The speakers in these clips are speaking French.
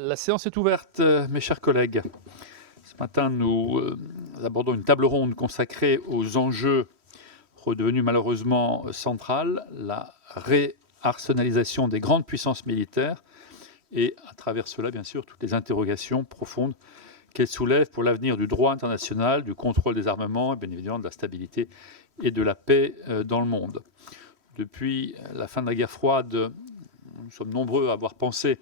La séance est ouverte, mes chers collègues. Ce matin, nous abordons une table ronde consacrée aux enjeux redevenus malheureusement centrales, la réarsenalisation des grandes puissances militaires et, à travers cela, bien sûr, toutes les interrogations profondes qu'elle soulève pour l'avenir du droit international, du contrôle des armements et bien évidemment de la stabilité et de la paix dans le monde. Depuis la fin de la guerre froide, nous sommes nombreux à avoir pensé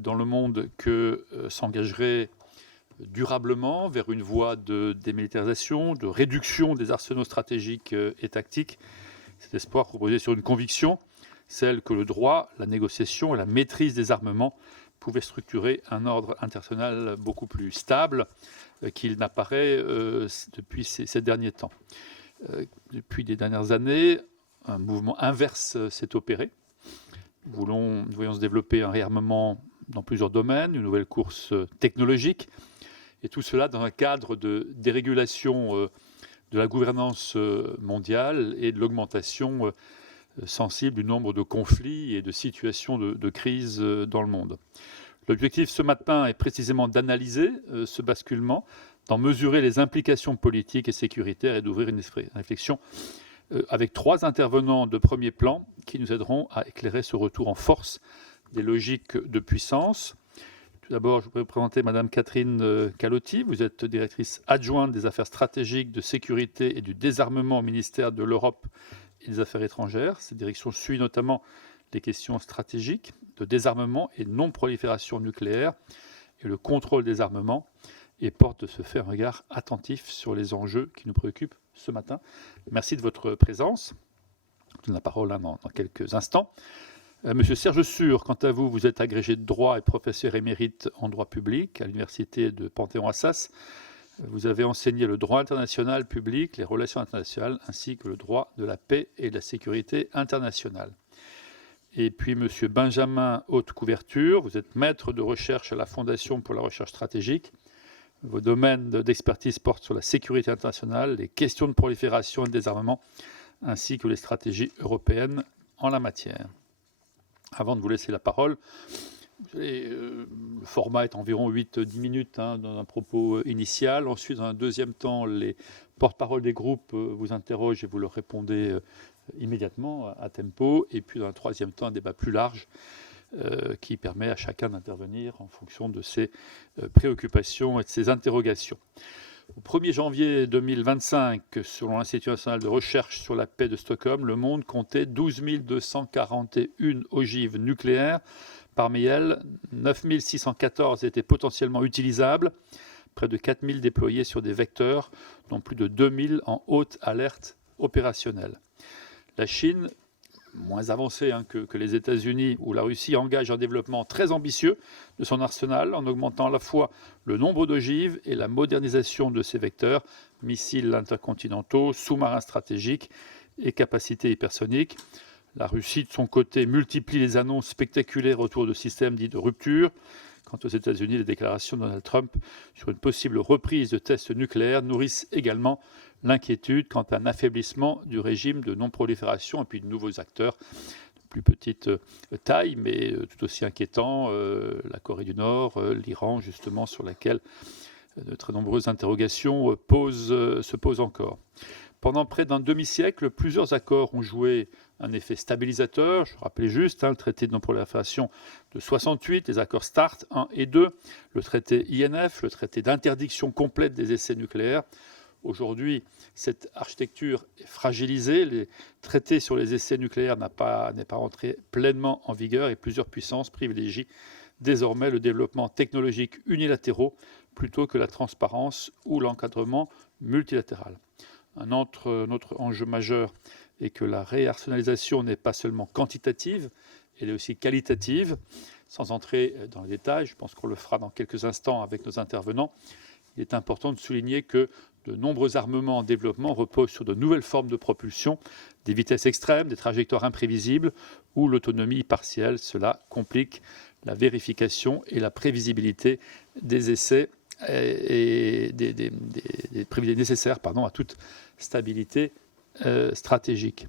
dans le monde que s'engagerait durablement vers une voie de démilitarisation, de réduction des arsenaux stratégiques et tactiques. Cet espoir reposait sur une conviction, celle que le droit, la négociation et la maîtrise des armements pouvaient structurer un ordre international beaucoup plus stable qu'il n'apparaît depuis ces derniers temps. Depuis les dernières années, un mouvement inverse s'est opéré. Nous voyons se développer un réarmement dans plusieurs domaines, une nouvelle course technologique, et tout cela dans un cadre de dérégulation de la gouvernance mondiale et de l'augmentation sensible du nombre de conflits et de situations de crise dans le monde. L'objectif ce matin est précisément d'analyser ce basculement, d'en mesurer les implications politiques et sécuritaires et d'ouvrir une réflexion avec trois intervenants de premier plan qui nous aideront à éclairer ce retour en force des logiques de puissance. Tout d'abord, je voudrais vous présenter Madame Catherine Calotti. Vous êtes directrice adjointe des affaires stratégiques, de sécurité et du désarmement au ministère de l'Europe et des Affaires étrangères. Cette direction suit notamment les questions stratégiques de désarmement et de non-prolifération nucléaire et le contrôle des armements et porte de ce fait un regard attentif sur les enjeux qui nous préoccupent ce matin. Merci de votre présence. Je vous donne la parole dans quelques instants. Monsieur Serge Sûr, quant à vous, vous êtes agrégé de droit et professeur émérite en droit public à l'université de Panthéon-Assas. Vous avez enseigné le droit international public, les relations internationales, ainsi que le droit de la paix et de la sécurité internationale. Et puis Monsieur Benjamin Haute-Couverture, vous êtes maître de recherche à la Fondation pour la recherche stratégique. Vos domaines d'expertise portent sur la sécurité internationale, les questions de prolifération et de désarmement, ainsi que les stratégies européennes en la matière. Avant de vous laisser la parole, le format est environ 8-10 minutes dans un propos initial. Ensuite, dans un deuxième temps, les porte-parole des groupes vous interrogent et vous leur répondez immédiatement à tempo. Et puis, dans un troisième temps, un débat plus large qui permet à chacun d'intervenir en fonction de ses préoccupations et de ses interrogations. Au 1er janvier 2025, selon l'Institut national de recherche sur la paix de Stockholm, le monde comptait 12 241 ogives nucléaires. Parmi elles, 9 614 étaient potentiellement utilisables, près de 4 000 déployées sur des vecteurs, dont plus de 2 000 en haute alerte opérationnelle. La Chine, moins avancée que les États-Unis ou la Russie, engage un développement très ambitieux de son arsenal en augmentant à la fois le nombre d'ogives et la modernisation de ses vecteurs, missiles intercontinentaux, sous-marins stratégiques et capacités hypersoniques. La Russie, de son côté, multiplie les annonces spectaculaires autour de systèmes dits de rupture. Quant aux États-Unis, les déclarations de Donald Trump sur une possible reprise de tests nucléaires nourrissent également l'inquiétude quant à un affaiblissement du régime de non-prolifération et puis de nouveaux acteurs de plus petite taille, mais tout aussi inquiétants, la Corée du Nord, l'Iran, justement, sur laquelle de très nombreuses interrogations se posent encore. Pendant près d'un demi-siècle, plusieurs accords ont joué un effet stabilisateur. Je rappelais juste le traité de non-prolifération de 68, les accords START 1 et 2, le traité INF, le traité d'interdiction complète des essais nucléaires. Aujourd'hui, cette architecture est fragilisée. Les traités sur les essais nucléaires n'est pas entré pleinement en vigueur et plusieurs puissances privilégient désormais le développement technologique unilatéraux plutôt que la transparence ou l'encadrement multilatéral. Un autre enjeu majeur est que la réarsenalisation n'est pas seulement quantitative, elle est aussi qualitative. Sans entrer dans les détails, je pense qu'on le fera dans quelques instants avec nos intervenants, il est important de souligner que de nombreux armements en développement reposent sur de nouvelles formes de propulsion, des vitesses extrêmes, des trajectoires imprévisibles ou l'autonomie partielle. Cela complique la vérification et la prévisibilité des essais et des prévisions nécessaires à toute stabilité stratégique.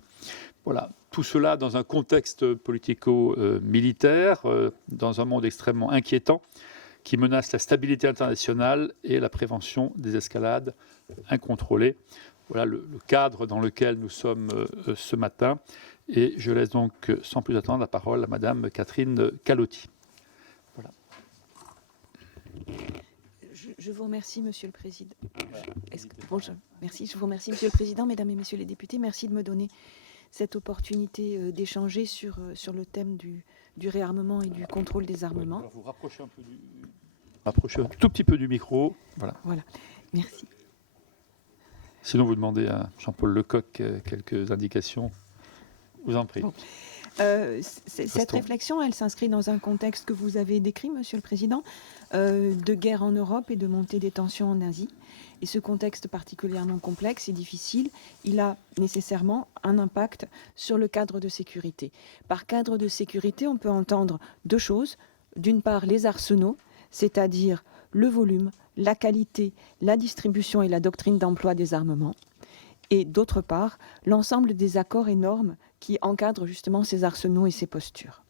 Voilà. tout cela dans un contexte politico-militaire, dans un monde extrêmement inquiétant qui menace la stabilité internationale et la prévention des escalades incontrôlées. Voilà le cadre dans lequel nous sommes ce matin. Et je laisse donc sans plus attendre la parole à Madame Catherine Calotti. Voilà. Je vous remercie, Monsieur le Président. Merci, je vous remercie, Monsieur le Président, Mesdames et Messieurs les députés. Merci de me donner cette opportunité d'échanger sur le thème du réarmement et du contrôle des armements. Alors vous rapprochez un tout petit peu du micro. Voilà. Voilà, merci. Sinon, vous demandez à Jean-Paul Lecoq quelques indications. Vous en prie. Bon. Cette réflexion, elle s'inscrit dans un contexte que vous avez décrit, Monsieur le Président, de guerre en Europe et de montée des tensions en Asie. Et ce contexte particulièrement complexe et difficile, il a nécessairement un impact sur le cadre de sécurité. Par cadre de sécurité, on peut entendre deux choses. D'une part, les arsenaux, c'est-à-dire le volume, la qualité, la distribution et la doctrine d'emploi des armements. Et d'autre part, l'ensemble des accords et normes qui encadrent justement ces arsenaux et ces postures.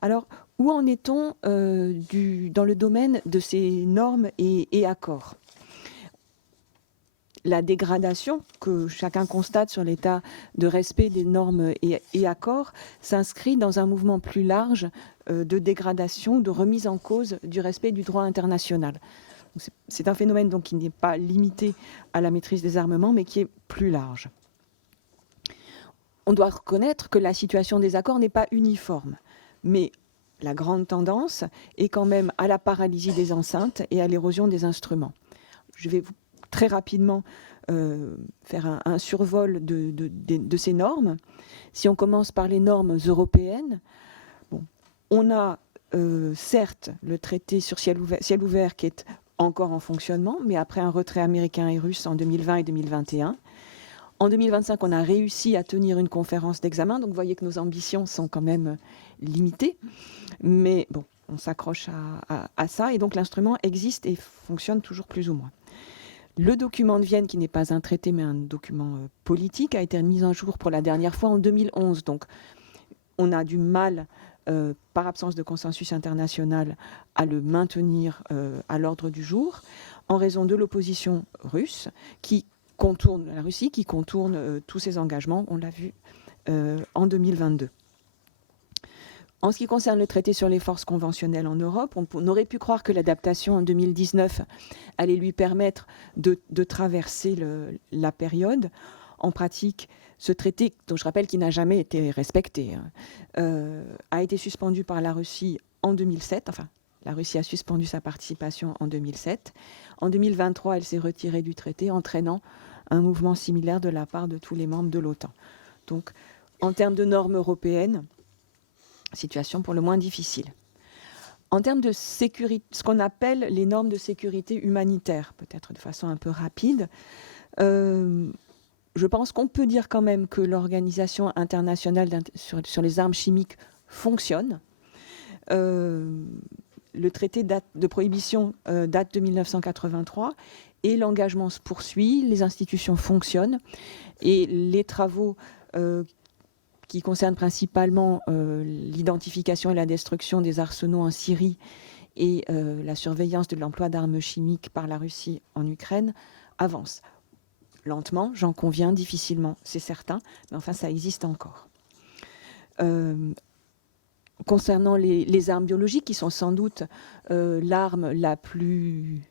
Alors, où en est-on dans le domaine de ces normes et accords ? La dégradation que chacun constate sur l'état de respect des normes et accords s'inscrit dans un mouvement plus large de dégradation, de remise en cause du respect du droit international. C'est un phénomène donc qui n'est pas limité à la maîtrise des armements, mais qui est plus large. On doit reconnaître que la situation des accords n'est pas uniforme, mais la grande tendance est quand même à la paralysie des enceintes et à l'érosion des instruments. Je vais très rapidement faire un survol de ces normes. Si on commence par les normes européennes, bon, on a certes le traité sur ciel ouvert qui est encore en fonctionnement, mais après un retrait américain et russe en 2020 et 2021. En 2025, on a réussi à tenir une conférence d'examen, donc vous voyez que nos ambitions sont quand même limitées, mais bon, on s'accroche à ça, et donc l'instrument existe et fonctionne toujours plus ou moins. Le document de Vienne, qui n'est pas un traité mais un document politique, a été mis à jour pour la dernière fois en 2011, donc on a du mal, par absence de consensus international, à le maintenir à l'ordre du jour, en raison de l'opposition russe, la Russie qui contourne tous ses engagements, on l'a vu en 2022. En ce qui concerne le traité sur les forces conventionnelles en Europe, on aurait pu croire que l'adaptation en 2019 allait lui permettre de traverser la période. En pratique, ce traité, dont je rappelle qu'il n'a jamais été respecté, a été suspendu par la Russie en 2007. Enfin, la Russie a suspendu sa participation en 2007. En 2023, elle s'est retirée du traité, entraînant un mouvement similaire de la part de tous les membres de l'OTAN. Donc, en termes de normes européennes, situation pour le moins difficile. En termes de sécurité, ce qu'on appelle les normes de sécurité humanitaire, peut-être de façon un peu rapide, je pense qu'on peut dire quand même que l'Organisation internationale sur les armes chimiques fonctionne. Le traité de prohibition date de 1983 et l'engagement se poursuit, les institutions fonctionnent et les travaux qui concernent principalement l'identification et la destruction des arsenaux en Syrie et la surveillance de l'emploi d'armes chimiques par la Russie en Ukraine avancent. Lentement, j'en conviens, difficilement, c'est certain, mais enfin ça existe encore. Concernant les armes biologiques, qui sont sans doute l'arme la plus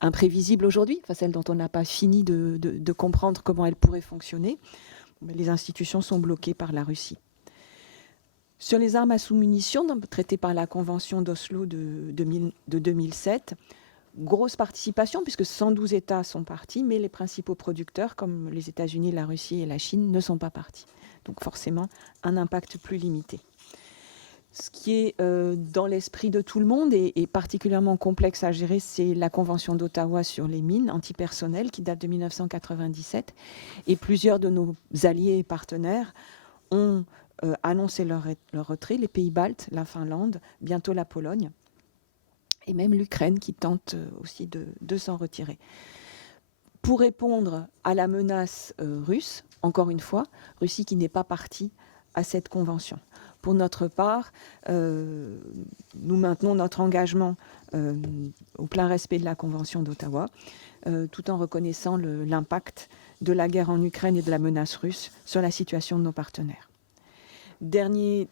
imprévisible aujourd'hui, enfin celle dont on n'a pas fini de comprendre comment elle pourrait fonctionner, les institutions sont bloquées par la Russie. Sur les armes à sous-munitions, traitées par la Convention d'Oslo de 2007, grosse participation, puisque 112 États sont partis, mais les principaux producteurs, comme les États-Unis, la Russie et la Chine, ne sont pas partis. Donc forcément, un impact plus limité. Ce qui est dans l'esprit de tout le monde et particulièrement complexe à gérer, c'est la Convention d'Ottawa sur les mines antipersonnelles qui date de 1997. Et plusieurs de nos alliés et partenaires ont annoncé leur retrait, les pays baltes, la Finlande, bientôt la Pologne, et même l'Ukraine qui tente aussi de s'en retirer. pour répondre à la menace russe, encore une fois, Russie qui n'est pas partie à cette convention. Pour notre part, nous maintenons notre engagement au plein respect de la Convention d'Ottawa, tout en reconnaissant l'impact de la guerre en Ukraine et de la menace russe sur la situation de nos partenaires. Dernier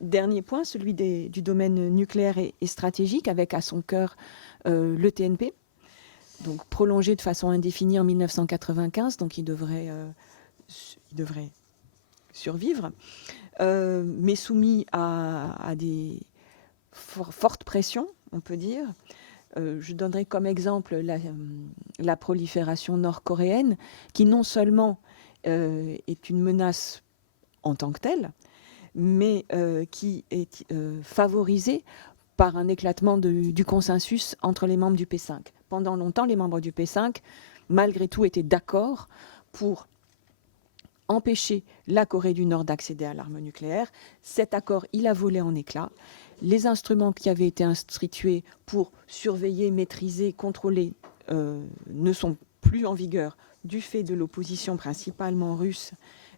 point, celui du domaine nucléaire et stratégique, avec à son cœur le TNP, donc prolongé de façon indéfinie en 1995, donc il devrait survivre, mais soumis à des fortes pressions, on peut dire. Je donnerai comme exemple la prolifération nord-coréenne, qui non seulement est une menace en tant que telle, mais qui est favorisée par un éclatement du consensus entre les membres du P5. Pendant longtemps, les membres du P5, malgré tout, étaient d'accord pour empêcher la Corée du Nord d'accéder à l'arme nucléaire. Cet accord, il a volé en éclats. Les instruments qui avaient été institués pour surveiller, maîtriser, contrôler ne sont plus en vigueur du fait de l'opposition principalement russe.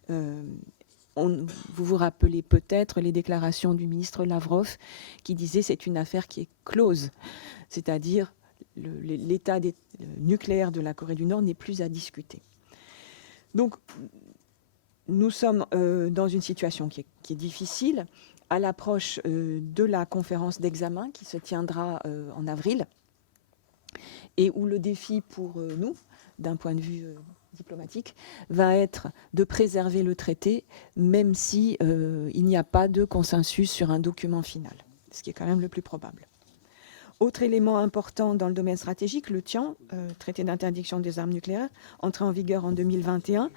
Vous vous rappelez peut-être les déclarations du ministre Lavrov qui disait c'est une affaire qui est close, c'est-à-dire l'état nucléaire de la Corée du Nord n'est plus à discuter. Donc nous sommes dans une situation qui est difficile à l'approche de la conférence d'examen qui se tiendra en avril et où le défi pour nous, d'un point de vue diplomatique, va être de préserver le traité, même si il n'y a pas de consensus sur un document final, ce qui est quand même le plus probable. Autre élément important dans le domaine stratégique, le TIAN, traité d'interdiction des armes nucléaires, entré en vigueur en 2021,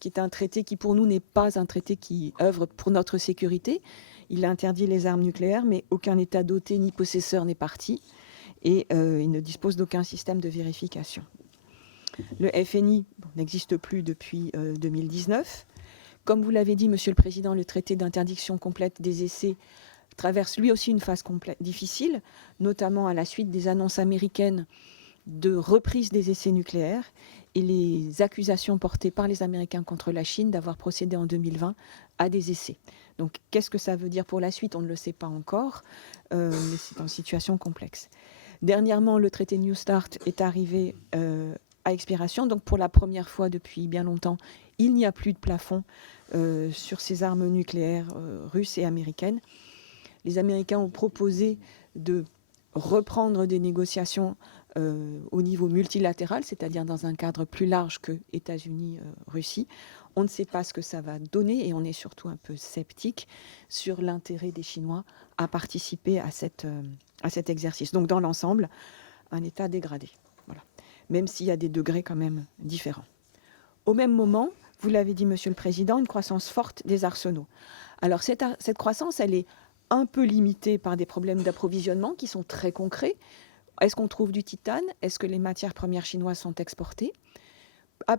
qui est un traité qui pour nous n'est pas un traité qui œuvre pour notre sécurité. Il interdit les armes nucléaires, mais aucun État doté ni possesseur n'est parti, et il ne dispose d'aucun système de vérification. Le FNI n'existe plus depuis 2019. Comme vous l'avez dit, Monsieur le Président, le traité d'interdiction complète des essais traverse lui aussi une phase difficile, notamment à la suite des annonces américaines de reprise des essais nucléaires et les accusations portées par les Américains contre la Chine d'avoir procédé en 2020 à des essais. Donc qu'est-ce que ça veut dire pour la suite? On ne le sait pas encore, mais c'est une situation complexe. Dernièrement, le traité New START est arrivé à expiration. Donc pour la première fois depuis bien longtemps, il n'y a plus de plafond sur ces armes nucléaires russes et américaines. Les Américains ont proposé de reprendre des négociations au niveau multilatéral, c'est-à-dire dans un cadre plus large que États-Unis-Russie. On ne sait pas ce que ça va donner et on est surtout un peu sceptique sur l'intérêt des Chinois à participer à cet exercice. Donc dans l'ensemble, un état dégradé. Voilà. Même s'il y a des degrés quand même différents. Au même moment, vous l'avez dit, Monsieur le Président, une croissance forte des arsenaux. Alors cette croissance, elle est un peu limitée par des problèmes d'approvisionnement qui sont très concrets. Est-ce qu'on trouve du titane? Est-ce que les matières premières chinoises sont exportées? À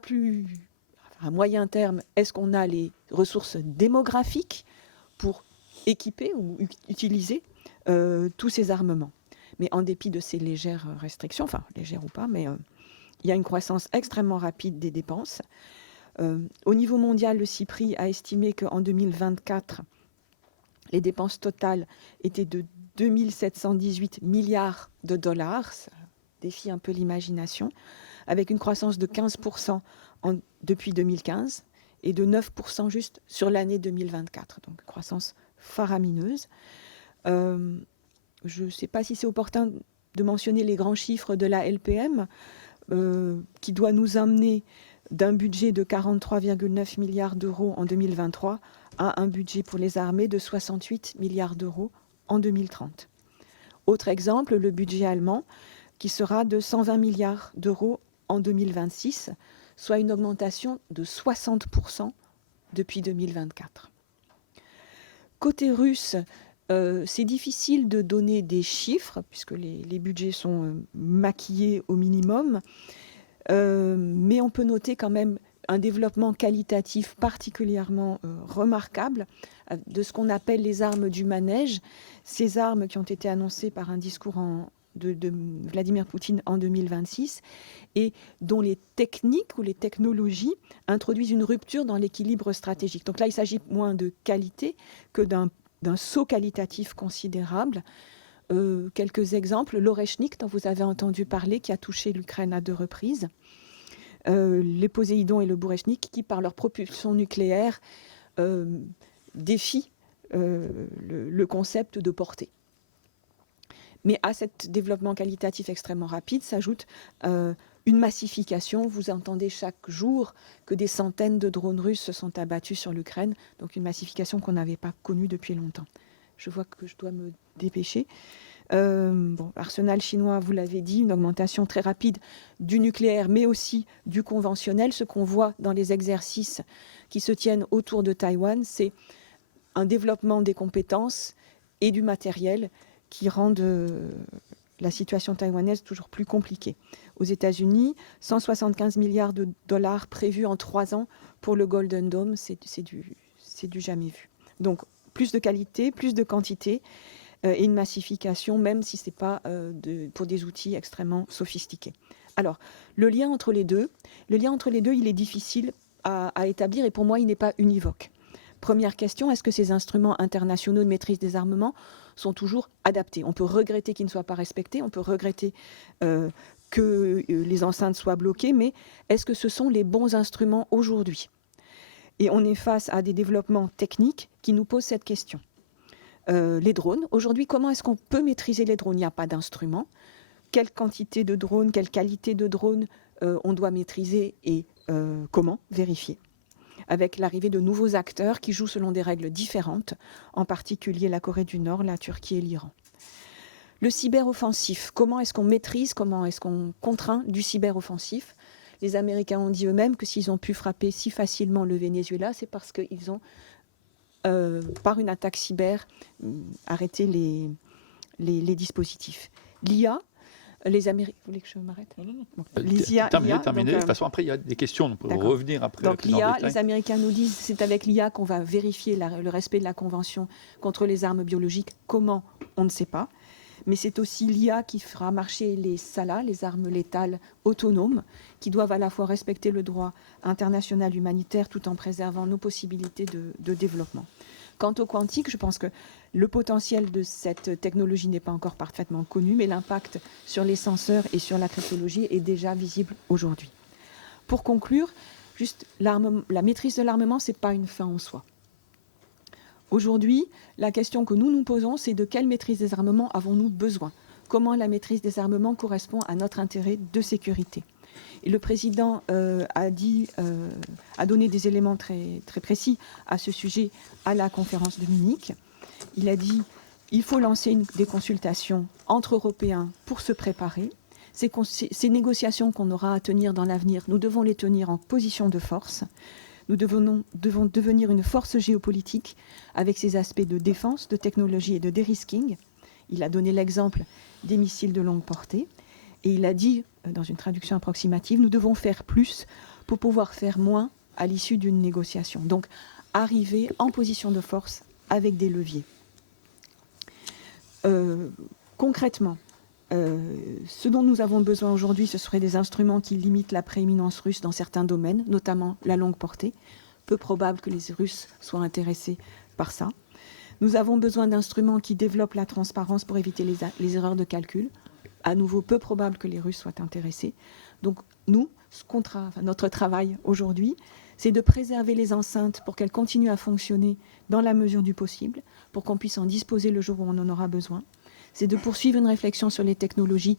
moyen terme, est-ce qu'on a les ressources démographiques pour équiper ou utiliser tous ces armements? Mais en dépit de ces légères restrictions, enfin légères ou pas, mais il y a une croissance extrêmement rapide des dépenses. Au niveau mondial, le CIPRI a estimé qu'en 2024, les dépenses totales étaient de 2718 milliards de dollars, ça défie un peu l'imagination, avec une croissance de 15% depuis 2015 et de 9% juste sur l'année 2024. Donc croissance faramineuse. Je ne sais pas si c'est opportun de mentionner les grands chiffres de la LPM, qui doit nous amener d'un budget de 43,9 milliards d'euros en 2023 à un budget pour les armées de 68 milliards d'euros en 2030. Autre exemple, le budget allemand, qui sera de 120 milliards d'euros en 2026, soit une augmentation de 60% depuis 2024. Côté russe, c'est difficile de donner des chiffres, puisque les budgets sont maquillés au minimum, mais on peut noter quand même un développement qualitatif particulièrement remarquable de ce qu'on appelle les armes du manège, ces armes qui ont été annoncées par un discours de Vladimir Poutine en 2026 et dont les techniques ou les technologies introduisent une rupture dans l'équilibre stratégique. Donc là, il s'agit moins de qualité que d'un saut qualitatif considérable. Quelques exemples, l'Oreshnik, dont vous avez entendu parler, qui a touché l'Ukraine à 2 reprises, les Poséidon et le Boureshnik, qui, par leur propulsion nucléaire, défient le concept de portée. Mais à ce développement qualitatif extrêmement rapide s'ajoute une massification. Vous entendez chaque jour que des centaines de drones russes se sont abattus sur l'Ukraine, donc une massification qu'on n'avait pas connue depuis longtemps. Je vois que je dois me dépêcher. L'arsenal chinois, vous l'avez dit, une augmentation très rapide du nucléaire, mais aussi du conventionnel. Ce qu'on voit dans les exercices qui se tiennent autour de Taïwan, c'est un développement des compétences et du matériel qui rendent la situation taïwanaise toujours plus compliquée. Aux États-Unis, 175 milliards de dollars prévus en 3 ans pour le Golden Dome, c'est du jamais vu. Donc, plus de qualité, plus de quantité et une massification, même si ce n'est pas pour des outils extrêmement sophistiqués. Alors, le lien entre les deux, il est difficile à établir et pour moi, il n'est pas univoque. Première question, est-ce que ces instruments internationaux de maîtrise des armements sont toujours adaptés? On peut regretter qu'ils ne soient pas respectés, on peut regretter que les enceintes soient bloquées, mais est-ce que ce sont les bons instruments aujourd'hui? Et on est face à des développements techniques qui nous posent cette question. Les drones, aujourd'hui, comment est-ce qu'on peut maîtriser les drones? Il n'y a pas d'instruments. Quelle quantité de drones, quelle qualité de drones on doit maîtriser et comment vérifier? Avec l'arrivée de nouveaux acteurs qui jouent selon des règles différentes, en particulier la Corée du Nord, la Turquie et l'Iran. Le cyberoffensif, comment est-ce qu'on maîtrise, comment est-ce qu'on contraint du cyberoffensif? Les Américains ont dit eux-mêmes que s'ils ont pu frapper si facilement le Venezuela, c'est parce qu'ils ont, par une attaque cyber, arrêté les dispositifs. L'IA, les Américains... Vous voulez que je m'arrête? Non. Les IA, terminé. donc, De toute façon, après, il y a des questions. On peut revenir après. Donc l'IA, les Américains nous disent c'est avec l'IA qu'on va vérifier le respect de la Convention contre les armes biologiques. Comment? On ne sait pas. Mais c'est aussi l'IA qui fera marcher les SALA, les armes létales autonomes, qui doivent à la fois respecter le droit international humanitaire tout en préservant nos possibilités de développement. Quant au quantique, je pense que le potentiel de cette technologie n'est pas encore parfaitement connu, mais l'impact sur les senseurs et sur la cryptologie est déjà visible aujourd'hui. Pour conclure, juste la maîtrise de l'armement, ce n'est pas une fin en soi. Aujourd'hui, la question que nous nous posons, c'est de quelle maîtrise des armements avons-nous besoin? Comment la maîtrise des armements correspond à notre intérêt de sécurité? Et le président a donné des éléments très, très précis à ce sujet à la conférence de Munich. Il a dit qu'il faut lancer des consultations entre Européens pour se préparer. Ces négociations qu'on aura à tenir dans l'avenir, nous devons les tenir en position de force. Nous devons devenir une force géopolitique avec ses aspects de défense, de technologie et de dérisking. Il a donné l'exemple des missiles de longue portée. Et il a dit, dans une traduction approximative, nous devons faire plus pour pouvoir faire moins à l'issue d'une négociation. Donc, arriver en position de force avec des leviers. Concrètement, ce dont nous avons besoin aujourd'hui, ce seraient des instruments qui limitent la prééminence russe dans certains domaines, notamment la longue portée. Peu probable que les Russes soient intéressés par ça. Nous avons besoin d'instruments qui développent la transparence pour éviter les erreurs de calcul. À nouveau, peu probable que les Russes soient intéressés. Donc, notre travail aujourd'hui, c'est de préserver les enceintes pour qu'elles continuent à fonctionner dans la mesure du possible, pour qu'on puisse en disposer le jour où on en aura besoin. C'est de poursuivre une réflexion sur les technologies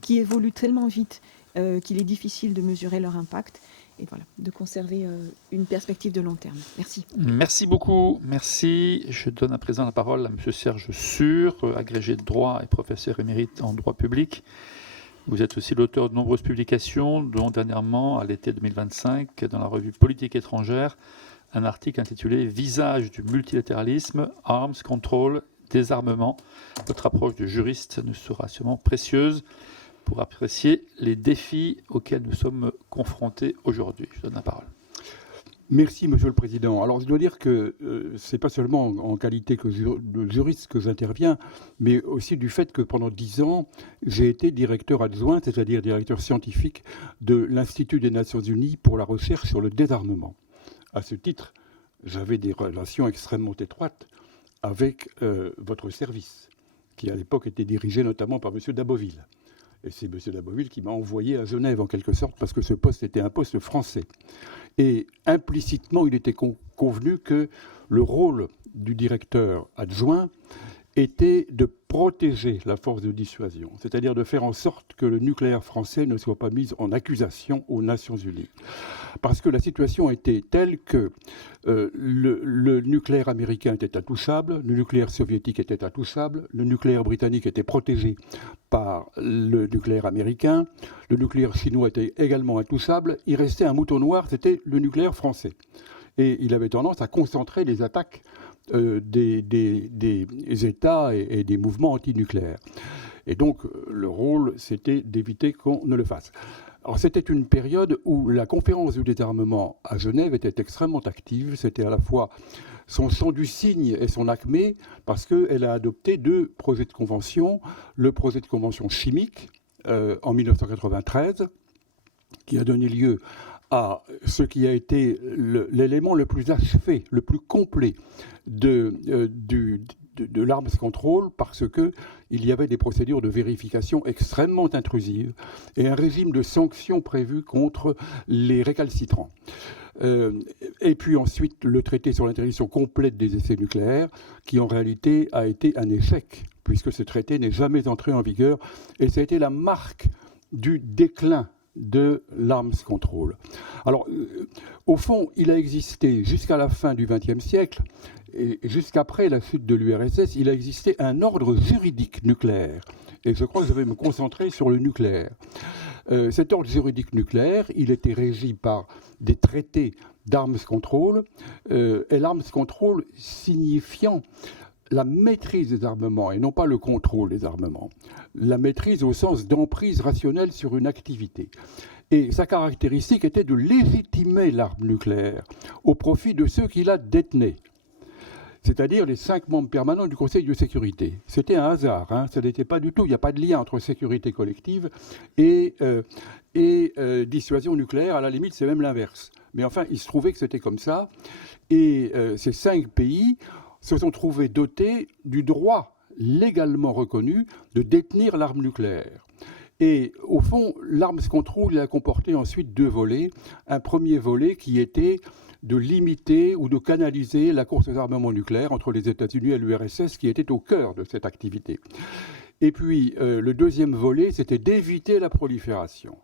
qui évoluent tellement vite qu'il est difficile de mesurer leur impact. Et voilà, de conserver une perspective de long terme. Merci. Merci beaucoup. Merci. Je donne à présent la parole à M. Serge Sûr, agrégé de droit et professeur émérite en droit public. Vous êtes aussi l'auteur de nombreuses publications, dont dernièrement, à l'été 2025, dans la revue Politique étrangère, un article intitulé « Visage du multilatéralisme, Arms Control, désarmement ». Votre approche de juriste nous sera sûrement précieuse pour apprécier les défis auxquels nous sommes confrontés aujourd'hui. Je donne la parole. Merci, Monsieur le Président. Alors, je dois dire que ce n'est pas seulement en qualité de juriste que j'interviens, mais aussi du fait que pendant 10 ans, j'ai été directeur adjoint, c'est-à-dire directeur scientifique de l'Institut des Nations Unies pour la recherche sur le désarmement. À ce titre, j'avais des relations extrêmement étroites avec votre service, qui à l'époque était dirigé notamment par M. Daboville. Et c'est M. Daboville qui m'a envoyé à Genève, en quelque sorte, parce que ce poste était un poste français. Et implicitement, il était convenu que le rôle du directeur adjoint était de protéger la force de dissuasion, c'est-à-dire de faire en sorte que le nucléaire français ne soit pas mis en accusation aux Nations Unies. Parce que la situation était telle que le nucléaire américain était intouchable, le nucléaire soviétique était intouchable, le nucléaire britannique était protégé par le nucléaire américain, le nucléaire chinois était également intouchable, il restait un mouton noir, c'était le nucléaire français. Et il avait tendance à concentrer les attaques des États et des mouvements antinucléaires. Et donc, le rôle, c'était d'éviter qu'on ne le fasse. Alors, c'était une période où la conférence du désarmement à Genève était extrêmement active. C'était à la fois son chant du cygne et son acmé, parce qu'elle a adopté 2 projets de convention. Le projet de convention chimique, en 1993, qui a donné lieu à ce qui a été l'élément le plus achevé, le plus complet de l'arms control, parce qu'il y avait des procédures de vérification extrêmement intrusives et un régime de sanctions prévu contre les récalcitrants. Et puis ensuite, le traité sur l'interdiction complète des essais nucléaires, qui en réalité a été un échec, puisque ce traité n'est jamais entré en vigueur, et ça a été la marque du déclin de l'arms control. Alors, au fond, il a existé jusqu'à la fin du XXe siècle, et jusqu'après la chute de l'URSS, il a existé un ordre juridique nucléaire. Et je crois que je vais me concentrer sur le nucléaire. Cet ordre juridique nucléaire, il était régi par des traités d'arms control, et l'arms control signifiant la maîtrise des armements et non pas le contrôle des armements. La maîtrise au sens d'emprise rationnelle sur une activité. Et sa caractéristique était de légitimer l'arme nucléaire au profit de ceux qui la détenaient, c'est-à-dire les 5 membres permanents du Conseil de sécurité. C'était un hasard, hein, ça n'était pas du tout, il n'y a pas de lien entre sécurité collective et dissuasion nucléaire, à la limite c'est même l'inverse. Mais enfin, il se trouvait que c'était comme ça, et ces 5 pays se sont trouvés dotés du droit légalement reconnu de détenir l'arme nucléaire. Et au fond, l'arms control a comporté ensuite 2 volets. Un premier volet qui était de limiter ou de canaliser la course aux armements nucléaires entre les États-Unis et l'URSS, qui était au cœur de cette activité. Et puis, le deuxième volet, c'était d'éviter la prolifération.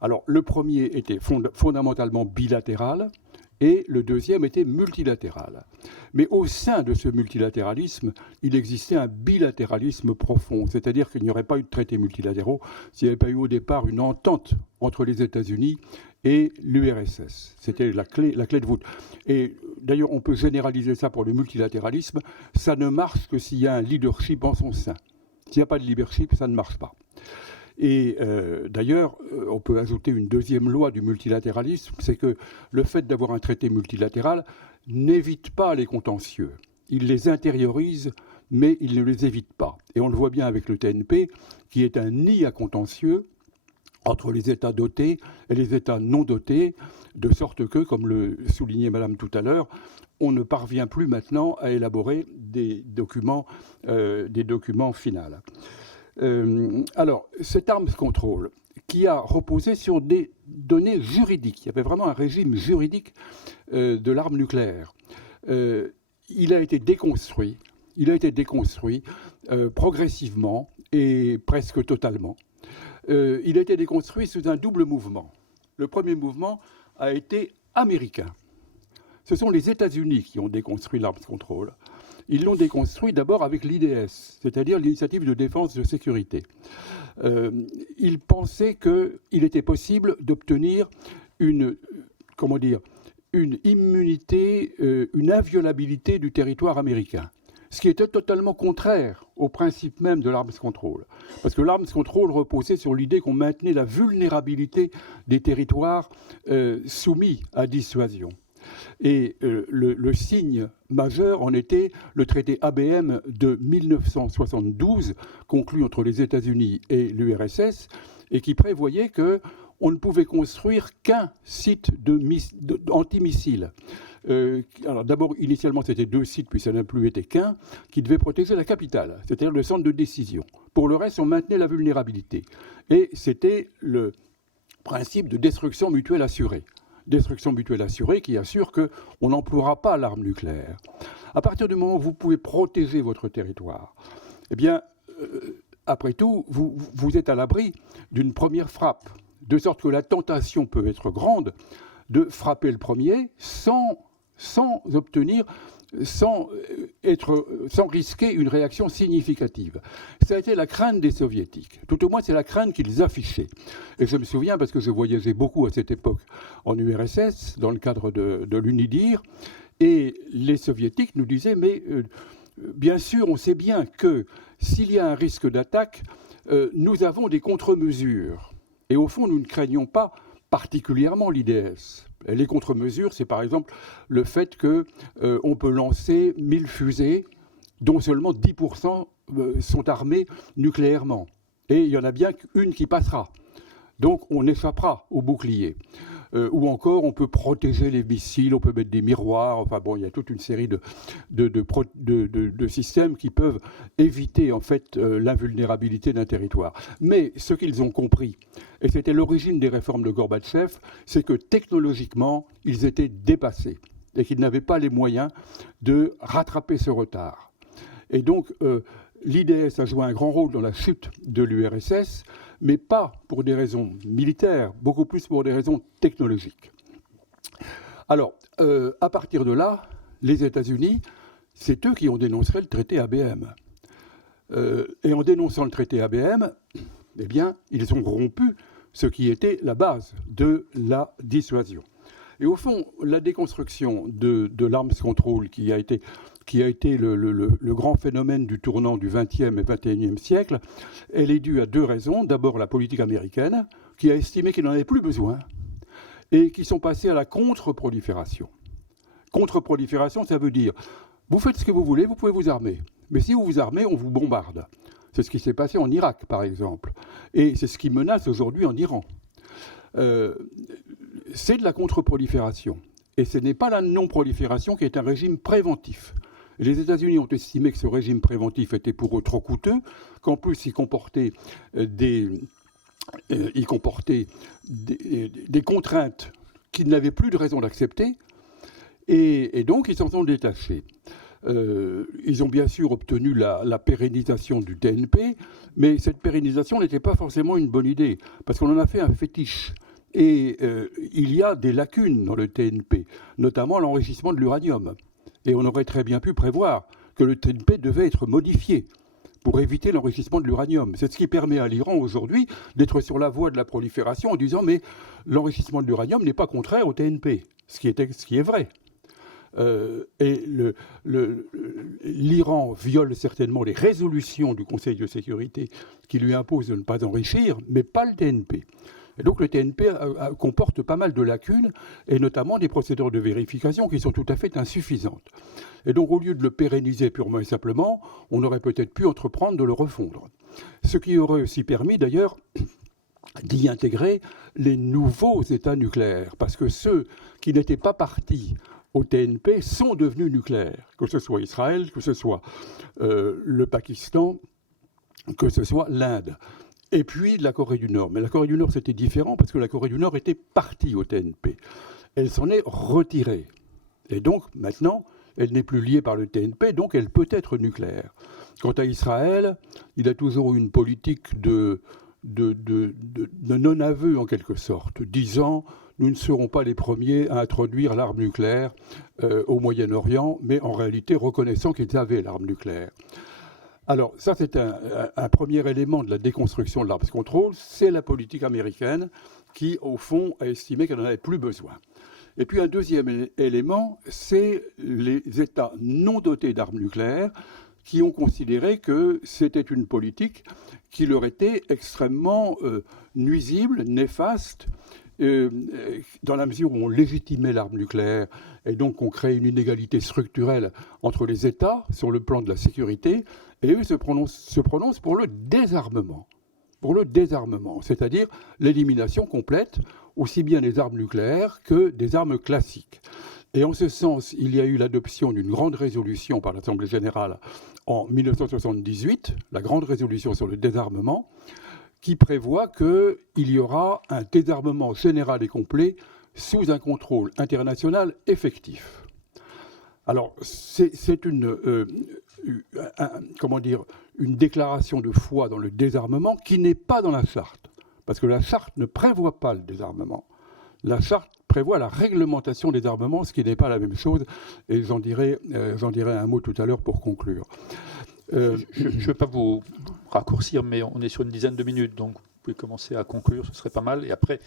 Alors, le premier était fondamentalement bilatéral, et le deuxième était multilatéral. Mais au sein de ce multilatéralisme, il existait un bilatéralisme profond, c'est-à-dire qu'il n'y aurait pas eu de traités multilatéraux s'il n'y avait pas eu au départ une entente entre les États-Unis et l'URSS. C'était la clé de voûte. Et d'ailleurs, on peut généraliser ça pour le multilatéralisme. Ça ne marche que s'il y a un leadership en son sein. S'il n'y a pas de leadership, ça ne marche pas. Et d'ailleurs, on peut ajouter une deuxième loi du multilatéralisme, c'est que le fait d'avoir un traité multilatéral n'évite pas les contentieux. Il les intériorise, mais il ne les évite pas. Et on le voit bien avec le TNP, qui est un nid à contentieux entre les États dotés et les États non dotés, de sorte que, comme le soulignait Madame tout à l'heure, on ne parvient plus maintenant à élaborer des documents finaux. Alors, cet arms control, qui a reposé sur des données juridiques, il y avait vraiment un régime juridique de l'arme nucléaire, il a été déconstruit progressivement et presque totalement. Il a été déconstruit sous un double mouvement. Le premier mouvement a été américain. Ce sont les États-Unis qui ont déconstruit l'arms control. Ils l'ont déconstruit d'abord avec l'IDS, c'est-à-dire l'initiative de défense de sécurité. Ils pensaient qu'il était possible d'obtenir une immunité, une inviolabilité du territoire américain. ce qui était totalement contraire au principe même de l'arms control. Parce que l'arms control reposait sur l'idée qu'on maintenait la vulnérabilité des territoires soumis à dissuasion. Et le signe majeur en était le traité ABM de 1972, conclu entre les États-Unis et l'URSS, et qui prévoyait qu'on ne pouvait construire qu'un site antimissiles. Alors d'abord, initialement, c'était 2 sites, puis ça n'a plus été qu'un, qui devaient protéger la capitale, c'est-à-dire le centre de décision. Pour le reste, on maintenait la vulnérabilité. Et c'était le principe de destruction mutuelle assurée. Destruction mutuelle assurée qui assure qu'on n'emploiera pas l'arme nucléaire. À partir du moment où vous pouvez protéger votre territoire, eh bien, après tout, vous êtes à l'abri d'une première frappe, de sorte que la tentation peut être grande de frapper le premier sans risquer une réaction significative. Ça a été la crainte des Soviétiques. Tout au moins, c'est la crainte qu'ils affichaient. Et je me souviens, parce que je voyageais beaucoup à cette époque en URSS, dans le cadre de l'UNIDIR, et les Soviétiques nous disaient, mais bien sûr, on sait bien que s'il y a un risque d'attaque, nous avons des contre-mesures. Et au fond, nous ne craignons pas particulièrement l'IDS. Les contre-mesures, c'est par exemple le fait qu'on peut lancer 1000 fusées, dont seulement 10% sont armées nucléairement. Et il y en a bien qu'une qui passera. Donc on échappera au bouclier. Ou encore, on peut protéger les missiles, on peut mettre des miroirs. Enfin bon, il y a toute une série de systèmes qui peuvent éviter en fait l'invulnérabilité d'un territoire. Mais ce qu'ils ont compris, et c'était l'origine des réformes de Gorbatchev, c'est que technologiquement, ils étaient dépassés et qu'ils n'avaient pas les moyens de rattraper ce retard. Et donc, l'IDS a joué un grand rôle dans la chute de l'URSS, mais pas pour des raisons militaires, beaucoup plus pour des raisons technologiques. Alors, à partir de là, les États-Unis, c'est eux qui ont dénoncé le traité ABM. Et en dénonçant le traité ABM, eh bien, ils ont rompu ce qui était la base de la dissuasion. Et au fond, la déconstruction de l'arms control qui a été le grand phénomène du tournant du XXe et XXIe siècle, elle est due à 2 raisons. D'abord, la politique américaine, qui a estimé qu'il n'en avait plus besoin, et qui sont passés à la contre-prolifération. Contre-prolifération, ça veut dire, vous faites ce que vous voulez, vous pouvez vous armer. Mais si vous vous armez, on vous bombarde. C'est ce qui s'est passé en Irak, par exemple. Et c'est ce qui menace aujourd'hui en Iran. C'est de la contre-prolifération. Et ce n'est pas la non-prolifération qui est un régime préventif. Les États-Unis ont estimé que ce régime préventif était pour eux trop coûteux, qu'en plus il comportait des contraintes qu'ils n'avaient plus de raison d'accepter, et donc ils s'en sont détachés. Ils ont bien sûr obtenu la pérennisation du TNP, mais cette pérennisation n'était pas forcément une bonne idée, parce qu'on en a fait un fétiche. Et il y a des lacunes dans le TNP, notamment l'enrichissement de l'uranium. Et on aurait très bien pu prévoir que le TNP devait être modifié pour éviter l'enrichissement de l'uranium. C'est ce qui permet à l'Iran aujourd'hui d'être sur la voie de la prolifération en disant mais l'enrichissement de l'uranium n'est pas contraire au TNP, ce qui est vrai. Et l'Iran viole certainement les résolutions du Conseil de sécurité qui lui imposent de ne pas enrichir, mais pas le TNP. Et donc le TNP comporte pas mal de lacunes, et notamment des procédures de vérification qui sont tout à fait insuffisantes. Et donc au lieu de le pérenniser purement et simplement, on aurait peut-être pu entreprendre de le refondre. Ce qui aurait aussi permis d'ailleurs d'y intégrer les nouveaux États nucléaires, parce que ceux qui n'étaient pas partis au TNP sont devenus nucléaires, que ce soit Israël, que ce soit le Pakistan, que ce soit l'Inde. Et puis la Corée du Nord. Mais la Corée du Nord, c'était différent parce que la Corée du Nord était partie au TNP. Elle s'en est retirée. Et donc, maintenant, elle n'est plus liée par le TNP, donc elle peut être nucléaire. Quant à Israël, il a toujours eu une politique de non-aveu, en quelque sorte, disant « nous ne serons pas les premiers à introduire l'arme nucléaire au Moyen-Orient », mais en réalité reconnaissant qu'ils avaient l'arme nucléaire. Alors, ça, c'est un premier élément de la déconstruction de l'arms control, c'est la politique américaine qui, au fond, a estimé qu'elle n'en avait plus besoin. Et puis un deuxième élément, c'est les États non dotés d'armes nucléaires qui ont considéré que c'était une politique qui leur était extrêmement nuisible, néfaste, dans la mesure où on légitimait l'arme nucléaire et donc on crée une inégalité structurelle entre les États sur le plan de la sécurité, et eux se prononcent pour le désarmement. Pour le désarmement, c'est-à-dire l'élimination complète aussi bien des armes nucléaires que des armes classiques. Et en ce sens, il y a eu l'adoption d'une grande résolution par l'Assemblée générale en 1978, la grande résolution sur le désarmement, qui prévoit qu'il y aura un désarmement général et complet sous un contrôle international effectif. Alors, c'est une déclaration de foi dans le désarmement qui n'est pas dans la charte, parce que la charte ne prévoit pas le désarmement. La charte prévoit la réglementation des armements, ce qui n'est pas la même chose, et j'en dirai un mot tout à l'heure pour conclure. Je ne veux pas vous raccourcir, mais on est sur une dizaine de minutes, donc vous pouvez commencer à conclure, ce serait pas mal. Et après,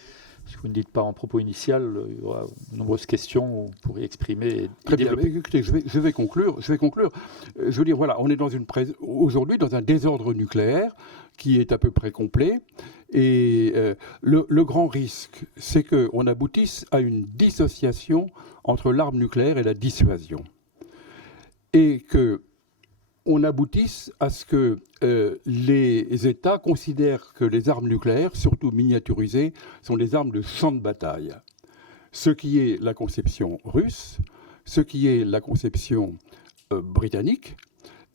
si vous ne dites pas en propos initial, il y aura de nombreuses questions où vous pourrez exprimer et Très bien. Écoutez, je vais conclure. Je veux dire, voilà, on est aujourd'hui dans un désordre nucléaire qui est à peu près complet. Et le grand risque, c'est qu'on aboutisse à une dissociation entre l'arme nucléaire et la dissuasion. Et qu'on aboutisse à ce que les États considèrent que les armes nucléaires, surtout miniaturisées, sont des armes de champ de bataille. Ce qui est la conception russe, ce qui est la conception britannique,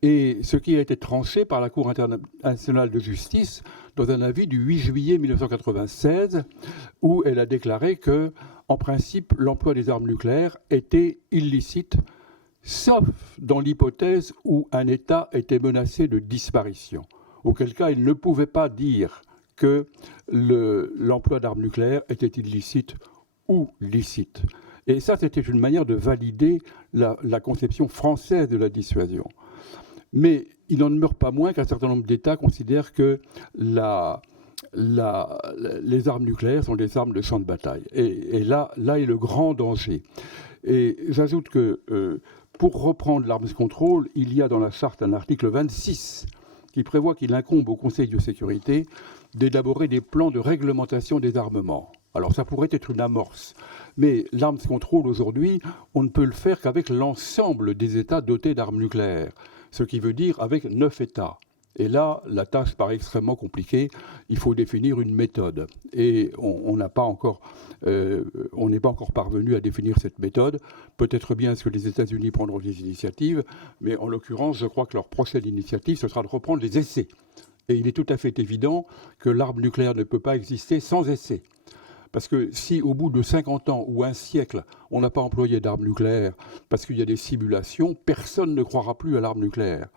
et ce qui a été tranché par la Cour internationale de justice dans un avis du 8 juillet 1996, où elle a déclaré que, en principe, l'emploi des armes nucléaires était illicite, sauf dans l'hypothèse où un État était menacé de disparition, auquel cas il ne pouvait pas dire que l'emploi d'armes nucléaires était illicite ou licite. Et ça, c'était une manière de valider la conception française de la dissuasion. Mais il n'en demeure pas moins qu'un certain nombre d'États considèrent que les armes nucléaires sont des armes de champ de bataille. Et là est le grand danger. Et j'ajoute que pour reprendre l'arms control, il y a dans la charte un article 26 qui prévoit qu'il incombe au Conseil de sécurité d'élaborer des plans de réglementation des armements. Alors ça pourrait être une amorce, mais l'arms control aujourd'hui, on ne peut le faire qu'avec l'ensemble des États dotés d'armes nucléaires, ce qui veut dire avec 9 États. Et là, la tâche paraît extrêmement compliquée. Il faut définir une méthode. Et on n'est pas encore parvenu à définir cette méthode. Peut-être bien est-ce que les États-Unis prendront des initiatives, mais en l'occurrence, je crois que leur prochaine initiative, ce sera de reprendre les essais. Et il est tout à fait évident que l'arme nucléaire ne peut pas exister sans essais. Parce que si au bout de 50 ans ou un siècle, on n'a pas employé d'armes nucléaires parce qu'il y a des simulations, personne ne croira plus à l'arme nucléaire.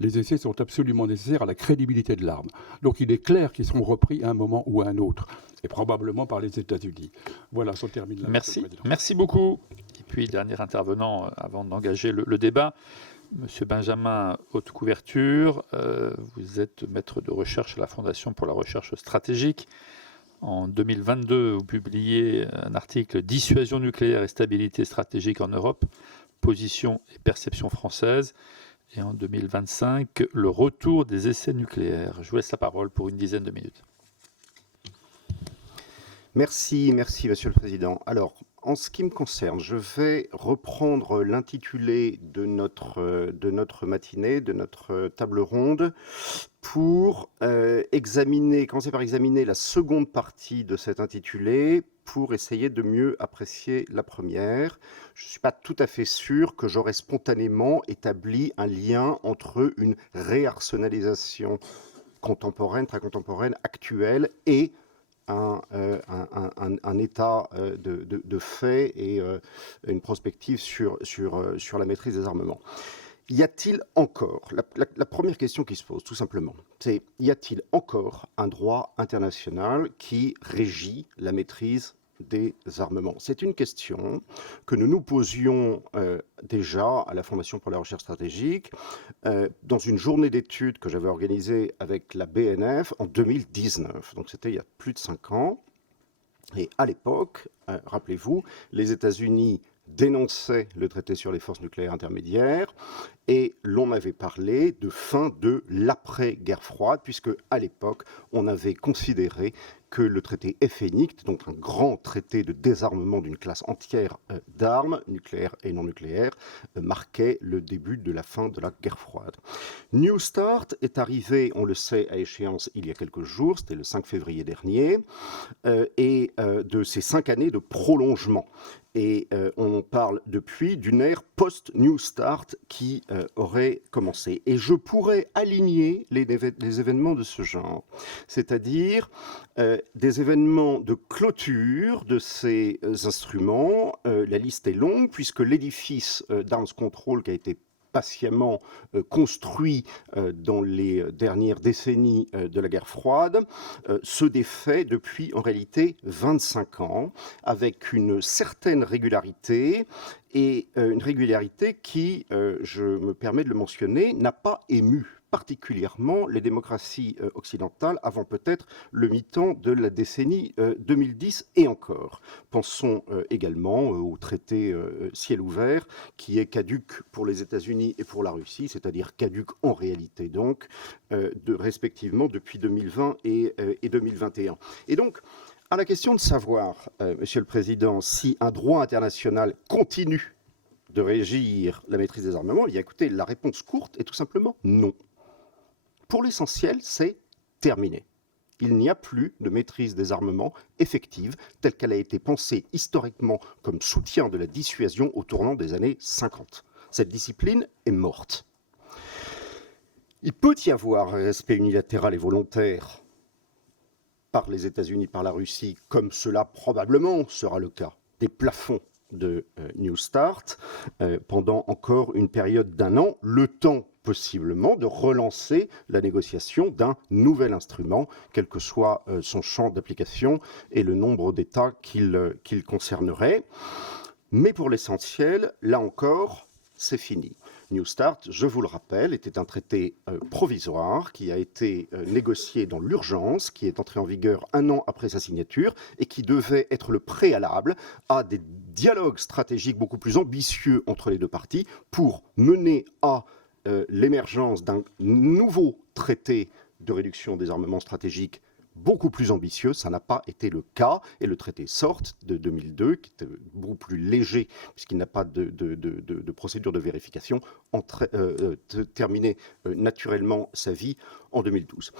Les essais sont absolument nécessaires à la crédibilité de l'arme. Donc il est clair qu'ils seront repris à un moment ou à un autre, et probablement par les États-Unis. Voilà, ça termine là. Merci beaucoup. Et puis, dernier intervenant avant d'engager le débat, Monsieur Benjamin Haute-Couverture, vous êtes maître de recherche à la Fondation pour la recherche stratégique. En 2022, vous publiez un article « Dissuasion nucléaire et stabilité stratégique en Europe, position et perception française ». Et en 2025, le retour des essais nucléaires. Je vous laisse la parole pour une dizaine de minutes. Merci, Monsieur le Président. Alors, en ce qui me concerne, je vais reprendre l'intitulé de notre matinée, de notre table ronde, pour commencer par examiner la seconde partie de cet intitulé, pour essayer de mieux apprécier la première. Je ne suis pas tout à fait sûr que j'aurais spontanément établi un lien entre une réarsenalisation contemporaine, très contemporaine, actuelle, et un état de fait et une prospective sur la maîtrise des armements. Y a-t-il encore, la première question qui se pose tout simplement, c'est y a-t-il encore un droit international qui régit la maîtrise des armements? C'est une question que nous nous posions déjà à la Fondation pour la recherche stratégique dans une journée d'études que j'avais organisée avec la BNF en 2019. Donc c'était il y a plus de 5 ans. Et à l'époque, rappelez-vous, les États-Unis dénonçaient le traité sur les forces nucléaires intermédiaires et l'on avait parlé de fin de l'après-guerre froide, puisque à l'époque, on avait considéré que le traité FNICT, donc un grand traité de désarmement d'une classe entière d'armes, nucléaires et non nucléaires, marquait le début de la fin de la guerre froide. New START est arrivé, on le sait, à échéance il y a quelques jours, c'était le 5 février dernier, et de ces 5 années de prolongement. Et on parle depuis d'une ère post-New START qui aurait commencé. Et je pourrais aligner les événements de ce genre, c'est-à-dire des événements de clôture de ces instruments. La liste est longue, puisque l'édifice d'Arms Control qui a été patiemment construit dans les dernières décennies de la guerre froide, se défait depuis en réalité 25 ans, avec une certaine régularité, et une régularité qui, je me permets de le mentionner, n'a pas ému particulièrement les démocraties occidentales avant peut-être le mi-temps de la décennie 2010 et encore. Pensons également au traité ciel ouvert qui est caduc pour les États-Unis et pour la Russie, c'est-à-dire caduc en réalité donc, respectivement depuis 2020 et 2021. Et donc, à la question de savoir, Monsieur le Président, si un droit international continue de régir la maîtrise des armements, eh bien, écoutez, la réponse courte est tout simplement non. Pour l'essentiel, c'est terminé. Il n'y a plus de maîtrise des armements effective telle qu'elle a été pensée historiquement comme soutien de la dissuasion au tournant des années 50. Cette discipline est morte. Il peut y avoir un respect unilatéral et volontaire par les États-Unis, par la Russie, comme cela probablement sera le cas, des plafonds de New START pendant encore une période d'1 an, le temps possiblement de relancer la négociation d'un nouvel instrument, quel que soit son champ d'application et le nombre d'États qu'il concernerait. Mais pour l'essentiel, là encore, c'est fini. New START, je vous le rappelle, était un traité provisoire qui a été négocié dans l'urgence, qui est entré en vigueur 1 an après sa signature et qui devait être le préalable à des dialogues stratégiques beaucoup plus ambitieux entre les deux parties pour mener à l'émergence d'un nouveau traité de réduction des armements stratégiques beaucoup plus ambitieux. Ça n'a pas été le cas, et le traité SORT de 2002, qui était beaucoup plus léger puisqu'il n'a pas de procédure de vérification, terminait naturellement sa vie en 2012.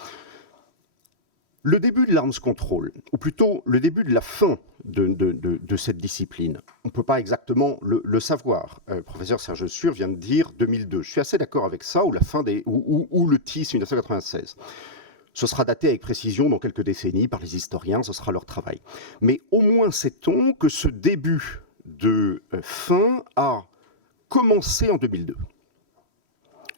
Le début de l'Arms Control, ou plutôt le début de la fin de cette discipline, on ne peut pas exactement le savoir. Professeur Serge Sur vient de dire 2002. Je suis assez d'accord avec ça, ou la fin ou le TIS 1996. Ce sera daté avec précision dans quelques décennies par les historiens, ce sera leur travail. Mais au moins sait-on que ce début de fin a commencé en 2002.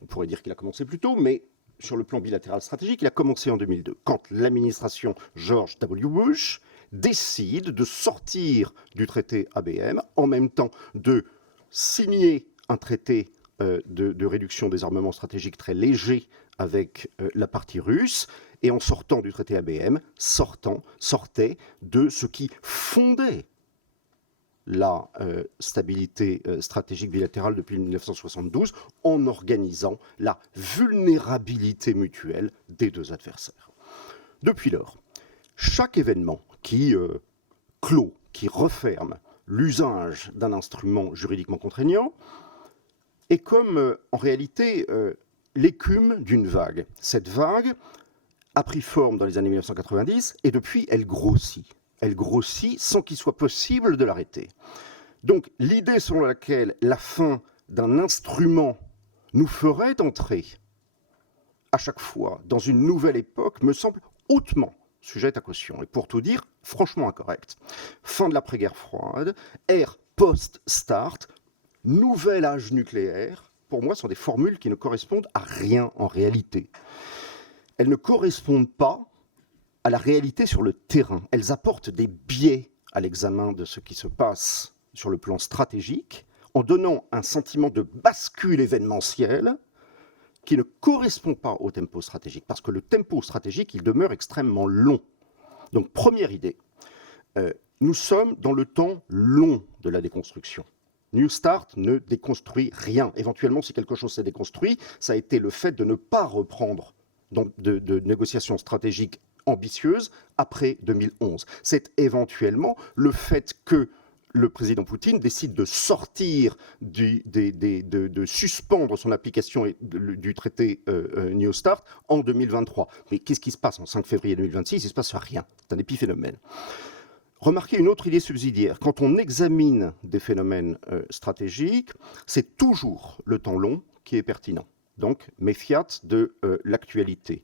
On pourrait dire qu'il a commencé plus tôt, mais sur le plan bilatéral stratégique, il a commencé en 2002, quand l'administration George W. Bush décide de sortir du traité ABM, en même temps de signer un traité de réduction des armements stratégiques très léger avec la partie russe, et en sortant du traité ABM, sortait de ce qui fondait la stabilité stratégique bilatérale depuis 1972, en organisant la vulnérabilité mutuelle des deux adversaires. Depuis lors, chaque événement qui clôt, qui referme l'usage d'un instrument juridiquement contraignant est comme, en réalité, l'écume d'une vague. Cette vague a pris forme dans les années 1990 et depuis, elle grossit. Elle grossit sans qu'il soit possible de l'arrêter. Donc, l'idée selon laquelle la fin d'un instrument nous ferait entrer à chaque fois dans une nouvelle époque me semble hautement sujette à caution. Et pour tout dire, franchement incorrecte. Fin de l'après-guerre froide, ère post-START, nouvel âge nucléaire, pour moi, sont des formules qui ne correspondent à rien en réalité. Elles ne correspondent pas à la réalité sur le terrain. Elles apportent des biais à l'examen de ce qui se passe sur le plan stratégique, en donnant un sentiment de bascule événementielle qui ne correspond pas au tempo stratégique, parce que le tempo stratégique, il demeure extrêmement long. Donc, première idée, Nous sommes dans le temps long de la déconstruction. New Start ne déconstruit rien. Éventuellement, si quelque chose s'est déconstruit, ça a été le fait de ne pas reprendre de négociations stratégiques ambitieuses après 2011. C'est éventuellement le fait que le président Poutine décide de sortir, de suspendre son application du traité New Start en 2023. Mais qu'est-ce qui se passe en 5 février 2026 ? Il ne se passe rien. C'est un épiphénomène. Remarquez une autre idée subsidiaire. Quand on examine des phénomènes stratégiques, c'est toujours le temps long qui est pertinent. Donc, méfiat de l'actualité.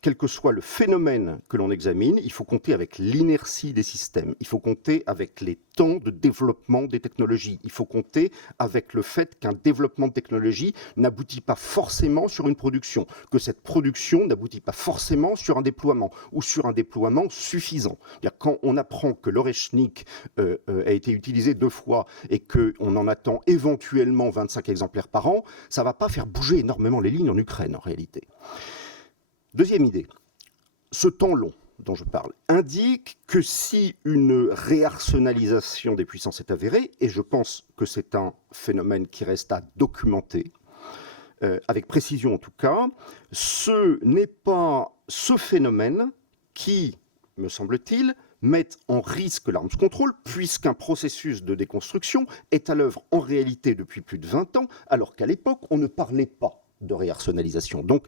Quel que soit le phénomène que l'on examine, il faut compter avec l'inertie des systèmes. Il faut compter avec les temps de développement des technologies. Il faut compter avec le fait qu'un développement de technologie n'aboutit pas forcément sur une production, que cette production n'aboutit pas forcément sur un déploiement ou sur un déploiement suffisant. Quand on apprend que l'Oreshnik a été utilisé 2 fois et qu'on en attend éventuellement 25 exemplaires par an, ça ne va pas faire bouger énormément les lignes en Ukraine, en réalité. Deuxième idée, ce temps long dont je parle indique que si une réarsenalisation des puissances est avérée, et je pense que c'est un phénomène qui reste à documenter, avec précision en tout cas, ce n'est pas ce phénomène qui, me semble-t-il, met en risque l'arms control, puisqu'un processus de déconstruction est à l'œuvre en réalité depuis plus de 20 ans, alors qu'à l'époque, on ne parlait pas de réarsenalisation. Donc,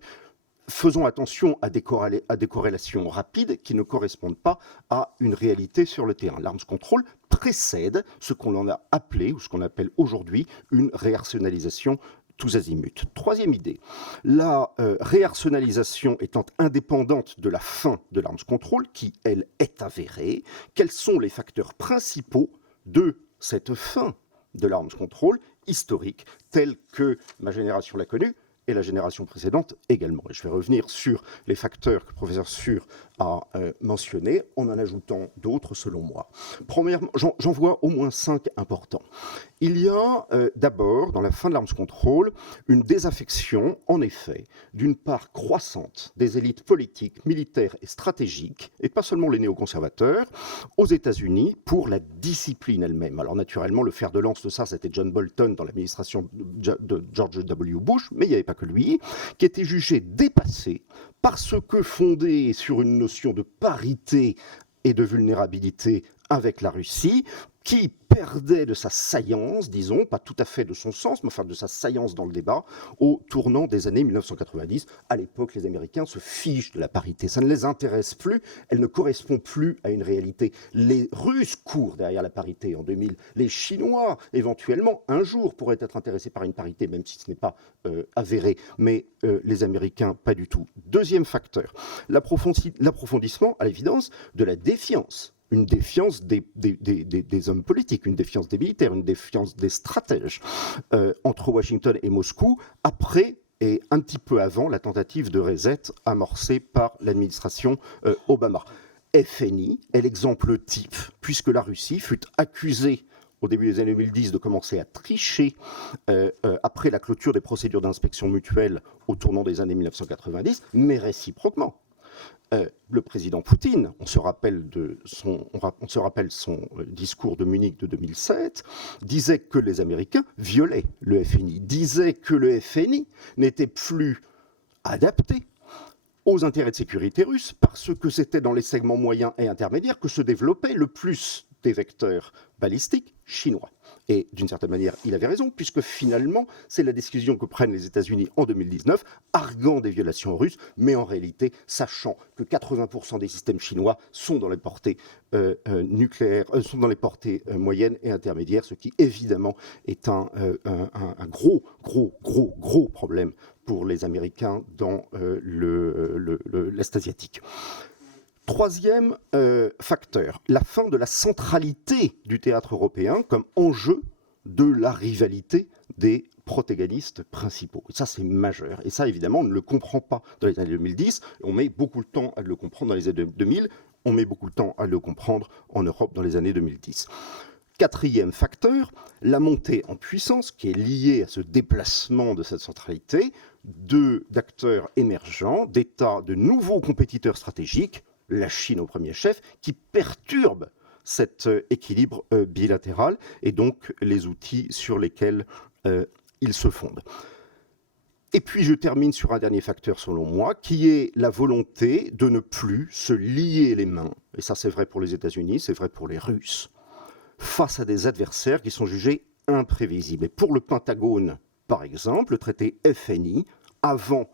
faisons attention à des corrélations rapides qui ne correspondent pas à une réalité sur le terrain. L'arms control précède ce qu'on a appelé, ou ce qu'on appelle aujourd'hui, une réarsenalisation tous azimuts. Troisième idée, la réarsenalisation étant indépendante de la fin de l'arms control, qui, elle, est avérée, quels sont les facteurs principaux de cette fin de l'arms control historique, telle que ma génération l'a connue, et la génération précédente également. Et je vais revenir sur les facteurs que le professeur Suhr a mentionnés, en ajoutant d'autres selon moi. Premièrement, j'en vois au moins 5 importants. Il y a d'abord, dans la fin de l'arms control, une désaffection, en effet, d'une part croissante des élites politiques, militaires et stratégiques, et pas seulement les néoconservateurs, aux États-Unis pour la discipline elle-même. Alors naturellement, le fer de lance de ça, c'était John Bolton dans l'administration de George W. Bush, mais il n'y avait pas que lui, qui était jugé dépassé parce que fondé sur une notion de parité et de vulnérabilité avec la Russie, qui perdait de sa saillance, disons, pas tout à fait de son sens, mais enfin de sa saillance dans le débat, au tournant des années 1990. À l'époque, les Américains se fichent de la parité. Ça ne les intéresse plus, elle ne correspond plus à une réalité. Les Russes courent derrière la parité en 2000. Les Chinois, éventuellement, un jour, pourraient être intéressés par une parité, même si ce n'est pas avéré, mais les Américains, pas du tout. Deuxième facteur, l'approfondissement, à l'évidence, de la défiance. Une défiance des hommes politiques, une défiance des militaires, une défiance des stratèges entre Washington et Moscou, après et un petit peu avant la tentative de reset amorcée par l'administration Obama. FNI est l'exemple type, puisque la Russie fut accusée au début des années 2010 de commencer à tricher après la clôture des procédures d'inspection mutuelle au tournant des années 1990, mais réciproquement. Le président Poutine, on se rappelle son discours de Munich de 2007, disait que les Américains violaient le FNI, disait que le FNI n'était plus adapté aux intérêts de sécurité russes parce que c'était dans les segments moyens et intermédiaires que se développaient le plus des vecteurs balistiques chinois. Et d'une certaine manière, il avait raison, puisque finalement, c'est la décision que prennent les États-Unis en 2019, arguant des violations russes, mais en réalité, sachant que 80% des systèmes chinois sont dans les portées nucléaires, sont dans les portées moyennes et intermédiaires, ce qui évidemment est un gros problème pour les Américains dans l'Est asiatique. Troisième facteur, la fin de la centralité du théâtre européen comme enjeu de la rivalité des protagonistes principaux. Et ça, c'est majeur. Et ça, évidemment, on ne le comprend pas dans les années 2010. On met beaucoup de temps à le comprendre dans les années 2000. On met beaucoup de temps à le comprendre en Europe dans les années 2010. Quatrième facteur, la montée en puissance qui est liée à ce déplacement de cette centralité d'acteurs émergents, d'États, de nouveaux compétiteurs stratégiques, la Chine au premier chef, qui perturbe cet équilibre bilatéral et donc les outils sur lesquels il se fonde. Et puis je termine sur un dernier facteur selon moi, qui est la volonté de ne plus se lier les mains, et ça c'est vrai pour les États-Unis, c'est vrai pour les Russes, face à des adversaires qui sont jugés imprévisibles. Et pour le Pentagone, par exemple, le traité FNI, avant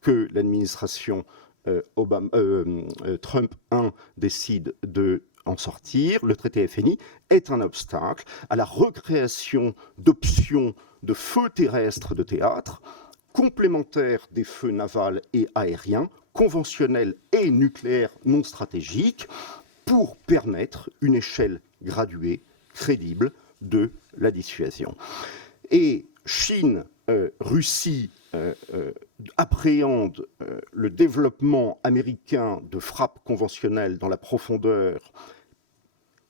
que l'administration Trump 1 décide de en sortir, le traité FNI est un obstacle à la recréation d'options de feux terrestres de théâtre, complémentaires des feux navals et aériens, conventionnels et nucléaires non stratégiques, pour permettre une échelle graduée, crédible, de la dissuasion. Et Chine, Russie appréhendent le développement américain de frappes conventionnelles dans la profondeur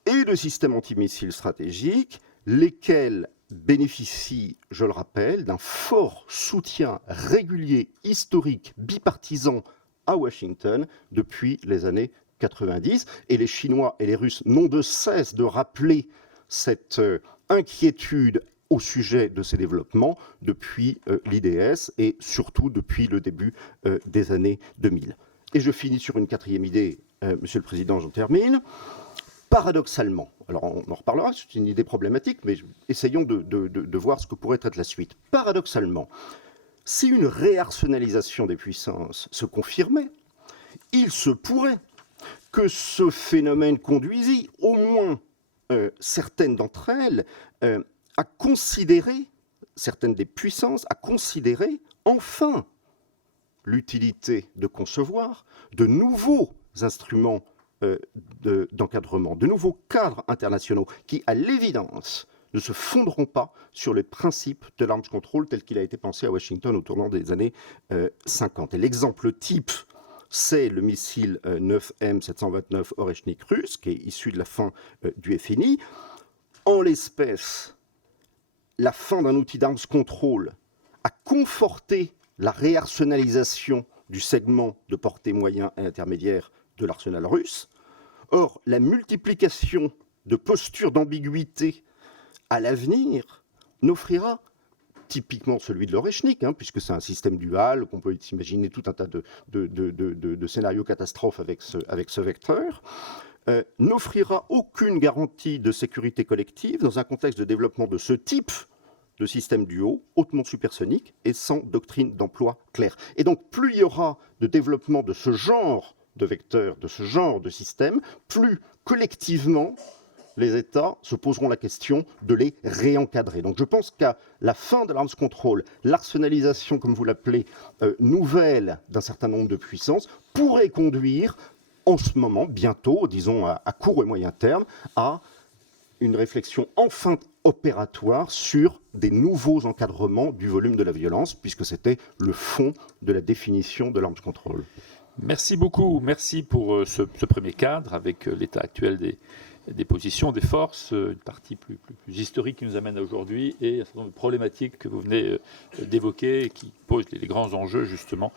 et de systèmes antimissiles stratégiques, lesquels bénéficient, je le rappelle, d'un fort soutien régulier, historique, bipartisan à Washington depuis les années 90. Et les Chinois et les Russes n'ont de cesse de rappeler cette inquiétude au sujet de ces développements depuis l'IDS et surtout depuis le début des années 2000. Et je finis sur une quatrième idée, Monsieur le Président, j'en termine. Paradoxalement, alors on en reparlera, c'est une idée problématique, mais essayons de voir ce que pourrait être la suite. Paradoxalement, si une réarsenalisation des puissances se confirmait, il se pourrait que ce phénomène conduisit au moins certaines d'entre elles à considérer, certaines des puissances, à considérer enfin l'utilité de concevoir de nouveaux instruments d'encadrement, de nouveaux cadres internationaux qui, à l'évidence, ne se fonderont pas sur les principes de l'arms control tel qu'il a été pensé à Washington au tournant des années 50. Et l'exemple type, c'est le missile 9M729 Oreshnik russe, qui est issu de la fin du FNI. En l'espèce, la fin d'un outil d'arms control a conforté la réarsenalisation du segment de portée moyen et intermédiaire de l'arsenal russe. Or, la multiplication de postures d'ambiguïté à l'avenir n'offrira, typiquement celui de l'Oreshnik, puisque c'est un système dual, qu'on peut imaginer tout un tas de scénarios catastrophes avec ce vecteur, n'offrira aucune garantie de sécurité collective dans un contexte de développement de ce type de système duo, hautement supersonique et sans doctrine d'emploi claire. Et donc, plus il y aura de développement de ce genre de vecteurs, de ce genre de système, plus collectivement les États se poseront la question de les réencadrer. Donc je pense qu'à la fin de l'arms control, l'arsenalisation, comme vous l'appelez, nouvelle d'un certain nombre de puissances, pourrait conduire en ce moment, bientôt, disons à court et moyen terme, à une réflexion enfin opératoire sur des nouveaux encadrements du volume de la violence, puisque c'était le fond de la définition de l'arms control. Merci beaucoup. Merci pour ce premier cadre avec l'état actuel des positions, des forces, une partie plus historique qui nous amène à aujourd'hui et un certain nombre de problématiques que vous venez d'évoquer et qui posent les grands enjeux justement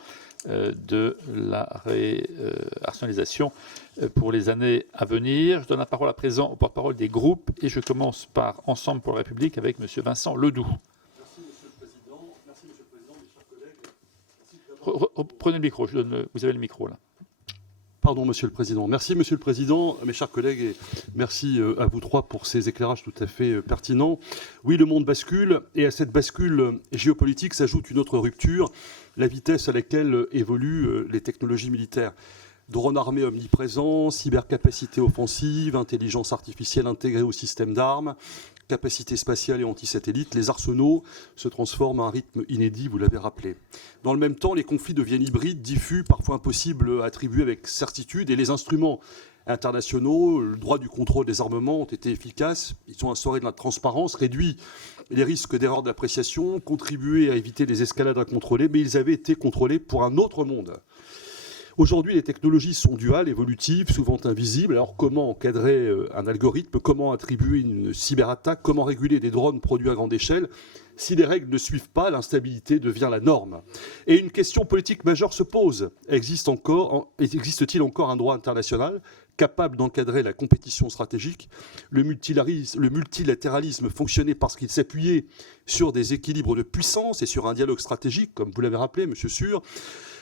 de la réarsenalisation pour les années à venir. Je donne la parole à présent au porte-parole des groupes et je commence par Ensemble pour la République avec M. Vincent Ledoux. Merci, Monsieur le Président. Merci, Monsieur le Président, mes chers collègues. Prenez le micro, vous avez le micro là. Pardon, Monsieur le Président. Merci, Monsieur le Président, mes chers collègues, et merci à vous trois pour ces éclairages tout à fait pertinents. Oui, le monde bascule, et à cette bascule géopolitique s'ajoute une autre rupture, la vitesse à laquelle évoluent les technologies militaires. Drones armés omniprésents, cybercapacité offensive, intelligence artificielle intégrée au système d'armes, capacité spatiale et anti-satellite, les arsenaux se transforment à un rythme inédit, vous l'avez rappelé. Dans le même temps, les conflits deviennent hybrides, diffus, parfois impossibles à attribuer avec certitude, et les instruments internationaux, le droit du contrôle des armements ont été efficaces, ils ont instauré de la transparence, réduit les risques d'erreurs d'appréciation, contribué à éviter des escalades incontrôlées, mais ils avaient été contrôlés pour un autre monde. Aujourd'hui, les technologies sont duales, évolutives, souvent invisibles. Alors comment encadrer un algorithme? Comment attribuer une cyberattaque? Comment réguler des drones produits à grande échelle? Si les règles ne suivent pas, l'instabilité devient la norme. Et une question politique majeure se pose. Existe-t-il encore un droit international capable d'encadrer la compétition stratégique. Le multilatéralisme fonctionnait parce qu'il s'appuyait sur des équilibres de puissance et sur un dialogue stratégique, comme vous l'avez rappelé, Monsieur Sûr,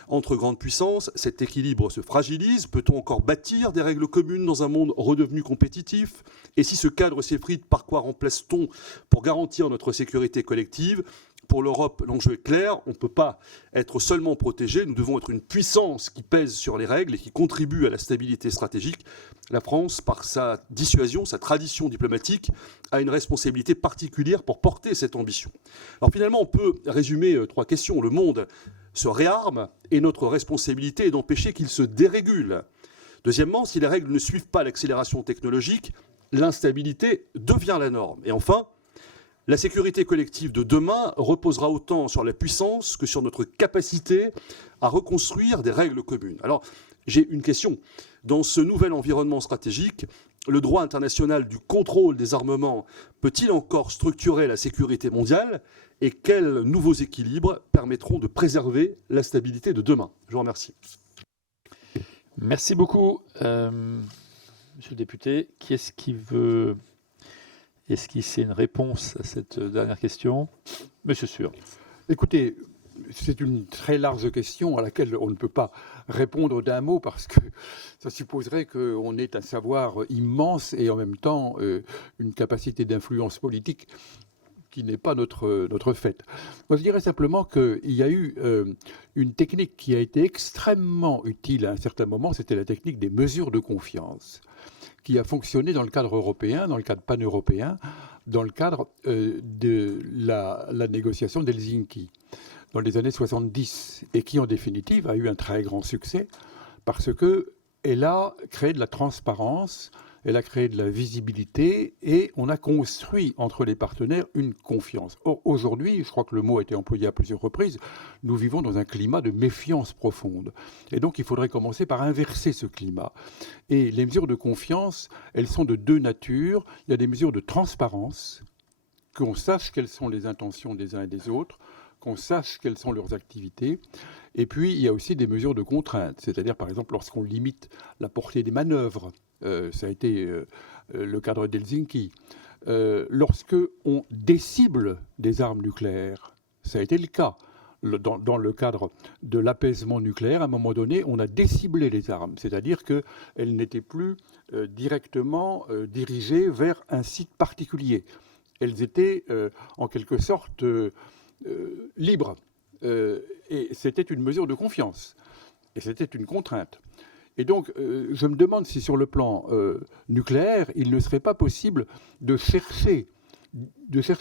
entre grandes puissances. Cet équilibre se fragilise. Peut-on encore bâtir des règles communes dans un monde redevenu compétitif? Et si ce cadre s'effrite, par quoi remplace-t-on pour garantir notre sécurité collective? Pour l'Europe, l'enjeu est clair. On ne peut pas être seulement protégé. Nous devons être une puissance qui pèse sur les règles et qui contribue à la stabilité stratégique. La France, par sa dissuasion, sa tradition diplomatique, a une responsabilité particulière pour porter cette ambition. Alors finalement, on peut résumer 3 questions. Le monde se réarme et notre responsabilité est d'empêcher qu'il se dérégule. Deuxièmement, si les règles ne suivent pas l'accélération technologique, l'instabilité devient la norme. Et enfin, la sécurité collective de demain reposera autant sur la puissance que sur notre capacité à reconstruire des règles communes. Alors, j'ai une question. Dans ce nouvel environnement stratégique, le droit international du contrôle des armements peut-il encore structurer la sécurité mondiale? Et quels nouveaux équilibres permettront de préserver la stabilité de demain? Je vous remercie. Merci beaucoup, Monsieur le député. Qui est-ce qui veut esquisser une réponse à cette dernière question? Monsieur Sûr. Écoutez, c'est une très large question à laquelle on ne peut pas répondre d'un mot parce que ça supposerait qu'on ait un savoir immense et en même temps une capacité d'influence politique qui n'est pas notre fait. Moi, je dirais simplement qu'il y a eu une technique qui a été extrêmement utile à un certain moment, c'était la technique des mesures de confiance, qui a fonctionné dans le cadre européen, dans le cadre pan-européen, dans le cadre de la négociation d'Helsinki dans les années 70, et qui en définitive a eu un très grand succès parce qu'elle a créé de la transparence, elle a créé de la visibilité et on a construit entre les partenaires une confiance. Or, aujourd'hui, je crois que le mot a été employé à plusieurs reprises, nous vivons dans un climat de méfiance profonde. Et donc, il faudrait commencer par inverser ce climat. Et les mesures de confiance, elles sont de 2 natures. Il y a des mesures de transparence, qu'on sache quelles sont les intentions des uns et des autres, qu'on sache quelles sont leurs activités. Et puis, il y a aussi des mesures de contrainte, c'est-à-dire, par exemple, lorsqu'on limite la portée des manœuvres, ça a été le cadre d'Helsinki. Lorsque on décible des armes nucléaires, ça a été le cas. Dans le cadre de l'apaisement nucléaire, à un moment donné, on a déciblé les armes, c'est-à-dire qu'elles n'étaient plus directement dirigées vers un site particulier. Elles étaient en quelque sorte libres. Et c'était une mesure de confiance. Et c'était une contrainte. Et donc, je me demande si sur le plan nucléaire, il ne serait pas possible de chercher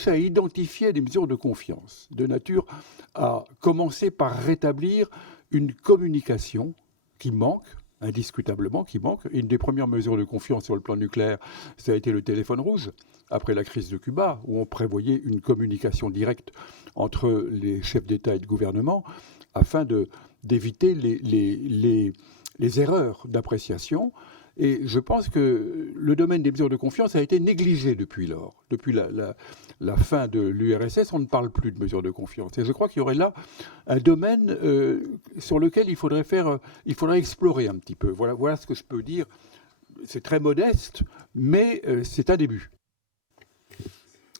à identifier des mesures de confiance, de nature à commencer par rétablir une communication qui manque, indiscutablement qui manque. Une des premières mesures de confiance sur le plan nucléaire, ça a été le téléphone rouge, après la crise de Cuba, où on prévoyait une communication directe entre les chefs d'État et de gouvernement, afin d'éviter les erreurs d'appréciation. Et je pense que le domaine des mesures de confiance a été négligé depuis lors. Depuis la fin de l'URSS, on ne parle plus de mesures de confiance. Et je crois qu'il y aurait là un domaine sur lequel il faudrait explorer un petit peu. Voilà ce que je peux dire. C'est très modeste, mais c'est un début.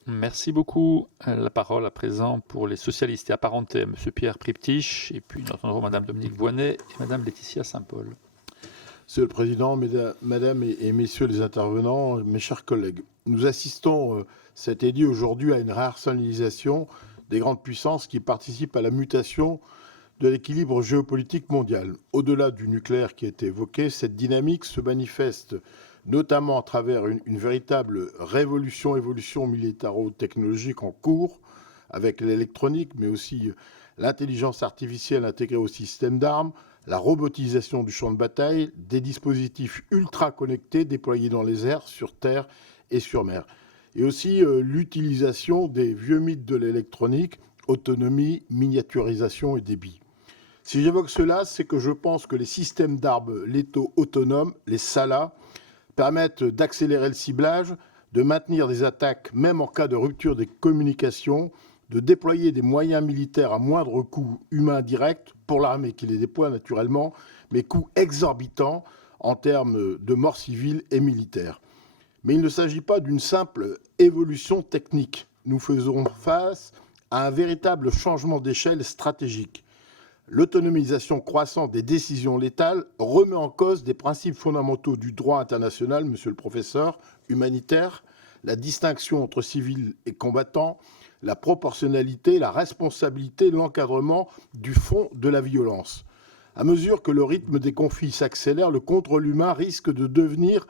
Merci beaucoup. La parole à présent pour les socialistes et apparentés, M. Pierre Priptich, et puis nous entendrons Mme Dominique Voynet et Mme Laetitia Saint-Paul. Monsieur le Président, Mesdames et Messieurs les intervenants, mes chers collègues, nous assistons, ça a été dit aujourd'hui, à une réarsenalisation des grandes puissances qui participent à la mutation de l'équilibre géopolitique mondial. Au-delà du nucléaire qui a été évoqué, cette dynamique se manifeste notamment à travers une véritable évolution militaro-technologique en cours, avec l'électronique, mais aussi l'intelligence artificielle intégrée au système d'armes, la robotisation du champ de bataille, des dispositifs ultra connectés déployés dans les airs, sur terre et sur mer. Et aussi l'utilisation des vieux mythes de l'électronique, autonomie, miniaturisation et débit. Si j'évoque cela, c'est que je pense que les systèmes d'armes létaux autonomes, les SALA, permettent d'accélérer le ciblage, de maintenir des attaques même en cas de rupture des communications, de déployer des moyens militaires à moindre coût humain direct pour l'armée qui les déploie naturellement, mais coût exorbitant en termes de morts civiles et militaires. Mais il ne s'agit pas d'une simple évolution technique. Nous faisons face à un véritable changement d'échelle stratégique. L'autonomisation croissante des décisions létales remet en cause des principes fondamentaux du droit international, monsieur le professeur, humanitaire, la distinction entre civils et combattants, la proportionnalité, la responsabilité, l'encadrement du fond de la violence. À mesure que le rythme des conflits s'accélère, le contrôle humain risque de devenir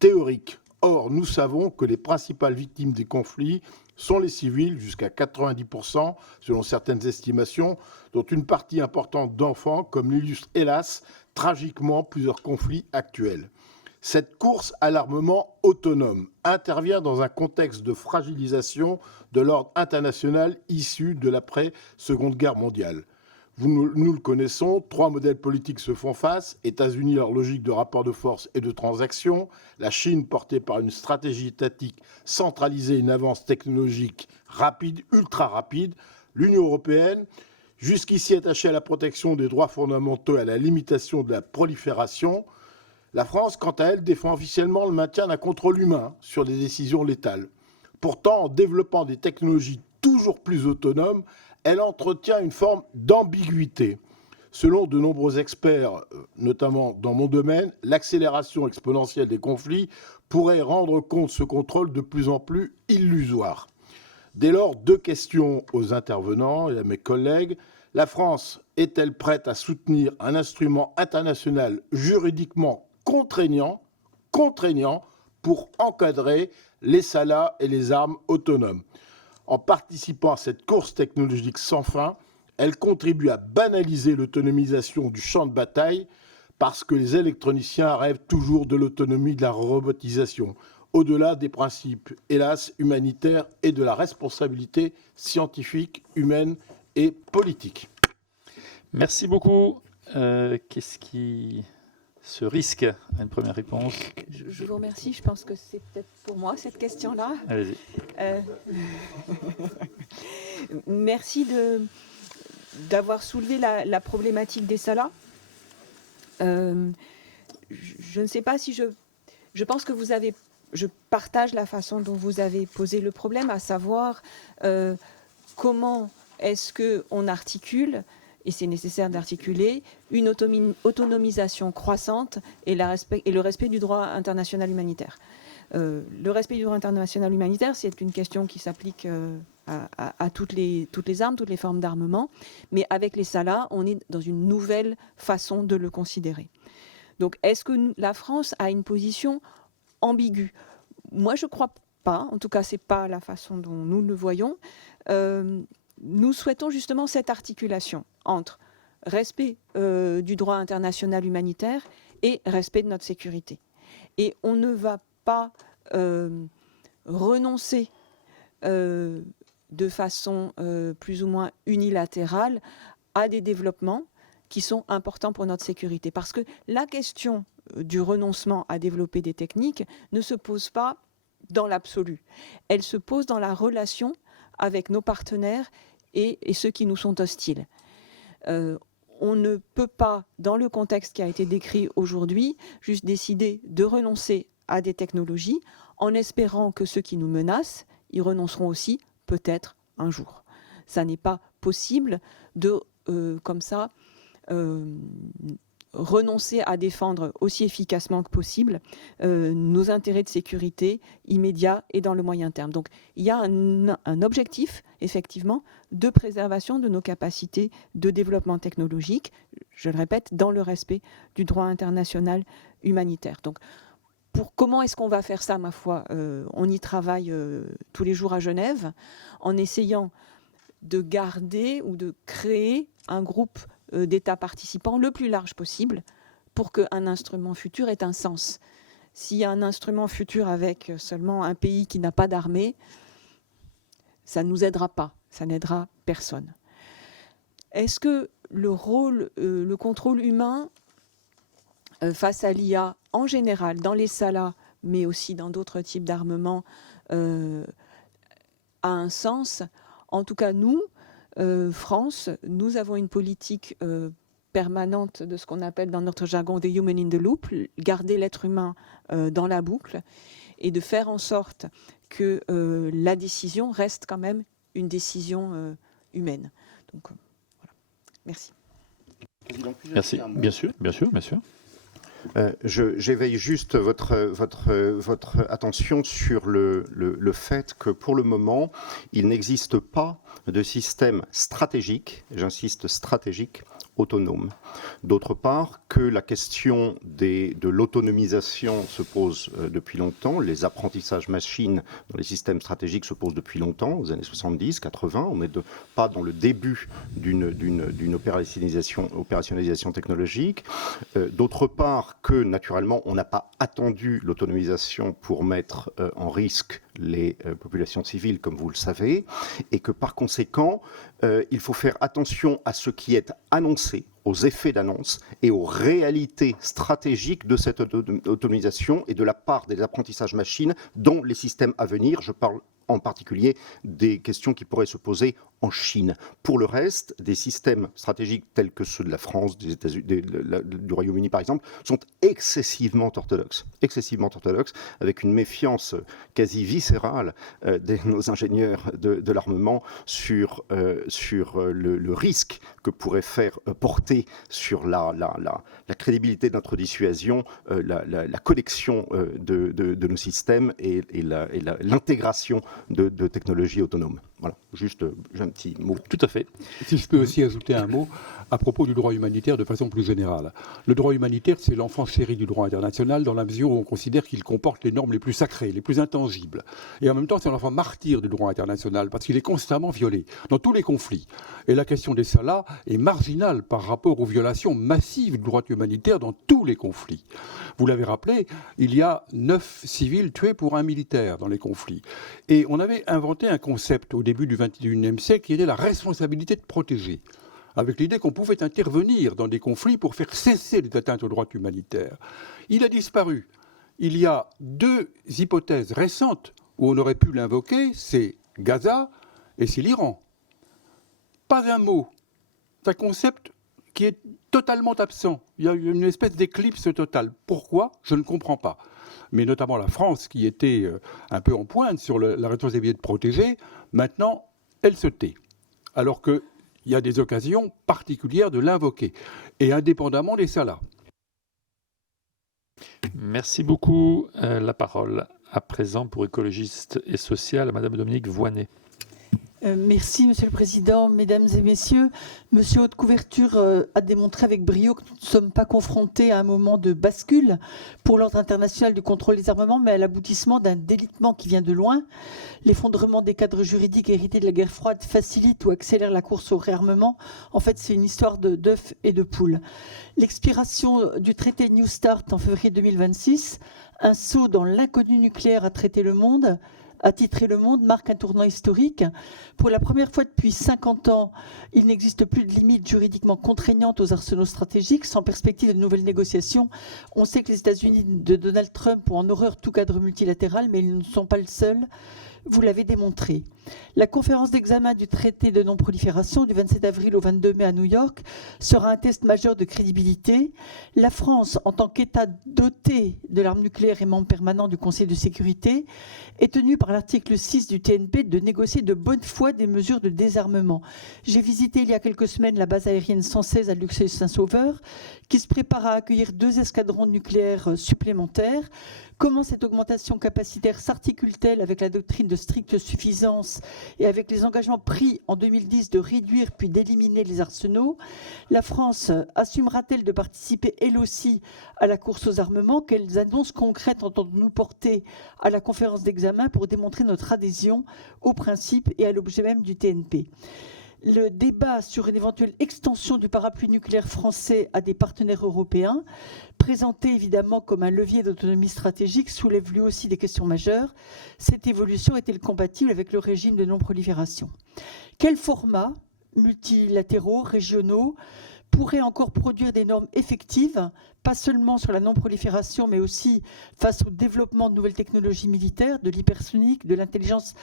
théorique. Or, nous savons que les principales victimes des conflits sont les civils, jusqu'à 90%, selon certaines estimations, dont une partie importante d'enfants, comme l'illustrent hélas tragiquement plusieurs conflits actuels. Cette course à l'armement autonome intervient dans un contexte de fragilisation de l'ordre international issu de l'après-Seconde Guerre mondiale. Nous le connaissons, 3 modèles politiques se font face, États-Unis, leur logique de rapport de force et de transaction, la Chine portée par une stratégie étatique centralisée, une avance technologique rapide, ultra rapide, l'Union européenne, jusqu'ici attachée à la protection des droits fondamentaux et à la limitation de la prolifération. La France, quant à elle, défend officiellement le maintien d'un contrôle humain sur les décisions létales. Pourtant, en développant des technologies toujours plus autonomes, elle entretient une forme d'ambiguïté. Selon de nombreux experts, notamment dans mon domaine, l'accélération exponentielle des conflits pourrait rendre compte ce contrôle de plus en plus illusoire. Dès lors, 2 questions aux intervenants et à mes collègues. La France est-elle prête à soutenir un instrument international juridiquement contraignant pour encadrer les salas et les armes autonomes? En participant à cette course technologique sans fin, elle contribue à banaliser l'autonomisation du champ de bataille parce que les électroniciens rêvent toujours de l'autonomie de la robotisation, au-delà des principes, hélas, humanitaires et de la responsabilité scientifique, humaine et politique. Merci beaucoup. Qu'est-ce qui se risque à une première réponse? Je vous remercie. Je pense que c'est peut-être pour moi cette question-là. Allez-y. Merci d'avoir soulevé la problématique des salas. Je ne sais pas si je pense que je partage la façon dont vous avez posé le problème, à savoir comment est-ce qu'on articule, et c'est nécessaire d'articuler, une autonomisation croissante et le respect du droit international humanitaire. Le respect du droit international humanitaire, c'est une question qui s'applique à toutes les armes, toutes les formes d'armement, mais avec les salas, on est dans une nouvelle façon de le considérer. Donc, est-ce que la France a une position ambiguë? Moi, je ne crois pas. En tout cas, ce n'est pas la façon dont nous le voyons. Nous souhaitons justement cette articulation entre respect du droit international humanitaire et respect de notre sécurité. Et on ne va pas renoncer de façon plus ou moins unilatérale à des développements qui sont importants pour notre sécurité. Parce que la question du renoncement à développer des techniques ne se pose pas dans l'absolu. Elle se pose dans la relation avec nos partenaires et ceux qui nous sont hostiles. On ne peut pas, dans le contexte qui a été décrit aujourd'hui, juste décider de renoncer à des technologies en espérant que ceux qui nous menacent y renonceront aussi, peut-être un jour. Ça n'est pas possible de, comme ça, renoncer à défendre aussi efficacement que possible nos intérêts de sécurité immédiats et dans le moyen terme. Donc il y a un objectif, effectivement, de préservation de nos capacités de développement technologique, je le répète, dans le respect du droit international humanitaire. Donc, comment est-ce qu'on va faire ça, ma foi? On y travaille tous les jours à Genève, en essayant de garder ou de créer un groupe d'États participants le plus large possible pour qu'un instrument futur ait un sens. S'il y a un instrument futur avec seulement un pays qui n'a pas d'armée, ça ne nous aidera pas, ça n'aidera personne. Est-ce que le contrôle humain face à l'IA en général, dans les salas, mais aussi dans d'autres types d'armements, a un sens? En tout cas, nous, France, nous avons une politique permanente de ce qu'on appelle dans notre jargon the human in the loop, garder l'être humain dans la boucle et de faire en sorte que la décision reste quand même une décision humaine. Donc voilà. Merci. Merci. Bien sûr, bien sûr, bien sûr. J'éveille juste votre attention sur le fait que pour le moment, il n'existe pas de système stratégique, j'insiste stratégique, autonome. D'autre part, que la question de l'autonomisation se pose depuis longtemps, les apprentissages machines dans les systèmes stratégiques se posent depuis longtemps, aux années 70, 80, on n'est pas dans le début d'une opérationnalisation technologique. D'autre part, que naturellement, on n'a pas attendu l'autonomisation pour mettre en risque les populations civiles, comme vous le savez, et que par conséquent, il faut faire attention à ce qui est annoncé, aux effets d'annonce et aux réalités stratégiques de cette autonomisation et de la part des apprentissages machines dans les systèmes à venir. Je parle en particulier des questions qui pourraient se poser en Chine. Pour le reste, des systèmes stratégiques tels que ceux de la France, des États-Unis, du Royaume-Uni par exemple, sont excessivement orthodoxes, avec une méfiance quasi viscérale de nos ingénieurs de l'armement sur le risque que pourrait faire porter sur la crédibilité de notre dissuasion, la connexion de nos systèmes et l'intégration de technologies autonomes. Voilà, juste un petit mot. Tout à fait. Si je peux aussi ajouter un mot à propos du droit humanitaire de façon plus générale. Le droit humanitaire, c'est l'enfant chéri du droit international dans la mesure où on considère qu'il comporte les normes les plus sacrées, les plus intangibles. Et en même temps, c'est l'enfant martyr du droit international parce qu'il est constamment violé dans tous les conflits. Et la question des salahs est marginale par rapport aux violations massives du droit humanitaire dans tous les conflits. Vous l'avez rappelé, il y a 9 civils tués pour un militaire dans les conflits. Et on avait inventé un concept au début du XXIe siècle qui était la responsabilité de protéger, avec l'idée qu'on pouvait intervenir dans des conflits pour faire cesser les atteintes aux droits humanitaires. Il a disparu. Il y a 2 hypothèses récentes où on aurait pu l'invoquer, c'est Gaza et c'est l'Iran. Pas un mot. C'est un concept qui est totalement absent. Il y a une espèce d'éclipse totale. Pourquoi ? Je ne comprends pas. Mais notamment la France, qui était un peu en pointe sur la responsabilité de protéger, maintenant, elle se tait. Alors qu'il y a des occasions particulières de l'invoquer, et indépendamment des salahs. Merci beaucoup. La parole à présent pour écologiste et social à Madame Dominique Voynet. Merci, Monsieur le Président. Mesdames et Messieurs, Monsieur Haute Couverture a démontré avec brio que nous ne sommes pas confrontés à un moment de bascule pour l'ordre international du contrôle des armements, mais à l'aboutissement d'un délitement qui vient de loin. L'effondrement des cadres juridiques hérités de la guerre froide facilite ou accélère la course au réarmement. En fait, c'est une histoire d'œufs et de poules. L'expiration du traité New Start en février 2026, un saut dans l'inconnu nucléaire a titrer le monde, marque un tournant historique. Pour la première fois depuis 50 ans, il n'existe plus de limite juridiquement contraignante aux arsenaux stratégiques, sans perspective de nouvelles négociations. On sait que les États-Unis de Donald Trump ont en horreur tout cadre multilatéral, mais ils ne sont pas le seul. Vous l'avez démontré. La conférence d'examen du traité de non-prolifération du 27 avril au 22 mai à New York sera un test majeur de crédibilité. La France, en tant qu'État doté de l'arme nucléaire et membre permanent du Conseil de sécurité, est tenue par l'article 6 du TNP de négocier de bonne foi des mesures de désarmement. J'ai visité il y a quelques semaines la base aérienne 116 à Luxeuil-Saint-Sauveur, qui se prépare à accueillir 2 escadrons nucléaires supplémentaires. Comment cette augmentation capacitaire s'articule-t-elle avec la doctrine de stricte suffisance et avec les engagements pris en 2010 de réduire puis d'éliminer les arsenaux? La France assumera-t-elle de participer elle aussi à la course aux armements? Quelles annonces concrètes entendons-nous porter à la conférence d'examen pour démontrer notre adhésion aux principes et à l'objet même du TNP? Le débat sur une éventuelle extension du parapluie nucléaire français à des partenaires européens, présenté évidemment comme un levier d'autonomie stratégique, soulève lui aussi des questions majeures. Cette évolution est-elle compatible avec le régime de non-prolifération? Quels formats multilatéraux, régionaux, pourraient encore produire des normes effectives pas seulement sur la non-prolifération, mais aussi face au développement de nouvelles technologies militaires, de l'hypersonique, de l'intelligence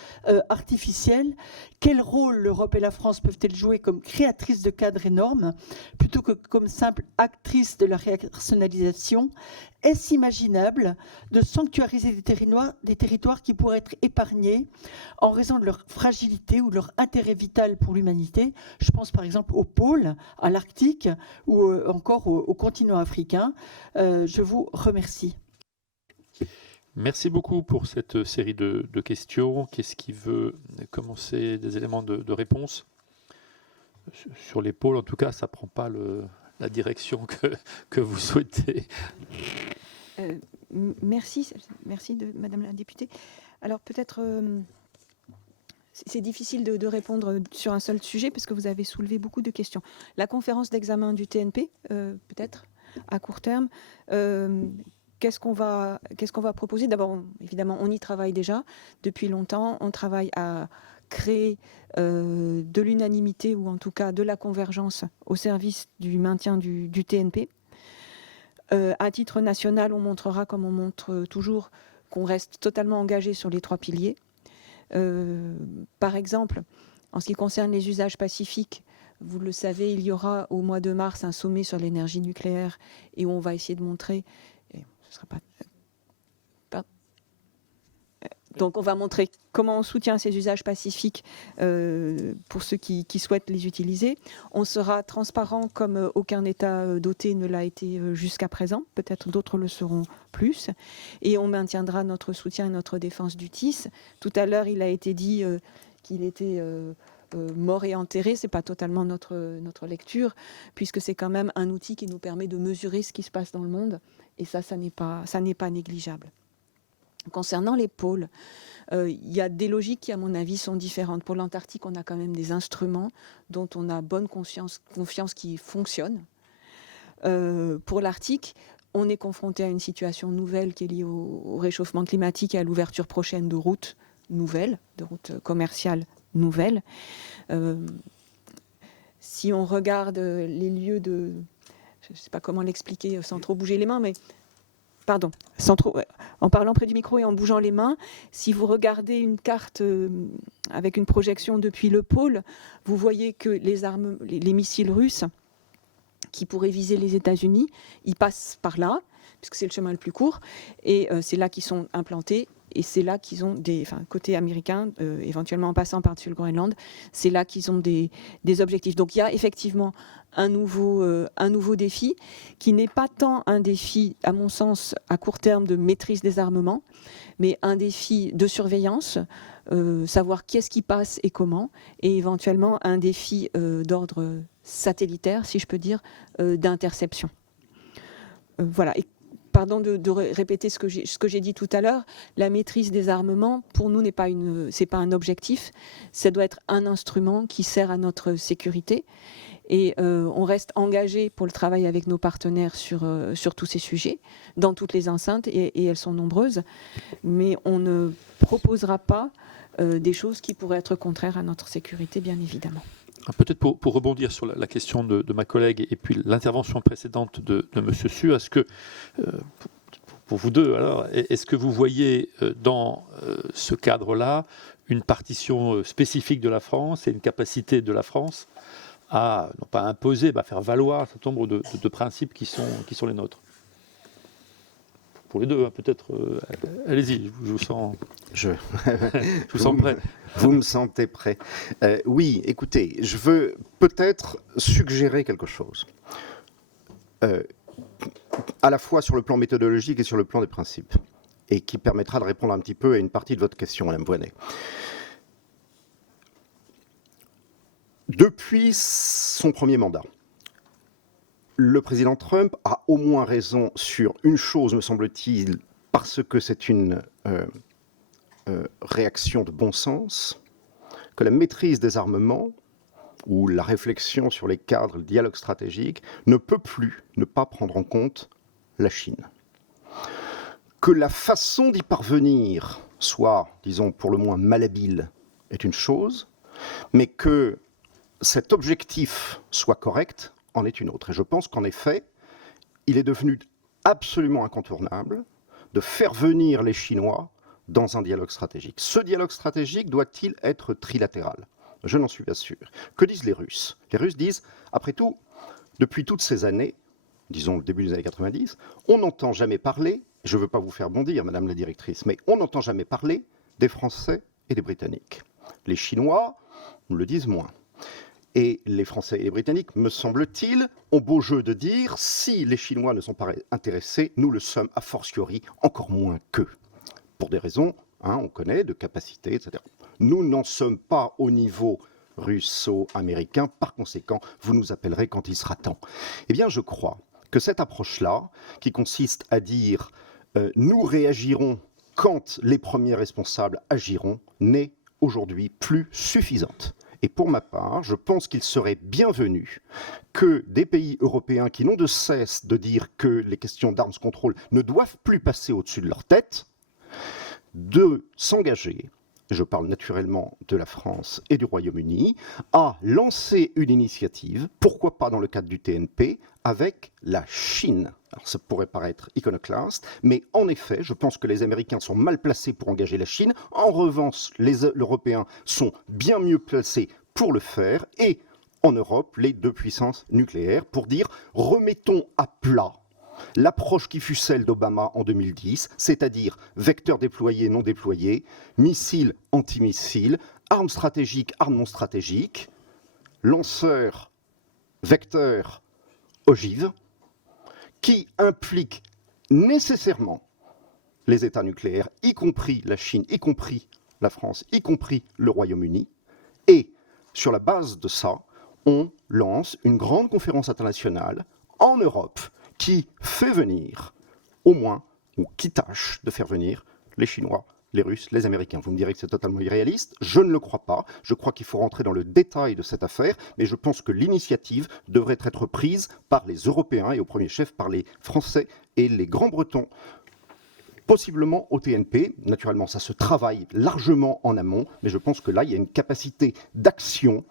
artificielle. Quel rôle l'Europe et la France peuvent-elles jouer comme créatrices de cadres et normes, plutôt que comme simples actrices de la rationalisation? Est-ce imaginable de sanctuariser des territoires qui pourraient être épargnés en raison de leur fragilité ou de leur intérêt vital pour l'humanité? Je pense par exemple au pôle, à l'Arctique ou encore au continent africain. Je vous remercie. Merci beaucoup pour cette série de questions. Qu'est-ce qui veut commencer des éléments de réponse? Sur les pôles, en tout cas, ça ne prend pas la direction que vous souhaitez. Merci Madame la députée. Alors peut-être c'est difficile de répondre sur un seul sujet parce que vous avez soulevé beaucoup de questions. La conférence d'examen du TNP, peut-être à court terme. Qu'est-ce qu'on va proposer? D'abord, évidemment, on y travaille déjà depuis longtemps. On travaille à créer de l'unanimité ou en tout cas de la convergence au service du maintien du TNP. À titre national, on montrera, comme on montre toujours, qu'on reste totalement engagé sur les 3 piliers. Par exemple, en ce qui concerne les usages pacifiques, vous le savez, il y aura au mois de mars un sommet sur l'énergie nucléaire et où on va essayer de montrer... Ce sera pas... Donc on va montrer comment on soutient ces usages pacifiques pour ceux qui souhaitent les utiliser. On sera transparent comme aucun État doté ne l'a été jusqu'à présent. Peut-être d'autres le seront plus. Et on maintiendra notre soutien et notre défense du TIS. Tout à l'heure, il a été dit qu'il était mort et enterré. Ce n'est pas totalement notre lecture, puisque c'est quand même un outil qui nous permet de mesurer ce qui se passe dans le monde. Et ça n'est pas négligeable. Concernant les pôles, il y a des logiques qui, à mon avis, sont différentes. Pour l'Antarctique, on a quand même des instruments dont on a bonne confiance qui fonctionnent. Pour l'Arctique, on est confronté à une situation nouvelle qui est liée au réchauffement climatique et à l'ouverture prochaine de routes nouvelles, de routes commerciales nouvelles. Si on regarde les lieux de... Je ne sais pas comment l'expliquer sans trop bouger les mains, mais... Pardon, en parlant près du micro et en bougeant les mains, si vous regardez une carte avec une projection depuis le pôle, vous voyez que les missiles russes qui pourraient viser les États-Unis, ils passent par là, puisque c'est le chemin le plus court, et c'est là qu'ils sont implantés, et c'est là qu'ils ont côté américain, éventuellement en passant par-dessus le Groenland, c'est là qu'ils ont des objectifs. Donc il y a effectivement un nouveau défi qui n'est pas tant un défi, à mon sens, à court terme de maîtrise des armements, mais un défi de surveillance, savoir qui est-ce qui passe et comment, et éventuellement un défi d'ordre satellitaire, si je peux dire, d'interception. Voilà. Et pardon de répéter ce que j'ai dit tout à l'heure, la maîtrise des armements, pour nous, c'est pas un objectif, ça doit être un instrument qui sert à notre sécurité. Et on reste engagé pour le travail avec nos partenaires sur tous ces sujets, dans toutes les enceintes, et elles sont nombreuses. Mais on ne proposera pas des choses qui pourraient être contraires à notre sécurité, bien évidemment. Peut-être pour rebondir sur la question de ma collègue et puis l'intervention précédente de M. Su, est-ce que, pour vous deux, alors, est-ce que vous voyez dans ce cadre-là une partition spécifique de la France et une capacité de la France à, non pas imposer, mais à faire valoir un certain nombre de principes qui sont les nôtres? Pour les deux, hein, peut-être. Allez-y, je vous sens. Je vous sens prêt. Vous me sentez prêt. Oui, écoutez, je veux peut-être suggérer quelque chose. À la fois sur le plan méthodologique et sur le plan des principes, et qui permettra de répondre un petit peu à une partie de votre question, Madame Voynet. Depuis son premier mandat, le président Trump a au moins raison sur une chose, me semble-t-il, parce que c'est une réaction de bon sens, que la maîtrise des armements ou la réflexion sur les cadres, le dialogue stratégique, ne peut plus ne pas prendre en compte la Chine. Que la façon d'y parvenir soit, disons, pour le moins malhabile, est une chose, mais que cet objectif soit correct en est une autre. Et je pense qu'en effet, il est devenu absolument incontournable de faire venir les Chinois dans un dialogue stratégique. Ce dialogue stratégique doit-il être trilatéral? Je n'en suis pas sûr. Que disent les Russes? Les Russes disent, après tout, depuis toutes ces années, disons le début des années 90, on n'entend jamais parler, je ne veux pas vous faire bondir, Madame la directrice, mais on n'entend jamais parler des Français et des Britanniques. Les Chinois le disent moins. Et les Français et les Britanniques, me semble-t-il, ont beau jeu de dire, si les Chinois ne sont pas intéressés, nous le sommes a fortiori encore moins qu'eux. Pour des raisons, on connaît, de capacité, etc. Nous n'en sommes pas au niveau russo-américain, par conséquent, vous nous appellerez quand il sera temps. Eh bien, je crois que cette approche-là, qui consiste à dire nous réagirons quand les premiers responsables agiront, n'est aujourd'hui plus suffisante. Et pour ma part, je pense qu'il serait bienvenu que des pays européens qui n'ont de cesse de dire que les questions d'arms control ne doivent plus passer au-dessus de leur tête, de s'engager, je parle naturellement de la France et du Royaume-Uni, à lancer une initiative, pourquoi pas dans le cadre du TNP, avec la Chine. Alors ça pourrait paraître iconoclaste, mais en effet, je pense que les Américains sont mal placés pour engager la Chine. En revanche, les Européens sont bien mieux placés pour le faire, et en Europe, les deux puissances nucléaires, pour dire remettons à plat l'approche qui fut celle d'Obama en 2010, c'est-à-dire vecteurs déployés, non déployés, missiles, antimissiles, armes stratégiques, armes non stratégiques, lanceurs, vecteurs, ogives, qui impliquent nécessairement les États nucléaires, y compris la Chine, y compris la France, y compris le Royaume-Uni. Et sur la base de ça, on lance une grande conférence internationale en Europe qui fait venir, au moins, ou qui tâche de faire venir les Chinois, les Russes, les Américains. Vous me direz que c'est totalement irréaliste. Je ne le crois pas. Je crois qu'il faut rentrer dans le détail de cette affaire, mais je pense que l'initiative devrait être prise par les Européens et au premier chef par les Français et les Grands-Bretons, possiblement au TNP. Naturellement, ça se travaille largement en amont, mais je pense que là, il y a une capacité d'action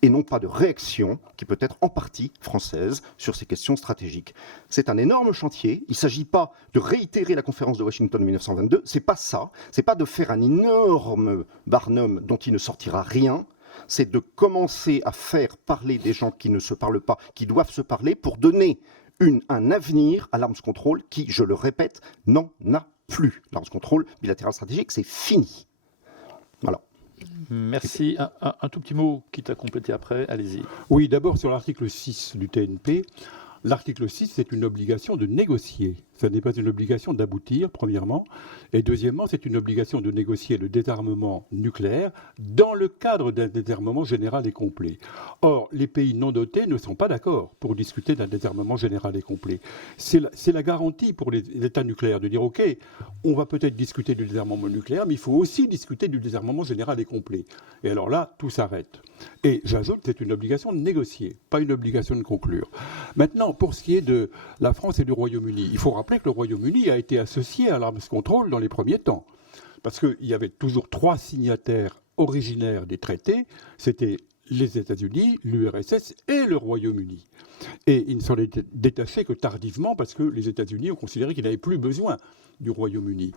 et non pas de réaction, qui peut être en partie française sur ces questions stratégiques. C'est un énorme chantier. Il ne s'agit pas de réitérer la conférence de Washington de 1922. C'est pas ça. C'est pas de faire un énorme Barnum dont il ne sortira rien. C'est de commencer à faire parler des gens qui ne se parlent pas, qui doivent se parler, pour donner un avenir à l'arms control qui, je le répète, n'en a plus. L'arms control bilatéral stratégique, c'est fini. Voilà. Merci. Un tout petit mot, quitte à compléter après, allez-y. Oui, d'abord sur l'article 6 du TNP. L'article 6, c'est une obligation de négocier. Ce n'est pas une obligation d'aboutir, premièrement. Et deuxièmement, c'est une obligation de négocier le désarmement nucléaire dans le cadre d'un désarmement général et complet. Or, les pays non dotés ne sont pas d'accord pour discuter d'un désarmement général et complet. C'est la garantie pour les États nucléaires de dire, OK, on va peut-être discuter du désarmement nucléaire, mais il faut aussi discuter du désarmement général et complet. Et alors là, tout s'arrête. Et j'ajoute, c'est une obligation de négocier, pas une obligation de conclure. Maintenant, pour ce qui est de la France et du Royaume-Uni, il faut rappeler que le Royaume-Uni a été associé à l'arms control dans les premiers temps. Parce qu'il y avait toujours 3 signataires originaires des traités, c'était les États-Unis, l'URSS et le Royaume-Uni. Et ils ne s'en étaient détachés que tardivement parce que les États-Unis ont considéré qu'ils n'avaient plus besoin du Royaume-Uni.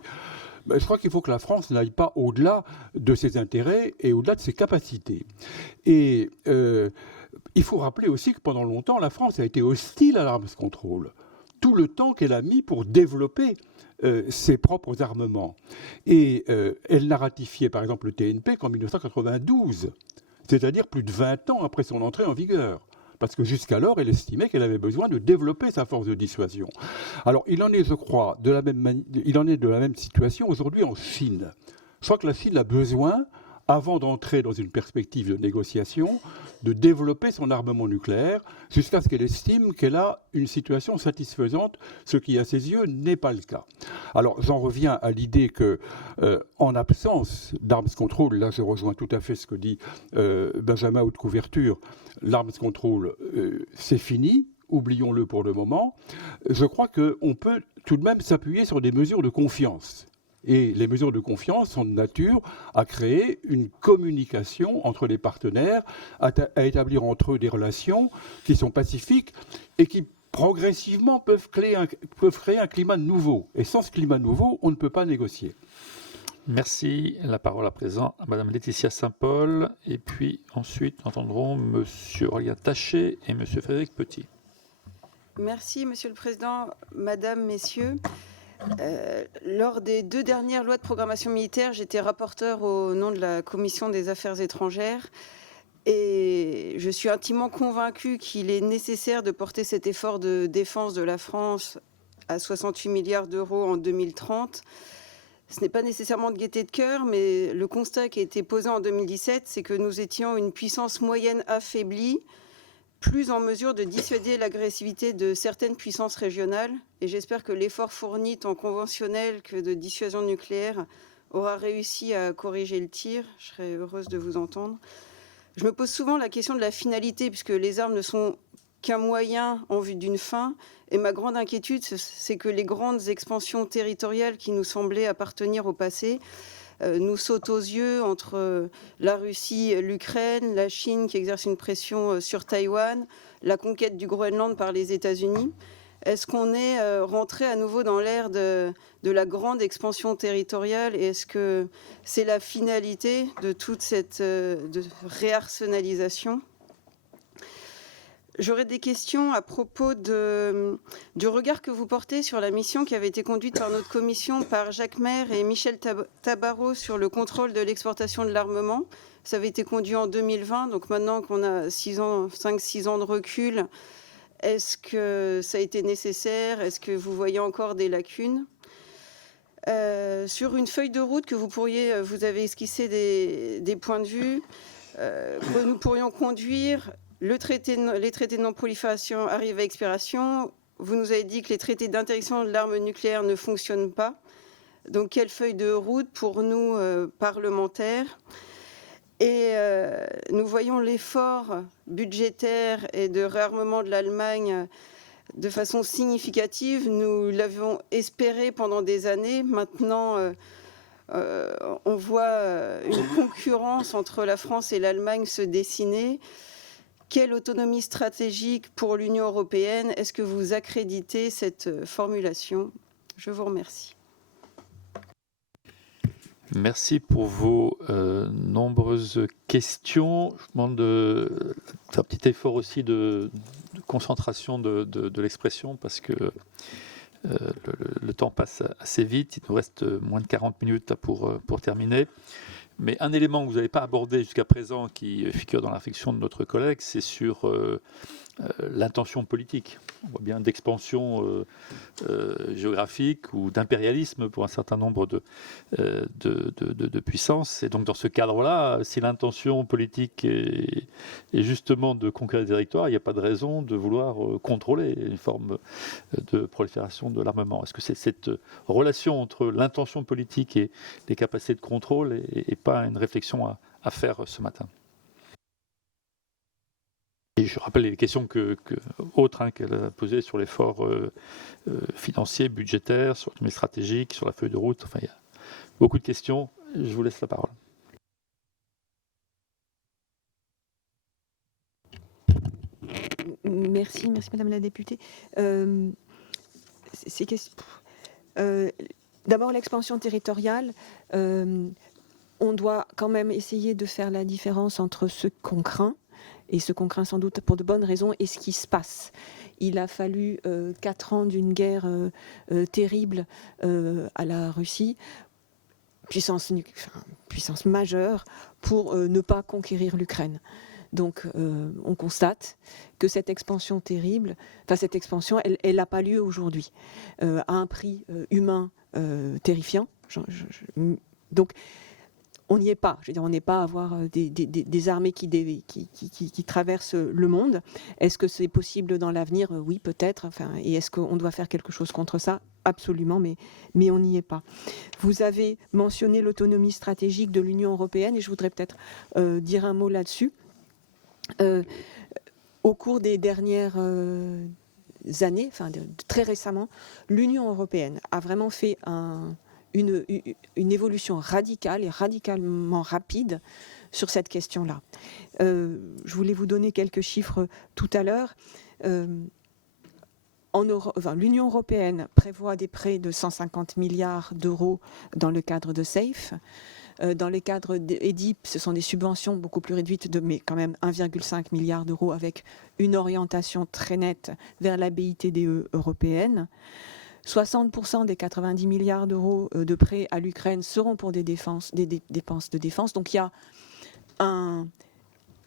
Je crois qu'il faut que la France n'aille pas au-delà de ses intérêts et au-delà de ses capacités. Et il faut rappeler aussi que pendant longtemps, la France a été hostile à l'arms control. Tout le temps qu'elle a mis pour développer ses propres armements. Et elle n'a ratifié, par exemple, le TNP qu'en 1992, c'est-à-dire plus de 20 ans après son entrée en vigueur. Parce que jusqu'alors, elle estimait qu'elle avait besoin de développer sa force de dissuasion. Alors, il en est, je crois, de la même situation aujourd'hui en Chine. Je crois que la Chine a besoin, avant d'entrer dans une perspective de négociation, de développer son armement nucléaire jusqu'à ce qu'elle estime qu'elle a une situation satisfaisante, ce qui, à ses yeux, n'est pas le cas. Alors, j'en reviens à l'idée que, en absence d'arms control, là je rejoins tout à fait ce que dit Benjamin Haute-Couverture, l'arms control, c'est fini, oublions-le pour le moment. Je crois qu'on peut tout de même s'appuyer sur des mesures de confiance. Et les mesures de confiance sont de nature à créer une communication entre les partenaires, à établir entre eux des relations qui sont pacifiques et qui progressivement peuvent créer un climat nouveau. Et sans ce climat nouveau, on ne peut pas négocier. Merci. La parole à présent à Madame Laetitia Saint-Paul. Et puis ensuite, nous entendrons Monsieur Aurélien Taché et Monsieur Frédéric Petit. Merci, Monsieur le Président, Madame, Messieurs. Lors des 2 dernières lois de programmation militaire, j'étais rapporteur au nom de la Commission des Affaires étrangères. Et je suis intimement convaincue qu'il est nécessaire de porter cet effort de défense de la France à 68 milliards d'euros en 2030. Ce n'est pas nécessairement de gaieté de cœur, mais le constat qui a été posé en 2017, c'est que nous étions une puissance moyenne affaiblie, plus en mesure de dissuader l'agressivité de certaines puissances régionales. Et j'espère que l'effort fourni tant conventionnel que de dissuasion nucléaire aura réussi à corriger le tir. Je serais heureuse de vous entendre. Je me pose souvent la question de la finalité, puisque les armes ne sont qu'un moyen en vue d'une fin. Et ma grande inquiétude, c'est que les grandes expansions territoriales qui nous semblaient appartenir au passé nous sautent aux yeux entre la Russie, l'Ukraine, la Chine qui exerce une pression sur Taïwan, la conquête du Groenland par les États-Unis. Est-ce qu'on est rentré à nouveau dans l'ère de la grande expansion territoriale et est-ce que c'est la finalité de toute cette réarsenalisation ? J'aurais des questions à propos du regard que vous portez sur la mission qui avait été conduite par notre commission par Jacques Maire et Michel Tabarot sur le contrôle de l'exportation de l'armement. Ça avait été conduit en 2020, donc maintenant qu'on a 5-6 ans de recul, est-ce que ça a été nécessaire? Est-ce que vous voyez encore des lacunes? Sur une feuille de route que vous avez esquissé des points de vue que nous pourrions conduire. Les traités de non-prolifération arrivent à expiration. Vous nous avez dit que les traités d'interdiction de l'arme nucléaire ne fonctionnent pas. Donc, quelle feuille de route pour nous, parlementaires? Et nous voyons l'effort budgétaire et de réarmement de l'Allemagne de façon significative. Nous l'avions espéré pendant des années. Maintenant, on voit une concurrence entre la France et l'Allemagne se dessiner. Quelle autonomie stratégique pour l'Union européenne? Est-ce que vous accréditez cette formulation? Je vous remercie. Merci pour vos nombreuses questions. Je vous demande de faire un petit effort aussi de concentration de l'expression parce que le temps passe assez vite. Il nous reste moins de 40 minutes pour terminer. Mais un élément que vous n'avez pas abordé jusqu'à présent, qui figure dans la réflexion de notre collègue, c'est sur l'intention politique. On voit bien d'expansion géographique ou d'impérialisme pour un certain nombre de puissances. Et donc dans ce cadre-là, si l'intention politique est justement de conquérir des territoires, il n'y a pas de raison de vouloir contrôler une forme de prolifération de l'armement. Est-ce que c'est cette relation entre l'intention politique et les capacités de contrôle et pas une réflexion à faire ce matin? Et je rappelle les questions autres qu'elle a posées sur l'effort financier, budgétaire, sur l'autonomie stratégique, sur la feuille de route. Enfin, il y a beaucoup de questions. Je vous laisse la parole. Merci Madame la députée. D'abord, l'expansion territoriale. On doit quand même essayer de faire la différence entre ce qu'on craint, et ce qu'on craint sans doute pour de bonnes raisons, et ce qui se passe. Il a fallu 4 ans d'une guerre terrible à la Russie, puissance majeure, pour ne pas conquérir l'Ukraine. Donc on constate que cette expansion terrible, cette expansion, elle n'a pas lieu aujourd'hui, à un prix humain terrifiant. Donc on n'y est pas. Je veux dire, on n'est pas à avoir des armées qui traversent le monde. Est-ce que c'est possible dans l'avenir? Oui, peut-être. Et est-ce qu'on doit faire quelque chose contre ça? Absolument, mais on n'y est pas. Vous avez mentionné l'autonomie stratégique de l'Union européenne, et je voudrais peut-être dire un mot là-dessus. Au cours des dernières années, très récemment, l'Union européenne a vraiment fait une évolution radicale et radicalement rapide sur cette question-là. Je voulais vous donner quelques chiffres tout à l'heure. L'Union européenne prévoit des prêts de 150 milliards d'euros dans le cadre de SAFE. Dans le cadre d'EDIP, ce sont des subventions beaucoup plus réduites, mais quand même 1,5 milliard d'euros avec une orientation très nette vers la BITDE européenne. 60% des 90 milliards d'euros de prêts à l'Ukraine seront pour des dépenses de défense. Donc il y a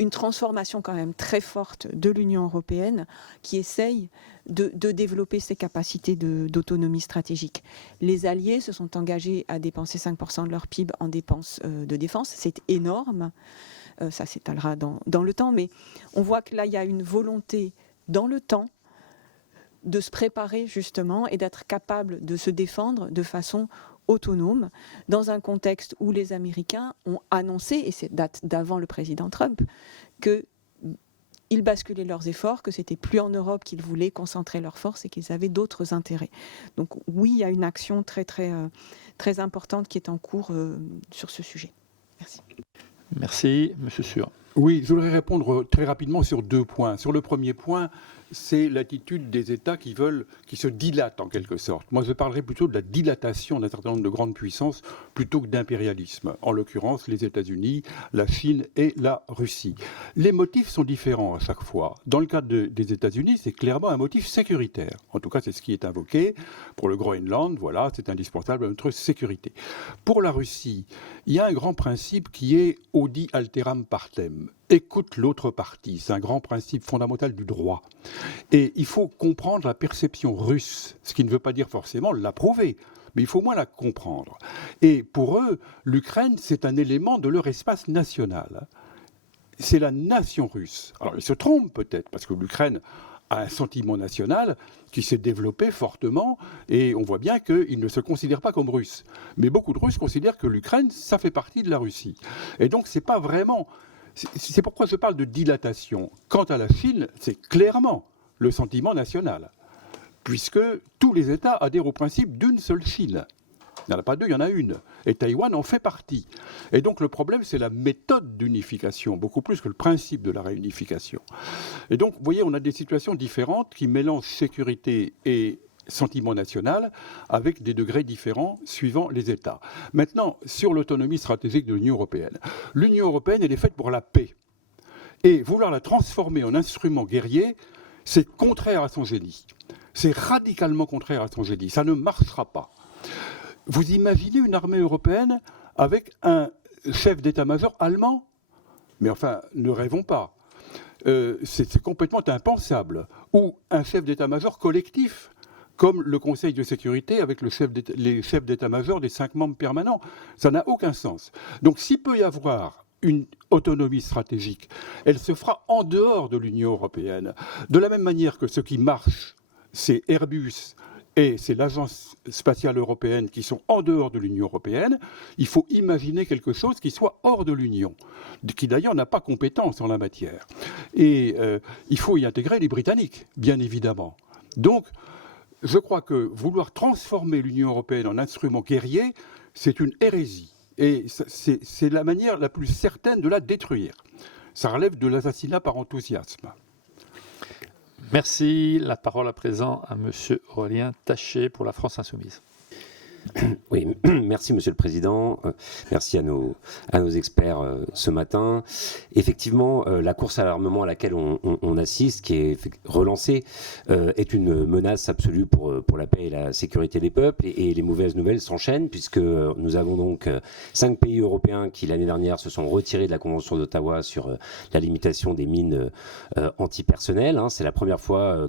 une transformation quand même très forte de l'Union européenne qui essaye de développer ses capacités d'autonomie stratégique. Les alliés se sont engagés à dépenser 5% de leur PIB en dépenses de défense. C'est énorme. Ça s'étalera dans le temps. Mais on voit que là, il y a une volonté dans le temps de se préparer justement et d'être capable de se défendre de façon autonome dans un contexte où les Américains ont annoncé, et c'est date d'avant le président Trump, qu'ils basculaient leurs efforts, que c'était plus en Europe qu'ils voulaient concentrer leurs forces et qu'ils avaient d'autres intérêts. Donc oui, il y a une action très, très, très importante qui est en cours sur ce sujet. Merci. Merci, Monsieur Sûr. Oui, je voudrais répondre très rapidement sur 2 points. Sur le premier point, c'est l'attitude des États qui se dilatent en quelque sorte. Moi, je parlerais plutôt de la dilatation d'un certain nombre de grandes puissances plutôt que d'impérialisme. En l'occurrence, les États-Unis, la Chine et la Russie. Les motifs sont différents à chaque fois. Dans le cas des États-Unis, c'est clairement un motif sécuritaire. En tout cas, c'est ce qui est invoqué. Pour le Groenland, voilà, c'est indispensable à notre sécurité. Pour la Russie, il y a un grand principe qui est audi alteram partem. Écoute l'autre partie. C'est un grand principe fondamental du droit. Et il faut comprendre la perception russe, ce qui ne veut pas dire forcément l'approuver, mais il faut au moins la comprendre. Et pour eux, l'Ukraine, c'est un élément de leur espace national. C'est la nation russe. Alors ils se trompent peut-être, parce que l'Ukraine a un sentiment national qui s'est développé fortement, et on voit bien qu'ils ne se considèrent pas comme Russes. Mais beaucoup de Russes considèrent que l'Ukraine, ça fait partie de la Russie. Et donc c'est pas vraiment... C'est pourquoi je parle de dilatation. Quant à la Chine, c'est clairement le sentiment national, puisque tous les États adhèrent au principe d'une seule Chine. Il n'y en a pas deux, il y en a une. Et Taïwan en fait partie. Et donc le problème, c'est la méthode d'unification, beaucoup plus que le principe de la réunification. Et donc, vous voyez, on a des situations différentes qui mélangent sécurité et sentiment national avec des degrés différents suivant les États. Maintenant, sur l'autonomie stratégique de l'Union européenne. L'Union européenne, elle est faite pour la paix. Et vouloir la transformer en instrument guerrier, c'est contraire à son génie. C'est radicalement contraire à son génie. Ça ne marchera pas. Vous imaginez une armée européenne avec un chef d'état-major allemand ? Mais enfin, ne rêvons pas. C'est complètement impensable. Ou un chef d'état-major collectif, comme le Conseil de sécurité avec les chefs d'état-major des 5 membres permanents. Ça n'a aucun sens. Donc s'il peut y avoir une autonomie stratégique, elle se fera en dehors de l'Union européenne. De la même manière que ce qui marche, c'est Airbus et c'est l'Agence spatiale européenne qui sont en dehors de l'Union européenne, il faut imaginer quelque chose qui soit hors de l'Union, qui d'ailleurs n'a pas compétence en la matière. Et il faut y intégrer les Britanniques, bien évidemment. Donc, je crois que vouloir transformer l'Union européenne en instrument guerrier, c'est une hérésie. Et c'est la manière la plus certaine de la détruire. Ça relève de l'assassinat par enthousiasme. Merci. La parole à présent à Monsieur Aurélien Taché pour la France Insoumise. Oui, merci Monsieur le Président, merci à nos experts ce matin. Effectivement, la course à l'armement à laquelle on assiste, qui est relancée, est une menace absolue pour la paix et la sécurité des peuples, et les mauvaises nouvelles s'enchaînent, puisque nous avons donc 5 pays européens qui l'année dernière se sont retirés de la Convention d'Ottawa sur la limitation des mines antipersonnelles. C'est la première fois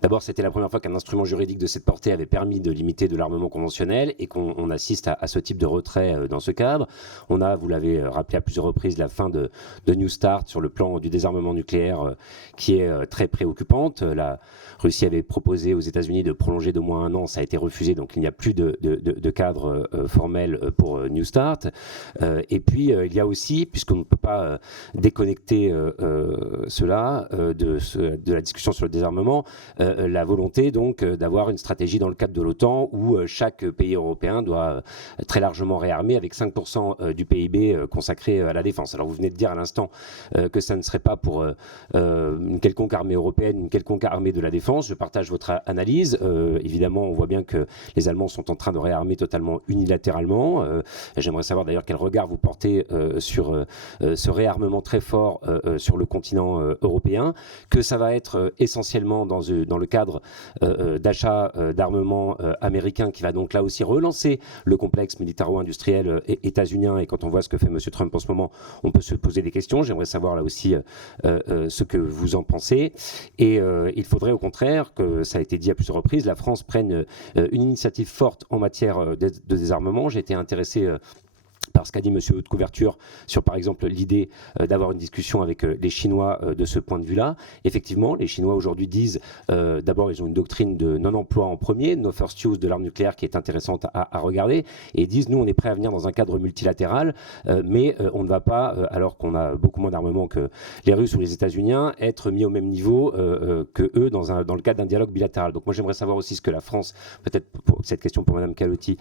d'abord c'était la première fois qu'un instrument juridique de cette portée avait permis de limiter de l'armement conventionnel, et qu'on assiste à ce type de retrait dans ce cadre. On a, vous l'avez rappelé à plusieurs reprises, la fin de New START sur le plan du désarmement nucléaire qui est très préoccupante. La Russie avait proposé aux États-Unis de prolonger d'au moins 1 an, ça a été refusé, donc il n'y a plus de cadre formel pour New START. Et puis il y a aussi, puisqu'on ne peut pas déconnecter cela de la discussion sur le désarmement, la volonté donc d'avoir une stratégie dans le cadre de l'OTAN où chaque le pays européen doit très largement réarmer avec 5% du PIB consacré à la défense. Alors vous venez de dire à l'instant que ça ne serait pas pour une quelconque armée européenne, une quelconque armée de la défense. Je partage votre analyse. Évidemment, on voit bien que les Allemands sont en train de réarmer totalement unilatéralement. J'aimerais savoir d'ailleurs quel regard vous portez sur ce réarmement très fort sur le continent européen, que ça va être essentiellement dans le cadre d'achat d'armement américain qui va donc là aussi relancer le complexe militaro-industriel états-unien. Et quand on voit ce que fait M. Trump en ce moment, on peut se poser des questions. J'aimerais savoir là aussi ce que vous en pensez. Et il faudrait au contraire que, ça a été dit à plusieurs reprises, la France prenne une initiative forte en matière de désarmement. J'ai été intéressé par ce qu'a dit M. Haute Couverture sur, par exemple, l'idée d'avoir une discussion avec les Chinois de ce point de vue-là. Effectivement, les Chinois aujourd'hui disent, d'abord, ils ont une doctrine de non-emploi en premier, no first use de l'arme nucléaire qui est intéressante à regarder, et ils disent, nous, on est prêt à venir dans un cadre multilatéral, mais on ne va pas, alors qu'on a beaucoup moins d'armement que les Russes ou les États-Unis, être mis au même niveau que eux dans le cadre d'un dialogue bilatéral. Donc moi, j'aimerais savoir aussi ce que la France, peut-être cette question pour Mme Calotti,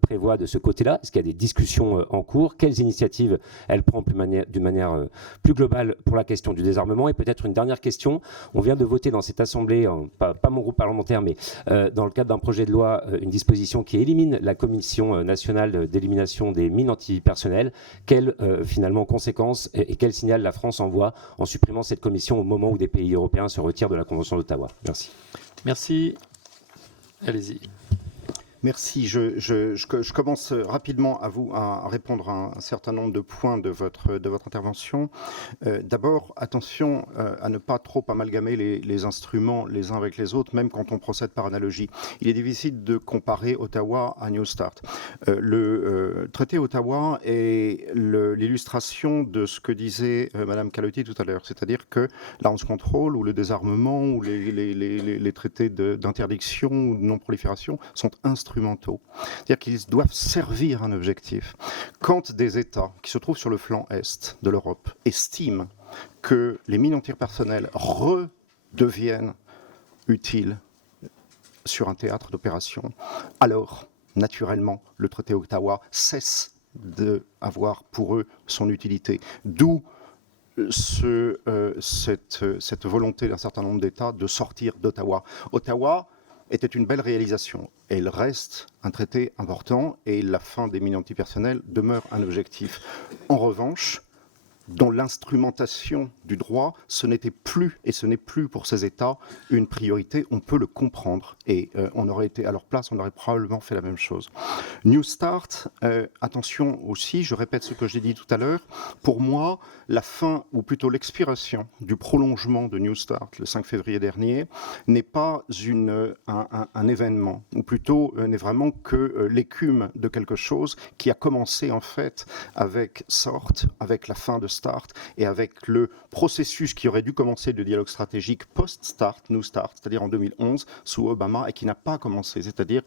prévoit de ce côté-là. Est-ce qu'il y a des discussions en cours? Quelles initiatives elle prend d'une manière plus globale pour la question du désarmement? Et peut-être une dernière question. On vient de voter dans cette Assemblée, pas mon groupe parlementaire, mais dans le cadre d'un projet de loi, une disposition qui élimine la Commission nationale d'élimination des mines antipersonnelles. Quelles finalement conséquences et quel signal la France envoie en supprimant cette commission au moment où des pays européens se retirent de la Convention d'Ottawa? Merci. Merci. Allez-y. Merci. Je commence rapidement à répondre à un certain nombre de points de votre intervention. D'abord, attention à ne pas trop amalgamer les instruments les uns avec les autres, même quand on procède par analogie. Il est difficile de comparer Ottawa à New Start. Le traité Ottawa est l'illustration de ce que disait Mme Calotti tout à l'heure, c'est-à-dire que l'arms control ou le désarmement ou les traités d'interdiction ou de non-prolifération sont instrumentaux. C'est-à-dire qu'ils doivent servir un objectif. Quand des États qui se trouvent sur le flanc est de l'Europe estiment que les mines antipersonnelles redeviennent utiles sur un théâtre d'opération, alors, naturellement, le traité Ottawa cesse d'avoir pour eux son utilité. D'où cette volonté d'un certain nombre d'États de sortir d'Ottawa. Ottawa était une belle réalisation. Elle reste un traité important et la fin des mines antipersonnelles demeure un objectif. En revanche, dans l'instrumentation du droit, ce n'était plus, et ce n'est plus pour ces États, une priorité. On peut le comprendre. Et on aurait été à leur place, on aurait probablement fait la même chose. New Start, attention aussi, je répète ce que j'ai dit tout à l'heure, pour moi, la fin, ou plutôt l'expiration du prolongement de New Start, le 5 février dernier, n'est pas un événement, ou plutôt n'est vraiment que l'écume de quelque chose qui a commencé en fait avec SORT, avec la fin de Start et avec le processus qui aurait dû commencer de dialogue stratégique post-Start, New Start, c'est-à-dire en 2011 sous Obama et qui n'a pas commencé, c'est-à-dire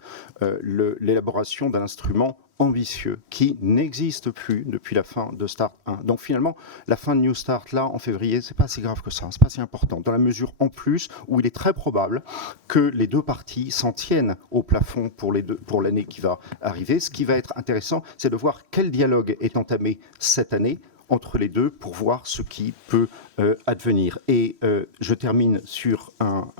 l'élaboration d'un instrument ambitieux qui n'existe plus depuis la fin de Start 1. Donc finalement, la fin de New Start là en février, c'est pas si grave que ça, c'est pas si important dans la mesure en plus où il est très probable que les deux parties s'en tiennent au plafond pour l'année qui va arriver. Ce qui va être intéressant, c'est de voir quel dialogue est entamé cette année entre les deux pour voir ce qui peut advenir. Et je termine sur un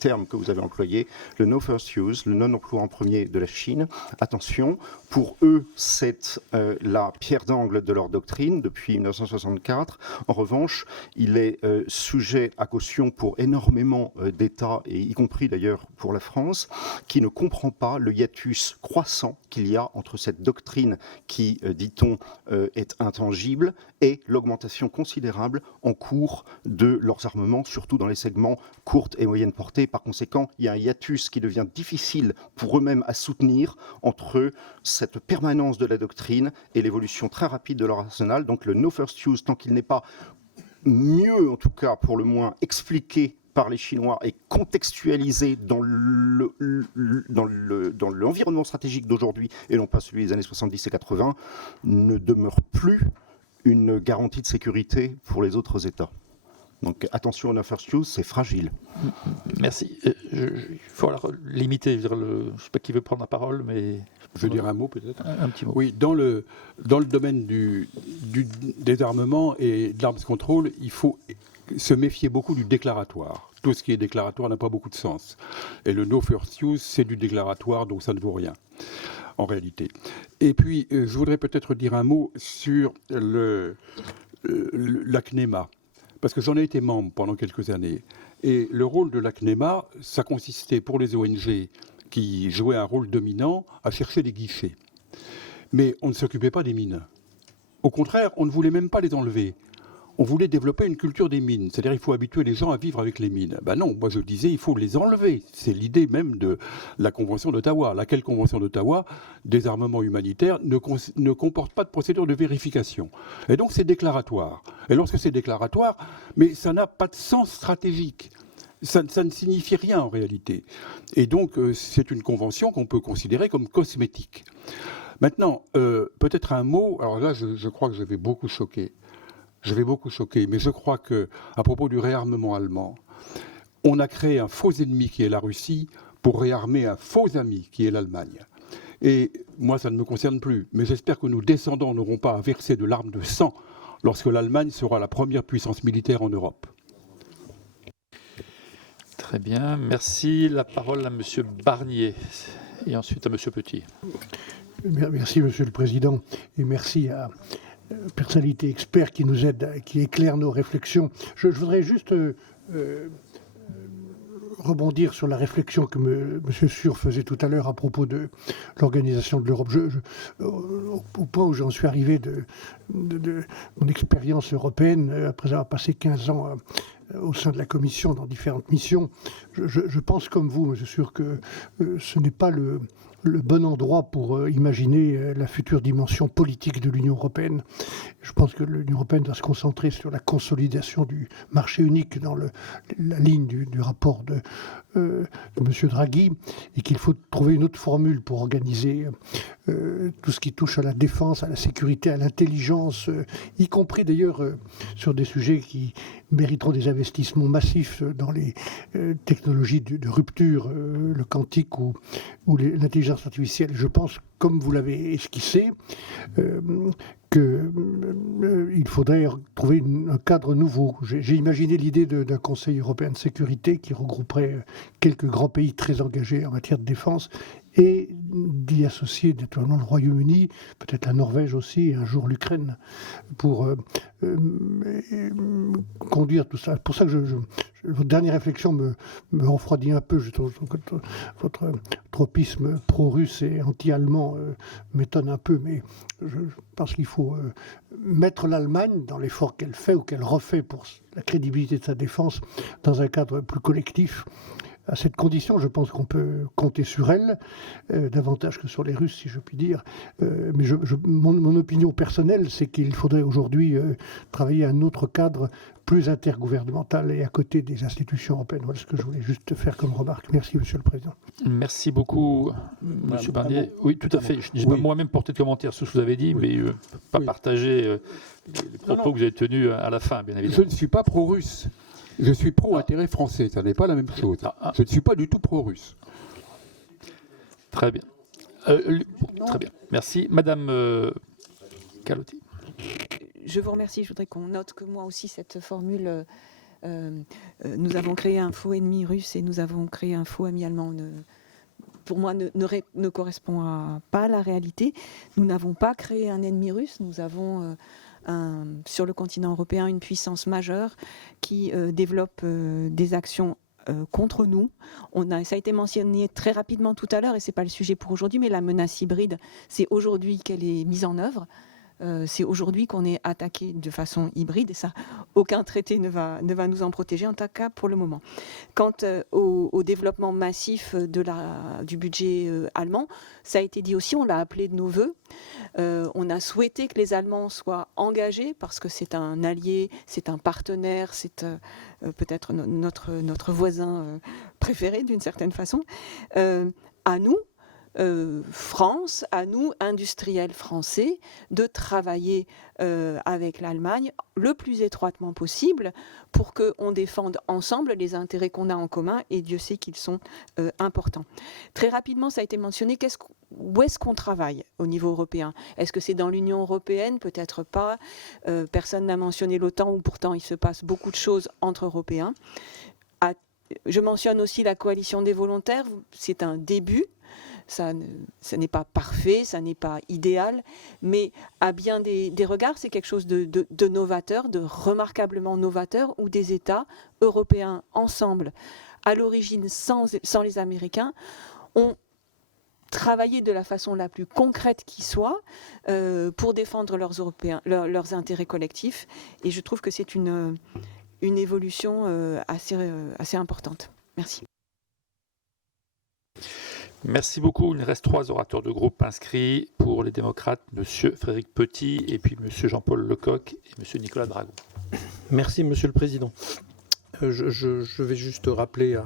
terme que vous avez employé, le no first use, le non-emploi en premier de la Chine. Attention, pour eux, c'est la pierre d'angle de leur doctrine depuis 1964. En revanche, il est sujet à caution pour énormément d'États, et y compris d'ailleurs pour la France, qui ne comprend pas le hiatus croissant qu'il y a entre cette doctrine qui, dit-on, est intangible et l'augmentation considérable en cours de leurs armements, surtout dans les segments courtes et moyennes portées. Par conséquent, il y a un hiatus qui devient difficile pour eux-mêmes à soutenir entre cette permanence de la doctrine et l'évolution très rapide de leur arsenal. Donc le no first use, tant qu'il n'est pas mieux, en tout cas pour le moins, expliqué par les Chinois et contextualisé dans l'environnement stratégique d'aujourd'hui et non pas celui des années 70 et 80, ne demeure plus une garantie de sécurité pour les autres États. Donc attention, la first use, c'est fragile. Merci. Il faut alors limiter. Je ne sais pas qui veut prendre la parole, mais... Je veux dire un mot peut-être. Un petit mot. Oui, dans le domaine du désarmement et de l'arms control, il faut se méfier beaucoup du déclaratoire. Tout ce qui est déclaratoire n'a pas beaucoup de sens. Et le no first use, c'est du déclaratoire, donc ça ne vaut rien, en réalité. Et puis, je voudrais peut-être dire un mot sur la CNEMA, parce que j'en ai été membre pendant quelques années. Et le rôle de la CNEMA, ça consistait pour les ONG qui jouaient un rôle dominant à chercher des guichets. Mais on ne s'occupait pas des mines. Au contraire, on ne voulait même pas les enlever. On voulait développer une culture des mines, c'est-à-dire il faut habituer les gens à vivre avec les mines. Ben non, moi je disais il faut les enlever. C'est l'idée même de la Convention d'Ottawa. Laquelle Convention d'Ottawa, désarmement humanitaire, ne comporte pas de procédure de vérification. Et donc c'est déclaratoire. Et lorsque c'est déclaratoire, mais ça n'a pas de sens stratégique. Ça ne signifie rien en réalité. Et donc c'est une convention qu'on peut considérer comme cosmétique. Maintenant, peut-être un mot, alors là je crois que je vais beaucoup choquer. Mais je crois qu'à propos du réarmement allemand, on a créé un faux ennemi qui est la Russie pour réarmer un faux ami qui est l'Allemagne. Et moi, ça ne me concerne plus, mais j'espère que nos descendants n'auront pas à verser de larmes de sang lorsque l'Allemagne sera la première puissance militaire en Europe. Très bien, merci. La parole à Monsieur Barnier et ensuite à Monsieur Petit. Merci Monsieur le Président et merci à personnalité expert qui nous aide, qui éclaire nos réflexions. Je voudrais juste rebondir sur la réflexion que M. Suhr faisait tout à l'heure à propos de l'organisation de l'Europe. Au point où j'en suis arrivé de mon expérience européenne, après avoir passé 15 ans au sein de la Commission dans différentes missions, je pense comme vous, M. Suhr, que ce n'est pas le bon endroit pour imaginer la future dimension politique de l'Union européenne. Je pense que l'Union européenne doit se concentrer sur la consolidation du marché unique dans la ligne du rapport de M. Draghi et qu'il faut trouver une autre formule pour organiser tout ce qui touche à la défense, à la sécurité, à l'intelligence, y compris d'ailleurs sur des sujets qui mériteront des investissements massifs dans les technologies de rupture, le quantique ou l'intelligence artificielle. Je pense, comme vous l'avez esquissé, qu'il faudrait trouver un cadre nouveau. J'ai imaginé l'idée d'un Conseil européen de sécurité qui regrouperait quelques grands pays très engagés en matière de défense et d'y associer naturellement le Royaume-Uni, peut-être la Norvège aussi, et un jour l'Ukraine, pour conduire tout ça. Pour ça que votre dernière réflexion me refroidit un peu. Je trouve que votre tropisme pro-russe et anti-allemand m'étonne un peu, mais je pense qu'il faut mettre l'Allemagne dans l'effort qu'elle fait ou qu'elle refait pour la crédibilité de sa défense dans un cadre plus collectif. À cette condition, je pense qu'on peut compter sur elle, davantage que sur les Russes, si je puis dire. Mais mon opinion personnelle, c'est qu'il faudrait aujourd'hui travailler à un autre cadre plus intergouvernemental et à côté des institutions européennes. Voilà ce que je voulais juste faire comme remarque. Merci, Monsieur le Président. Merci beaucoup, Monsieur Barnier. Oui, tout à fait. Je n'ai pas moi-même porté de commentaire sur ce que vous avez dit, mais pas partager les propos que vous avez tenus à la fin, bien évidemment. Je ne suis pas pro-russe. Je suis pro-intérêt français, ça n'est pas la même chose. Je ne suis pas du tout pro-russe. Très bien. Très bien. Merci. Madame Calotti. Je vous remercie. Je voudrais qu'on note que moi aussi, cette formule, nous avons créé un faux ennemi russe et nous avons créé un faux ami allemand, pour moi, ne correspond pas à la réalité. Nous n'avons pas créé un ennemi russe, nous avons... sur le continent européen, une puissance majeure qui développe des actions contre nous. Ça a été mentionné très rapidement tout à l'heure, et ce n'est pas le sujet pour aujourd'hui, mais la menace hybride, c'est aujourd'hui qu'elle est mise en œuvre. C'est aujourd'hui qu'on est attaqué de façon hybride, et ça, aucun traité ne va nous en protéger, en tout cas pour le moment. Quant au développement massif du budget allemand, ça a été dit aussi, on l'a appelé de nos voeux. On a souhaité que les Allemands soient engagés, parce que c'est un allié, c'est un partenaire, c'est peut-être notre voisin préféré d'une certaine façon. À nous, France, à nous, industriels français, de travailler avec l'Allemagne le plus étroitement possible pour qu'on défende ensemble les intérêts qu'on a en commun, et Dieu sait qu'ils sont importants. Très rapidement, ça a été mentionné, où est-ce qu'on travaille au niveau européen? Est-ce que c'est dans l'Union européenne? Peut-être pas. Personne n'a mentionné l'OTAN, où pourtant il se passe beaucoup de choses entre Européens. Je mentionne aussi la coalition des volontaires, c'est un début. Ça n'est pas parfait, ça n'est pas idéal, mais à bien des regards, c'est quelque chose de novateur, de remarquablement novateur, où des États européens ensemble, à l'origine sans les Américains, ont travaillé de la façon la plus concrète qui soit pour défendre leurs intérêts collectifs. Et je trouve que c'est une évolution assez importante. Merci. Merci beaucoup. Il reste 3 orateurs de groupe inscrits. Pour les démocrates, M. Frédéric Petit, et puis M. Jean-Paul Lecoq et M. Nicolas Dragon. Merci, Monsieur le Président. Je vais juste rappeler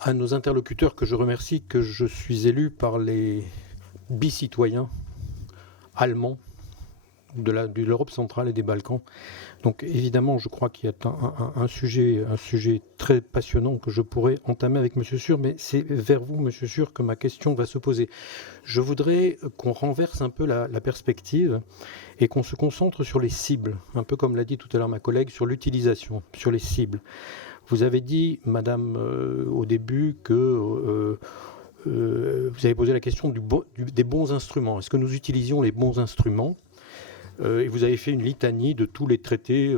à nos interlocuteurs que je remercie, que je suis élu par les bicitoyens allemands de l'Europe centrale et des Balkans. Donc évidemment, je crois qu'il y a un sujet très passionnant que je pourrais entamer avec M. Sûr, mais c'est vers vous, M. Sûr, que ma question va se poser. Je voudrais qu'on renverse un peu la perspective et qu'on se concentre sur les cibles, un peu comme l'a dit tout à l'heure ma collègue, sur l'utilisation, sur les cibles. Vous avez dit, Madame, au début, que vous avez posé la question des bons instruments. Est-ce que nous utilisions les bons instruments ? Et vous avez fait une litanie de tous les traités.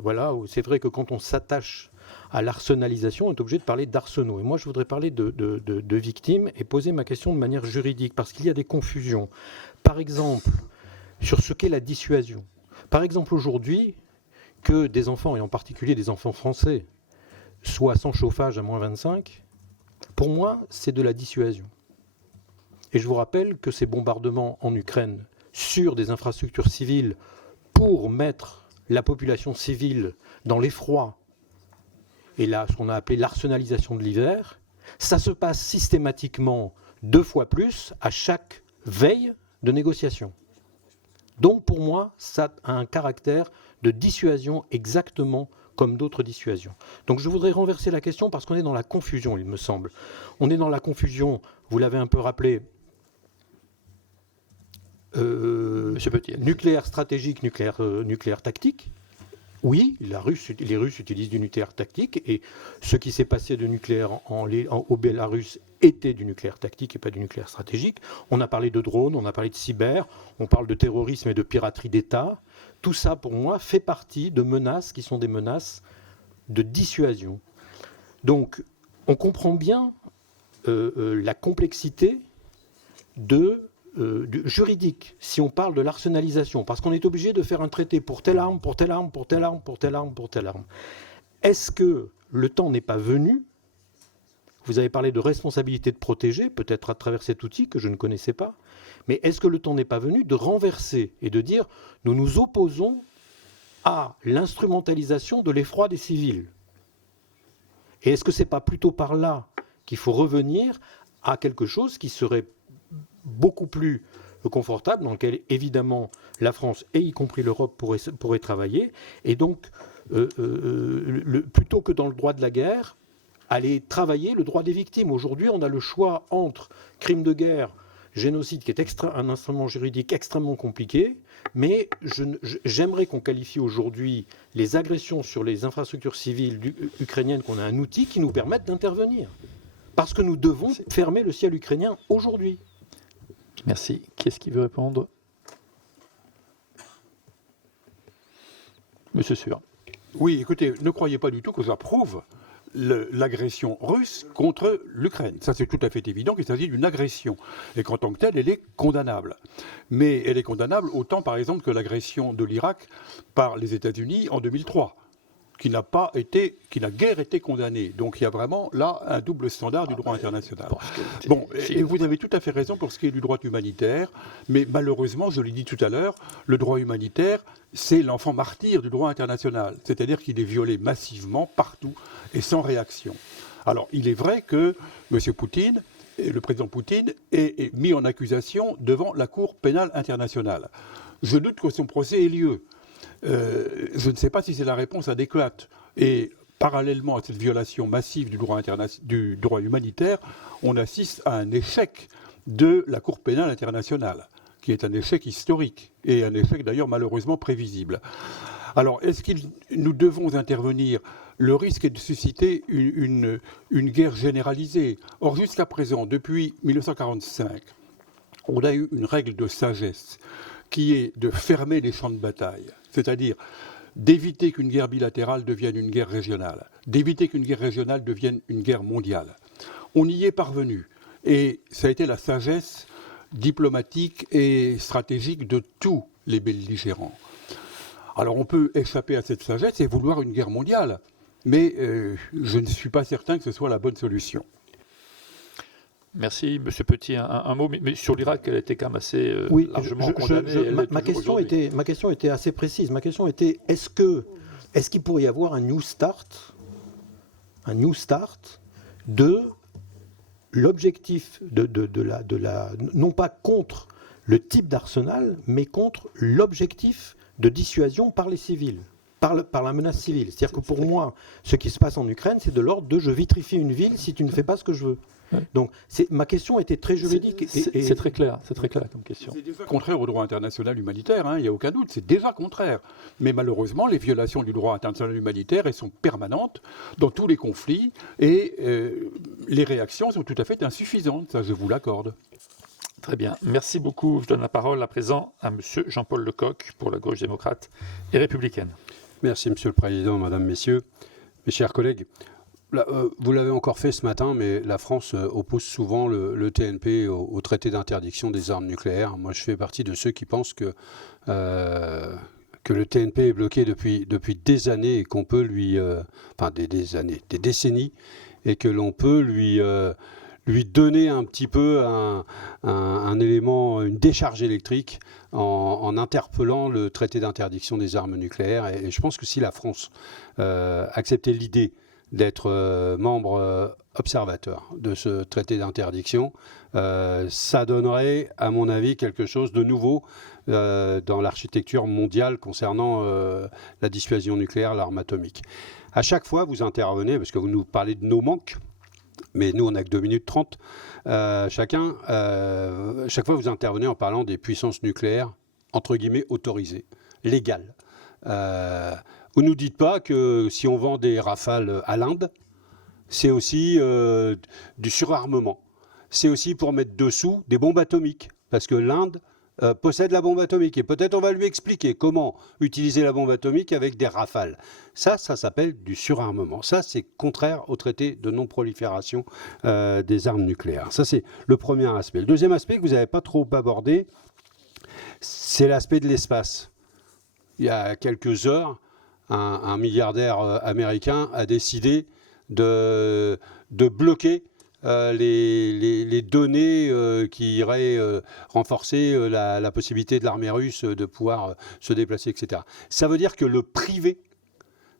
Voilà, c'est vrai que quand on s'attache à l'arsenalisation, on est obligé de parler d'arsenaux. Et moi, je voudrais parler de victimes et poser ma question de manière juridique, parce qu'il y a des confusions. Par exemple, sur ce qu'est la dissuasion. Par exemple, aujourd'hui, que des enfants, et en particulier des enfants français, soient sans chauffage à moins 25, pour moi, c'est de la dissuasion. Et je vous rappelle que ces bombardements en Ukraine sur des infrastructures civiles pour mettre la population civile dans l'effroi et là, ce qu'on a appelé l'arsenalisation de l'hiver, ça se passe systématiquement 2 fois plus à chaque veille de négociation. Donc pour moi, ça a un caractère de dissuasion exactement comme d'autres dissuasions. Donc je voudrais renverser la question parce qu'on est dans la confusion, il me semble. On est dans la confusion, vous l'avez un peu rappelé, Monsieur Petit. Nucléaire stratégique, nucléaire tactique. Oui, les Russes utilisent du nucléaire tactique et ce qui s'est passé de nucléaire au Bélarus était du nucléaire tactique et pas du nucléaire stratégique. On a parlé de drones, on a parlé de cyber, on parle de terrorisme et de piraterie d'État. Tout ça, pour moi, fait partie de menaces qui sont des menaces de dissuasion. Donc, on comprend bien la complexité juridique, si on parle de l'arsenalisation, parce qu'on est obligé de faire un traité pour telle arme, pour telle arme, pour telle arme, pour telle arme, pour telle arme. Est-ce que le temps n'est pas venu? Vous avez parlé de responsabilité de protéger, peut-être à travers cet outil que je ne connaissais pas, mais est-ce que le temps n'est pas venu de renverser et de dire nous nous opposons à l'instrumentalisation de l'effroi des civils? Et est-ce que ce n'est pas plutôt par là qu'il faut revenir à quelque chose qui serait beaucoup plus confortable, dans lequel évidemment la France et y compris l'Europe pourraient travailler, et donc plutôt que dans le droit de la guerre, aller travailler le droit des victimes. Aujourd'hui, on a le choix entre crime de guerre, génocide, qui est un instrument juridique extrêmement compliqué, mais j'aimerais qu'on qualifie aujourd'hui les agressions sur les infrastructures civiles ukrainiennes, qu'on a un outil qui nous permette d'intervenir. Parce que nous devons fermer le ciel ukrainien aujourd'hui. Merci. Qui est-ce qui veut répondre? Monsieur Sûr. Oui, écoutez, ne croyez pas du tout que ça prouve l'agression russe contre l'Ukraine. Ça, c'est tout à fait évident qu'il s'agit d'une agression. Et qu'en tant que telle, elle est condamnable. Mais elle est condamnable autant, par exemple, que l'agression de l'Irak par les États-Unis en 2003. Qui n'a guère été condamné. Donc il y a vraiment là un double standard du droit international. Bon, et vous avez tout à fait raison pour ce qui est du droit humanitaire, mais malheureusement, je l'ai dit tout à l'heure, le droit humanitaire, c'est l'enfant martyr du droit international. C'est-à-dire qu'il est violé massivement, partout, et sans réaction. Alors, il est vrai que M. Poutine et le président Poutine est mis en accusation devant la Cour pénale internationale. Je doute que son procès ait lieu. Je ne sais pas si c'est la réponse adéquate. Et parallèlement à cette violation massive du droit humanitaire, on assiste à un échec de la Cour pénale internationale, qui est un échec historique, et un échec d'ailleurs malheureusement prévisible. Alors, est-ce que nous devons intervenir ? Le risque est de susciter une guerre généralisée. Or, jusqu'à présent, depuis 1945, on a eu une règle de sagesse qui est de fermer les champs de bataille, c'est-à-dire d'éviter qu'une guerre bilatérale devienne une guerre régionale, d'éviter qu'une guerre régionale devienne une guerre mondiale. On y est parvenu, et ça a été la sagesse diplomatique et stratégique de tous les belligérants. Alors on peut échapper à cette sagesse et vouloir une guerre mondiale, mais je ne suis pas certain que ce soit la bonne solution. Merci, M. Petit. Un mot, mais sur l'Irak, elle était quand même assez largement condamnée. Ma question était assez précise. Ma question était, est-ce qu'il pourrait y avoir un New Start de l'objectif non pas contre le type d'arsenal, mais contre l'objectif de dissuasion par les civils, par la menace civile. C'est-à-dire que pour moi, ce qui se passe en Ukraine, c'est de l'ordre de « je vitrifie une ville si tu ne fais pas ce que je veux ». Donc ma question était très juridique. C'est très clair comme question. C'est déjà contraire au droit international humanitaire, il n'y a aucun doute, c'est déjà contraire. Mais malheureusement, les violations du droit international humanitaire, elles sont permanentes dans tous les conflits, et les réactions sont tout à fait insuffisantes, ça je vous l'accorde. Très bien, merci beaucoup. Je donne la parole à présent à M. Jean-Paul Lecoq pour la gauche démocrate et républicaine. Merci Monsieur le Président, Madame, Messieurs, mes chers collègues. Vous l'avez encore fait ce matin, mais la France oppose souvent le TNP au traité d'interdiction des armes nucléaires. Moi, je fais partie de ceux qui pensent que le TNP est bloqué depuis des années et qu'on peut lui... des décennies, et que l'on peut lui donner un petit peu un élément, une décharge électrique en interpellant le traité d'interdiction des armes nucléaires. Et je pense que si la France acceptait l'idée d'être membre observateur de ce traité d'interdiction, ça donnerait, à mon avis, quelque chose de nouveau dans l'architecture mondiale concernant la dissuasion nucléaire, l'arme atomique. À chaque fois, vous intervenez, parce que vous nous parlez de nos manques, mais nous, on n'a que 2 minutes 30 chacun. Chaque fois, vous intervenez en parlant des puissances nucléaires, entre guillemets, autorisées, légales. Vous ne nous dites pas que si on vend des Rafales à l'Inde, c'est aussi du surarmement. C'est aussi pour mettre dessous des bombes atomiques. Parce que l'Inde possède la bombe atomique. Et peut-être on va lui expliquer comment utiliser la bombe atomique avec des Rafales. Ça s'appelle du surarmement. Ça, c'est contraire au traité de non-prolifération des armes nucléaires. Ça, c'est le premier aspect. Le deuxième aspect que vous n'avez pas trop abordé, c'est l'aspect de l'espace. Il y a quelques heures, un milliardaire américain a décidé de bloquer les données qui iraient renforcer la possibilité de l'armée russe de pouvoir se déplacer, etc. Ça veut dire que le privé,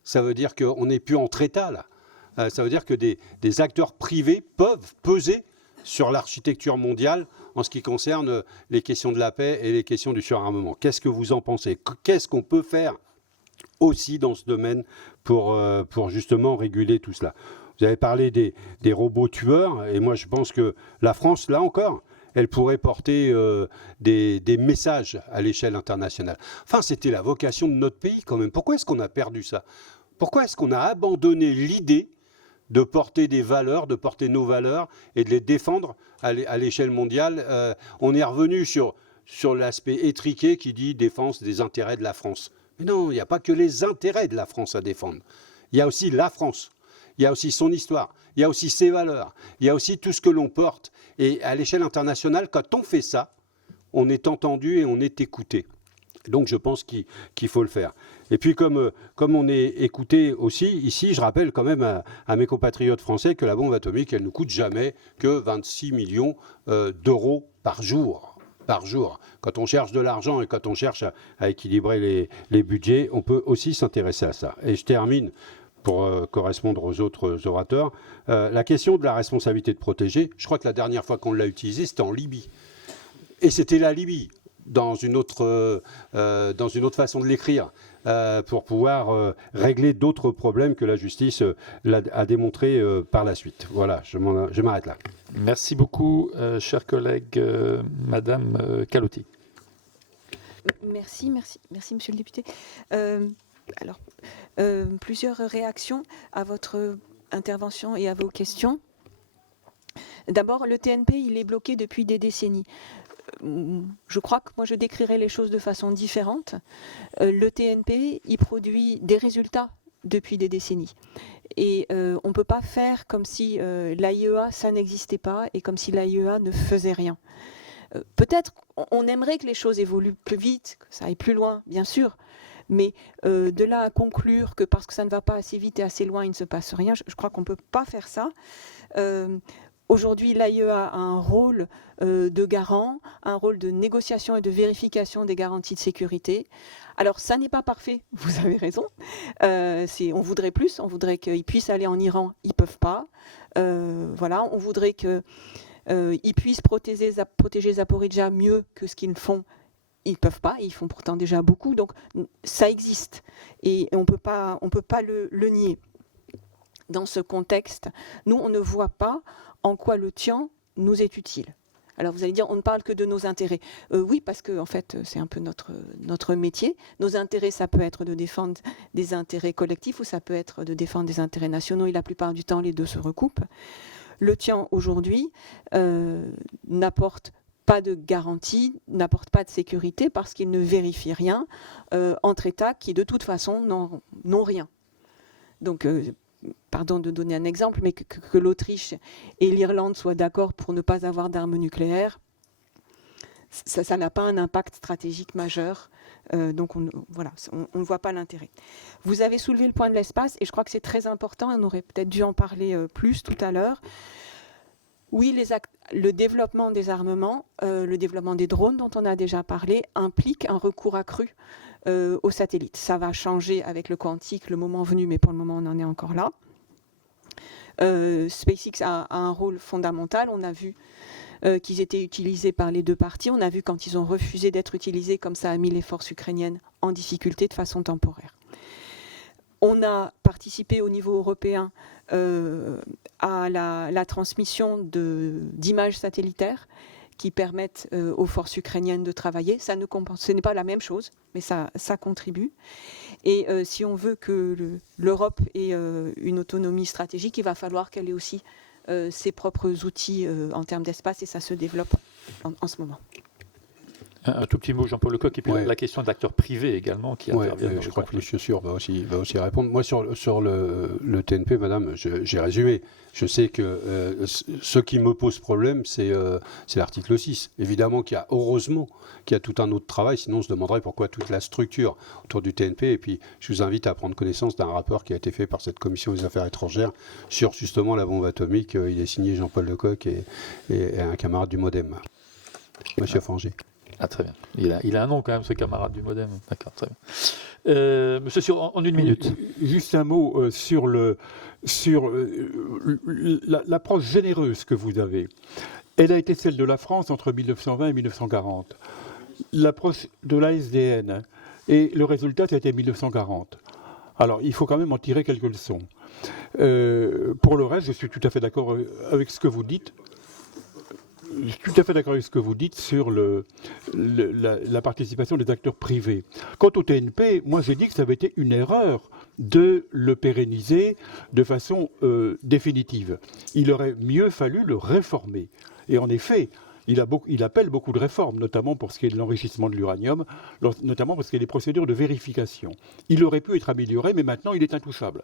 ça veut dire qu'on n'est plus entre États, là. Ça veut dire que des acteurs privés peuvent peser sur l'architecture mondiale en ce qui concerne les questions de la paix et les questions du surarmement. Qu'est-ce que vous en pensez ? Qu'est-ce qu'on peut faire aussi dans ce domaine pour justement réguler tout cela ? Vous avez parlé des robots tueurs, et moi je pense que la France, là encore, elle pourrait porter des messages à l'échelle internationale. Enfin, c'était la vocation de notre pays quand même. Pourquoi est-ce qu'on a perdu ça ? Pourquoi est-ce qu'on a abandonné l'idée de porter des valeurs, de porter nos valeurs et de les défendre à l'échelle mondiale ? On est revenu sur l'aspect étriqué qui dit défense des intérêts de la France. Mais non, il n'y a pas que les intérêts de la France à défendre. Il y a aussi la France. Il y a aussi son histoire, il y a aussi ses valeurs, il y a aussi tout ce que l'on porte. Et à l'échelle internationale, quand on fait ça, on est entendu et on est écouté. Donc je pense qu'il faut le faire. Et puis comme on est écouté aussi, ici, je rappelle quand même à mes compatriotes français que la bombe atomique, elle ne coûte jamais que 26 millions d'euros par jour. Quand on cherche de l'argent et quand on cherche à équilibrer les budgets, on peut aussi s'intéresser à ça. Et je termine pour correspondre aux autres orateurs. La question de la responsabilité de protéger, je crois que la dernière fois qu'on l'a utilisée, c'était en Libye. Et c'était la Libye, dans une autre façon de l'écrire, pour pouvoir régler d'autres problèmes que la justice a démontré par la suite. Voilà, je m'arrête là. Merci beaucoup, chers collègues. Madame Calotti. Merci, monsieur le député. Plusieurs réactions à votre intervention et à vos questions. D'abord, le TNP, il est bloqué depuis des décennies. Je crois que moi, je décrirais les choses de façon différente. Le TNP, il produit des résultats depuis des décennies. Et on ne peut pas faire comme si l'AIEA, ça n'existait pas, et comme si l'AIEA ne faisait rien. Peut-être on aimerait que les choses évoluent plus vite, que ça aille plus loin, bien sûr, mais de là à conclure que parce que ça ne va pas assez vite et assez loin, il ne se passe rien, je crois qu'on ne peut pas faire ça. Aujourd'hui, l'AIEA a un rôle de garant, un rôle de négociation et de vérification des garanties de sécurité. Alors, ça n'est pas parfait, vous avez raison. On voudrait plus, on voudrait qu'ils puissent aller en Iran, ils ne peuvent pas. Voilà, on voudrait qu'ils puissent protéger Zaporijjia mieux que ce qu'ils font. Ils ne peuvent pas, ils font pourtant déjà beaucoup. Donc, ça existe et on ne peut pas le nier. Dans ce contexte, nous, on ne voit pas en quoi le TIAN nous est utile. Alors vous allez dire, on ne parle que de nos intérêts. Oui, parce que en fait, c'est un peu notre métier. Nos intérêts, ça peut être de défendre des intérêts collectifs ou ça peut être de défendre des intérêts nationaux. Et la plupart du temps, les deux se recoupent. Le TIAN, aujourd'hui, n'apporte pas de garantie, n'apporte pas de sécurité parce qu'il ne vérifie rien entre États qui, de toute façon, n'ont rien. Donc, pardon de donner un exemple, mais que l'Autriche et l'Irlande soient d'accord pour ne pas avoir d'armes nucléaires, ça n'a pas un impact stratégique majeur. Donc on ne voit pas l'intérêt. Vous avez soulevé le point de l'espace, et je crois que c'est très important, on aurait peut-être dû en parler plus tout à l'heure. Oui, le développement des armements, le développement des drones dont on a déjà parlé, implique un recours accru aux satellites. Ça va changer avec le quantique le moment venu, mais pour le moment on en est encore là. SpaceX a un rôle fondamental. On a vu qu'ils étaient utilisés par les deux parties. On a vu quand ils ont refusé d'être utilisés, comme ça a mis les forces ukrainiennes en difficulté de façon temporaire. On a participé au niveau européen à la transmission d'images satellitaire qui permettent aux forces ukrainiennes de travailler. Ce n'est pas la même chose, mais ça contribue. Et si on veut que l'Europe ait une autonomie stratégique, il va falloir qu'elle ait aussi ses propres outils en termes d'espace, et ça se développe en ce moment. Un tout petit mot, Jean-Paul Lecoq, et puis la question de l'acteur privé également qui intervient. Je crois que M. Sûr va aussi répondre. Moi, sur le TNP, madame, j'ai résumé. Je sais que ce qui me pose problème, c'est l'article 6. Évidemment heureusement qu'il y a tout un autre travail, sinon on se demanderait pourquoi toute la structure autour du TNP. Et puis, je vous invite à prendre connaissance d'un rapport qui a été fait par cette commission des affaires étrangères sur justement la bombe atomique. Il est signé Jean-Paul Lecoq et un camarade du MoDem, M. Fanger. Ah, très bien. Il a un nom quand même, ce camarade du MoDem. D'accord, très bien. Monsieur Sûr, en une minute. Juste un mot sur l'approche généreuse que vous avez. Elle a été celle de la France entre 1920 et 1940. L'approche de l'ASDN. Et le résultat, c'était 1940. Alors, il faut quand même en tirer quelques leçons. Pour le reste, je suis tout à fait d'accord avec ce que vous dites. Je suis tout à fait d'accord avec ce que vous dites sur la participation des acteurs privés. Quant au TNP, moi j'ai dit que ça avait été une erreur de le pérenniser de façon définitive. Il aurait mieux fallu le réformer. Et en effet, il appelle beaucoup de réformes, notamment pour ce qui est de l'enrichissement de l'uranium, notamment pour ce qui est des procédures de vérification. Il aurait pu être amélioré, mais maintenant il est intouchable.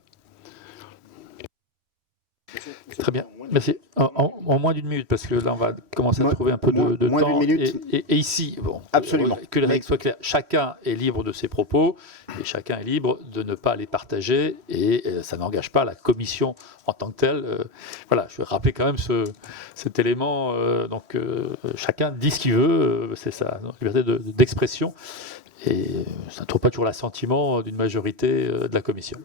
Très bien, merci. En moins d'une minute, parce que là, on va commencer à trouver un peu de moins temps. D'une minute. Et ici, bon, absolument. Que les règles soient claires. Chacun est libre de ses propos et chacun est libre de ne pas les partager. Et ça n'engage pas la commission en tant que telle. Voilà, je vais rappeler quand même cet élément. Donc, chacun dit ce qu'il veut. C'est sa liberté d'expression. Et ça ne trouve pas toujours l'assentiment d'une majorité de la commission.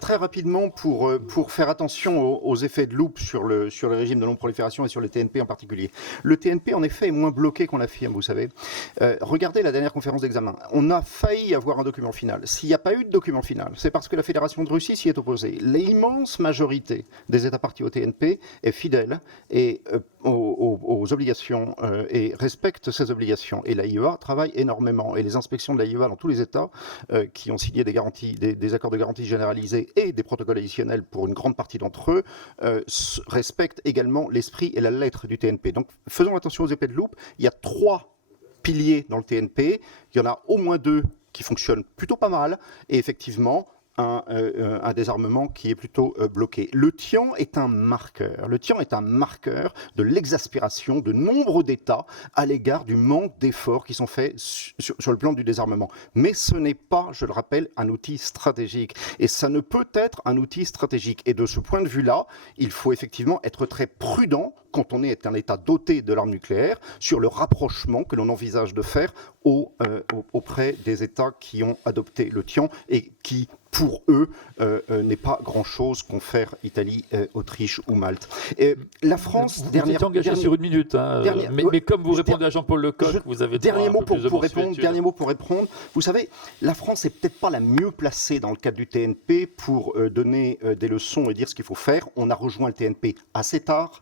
Très rapidement, pour faire attention aux effets de loupe sur le régime de non-prolifération et sur le TNP en particulier. Le TNP, en effet, est moins bloqué qu'on l'affirme, vous savez. Regardez la dernière conférence d'examen. On a failli avoir un document final. S'il n'y a pas eu de document final, c'est parce que la Fédération de Russie s'y est opposée. L'immense majorité des États partis au TNP est fidèle et aux obligations et respecte ses obligations. Et l'AIEA travaille énormément. Et les inspections de l'AIEA dans tous les États qui ont signé des accords de garantie généralisés et des protocoles additionnels pour une grande partie d'entre eux, respectent également l'esprit et la lettre du TNP. Donc faisons attention aux effets de loupe. Il y a 3 piliers dans le TNP. Il y en a au moins 2 qui fonctionnent plutôt pas mal. Et effectivement, un désarmement qui est plutôt bloqué. Le TIAN est un marqueur. Le TIAN est un marqueur de l'exaspération de nombre d'États à l'égard du manque d'efforts qui sont faits sur le plan du désarmement. Mais ce n'est pas, je le rappelle, un outil stratégique. Et ça ne peut être un outil stratégique. Et de ce point de vue-là, il faut effectivement être très prudent quand on est un État doté de l'arme nucléaire sur le rapprochement que l'on envisage de faire auprès des États qui ont adopté le TIAN et qui, pour eux, n'est pas grand-chose qu'ont fait Italie, Autriche ou Malte. Et la France... Vous êtes engagé sur 1 minute, hein, mais comme vous répondez à Jean-Paul Lecoq, vous avez dernier mot pour répondre. Vous savez, la France n'est peut-être pas la mieux placée dans le cadre du TNP pour donner des leçons et dire ce qu'il faut faire. On a rejoint le TNP assez tard.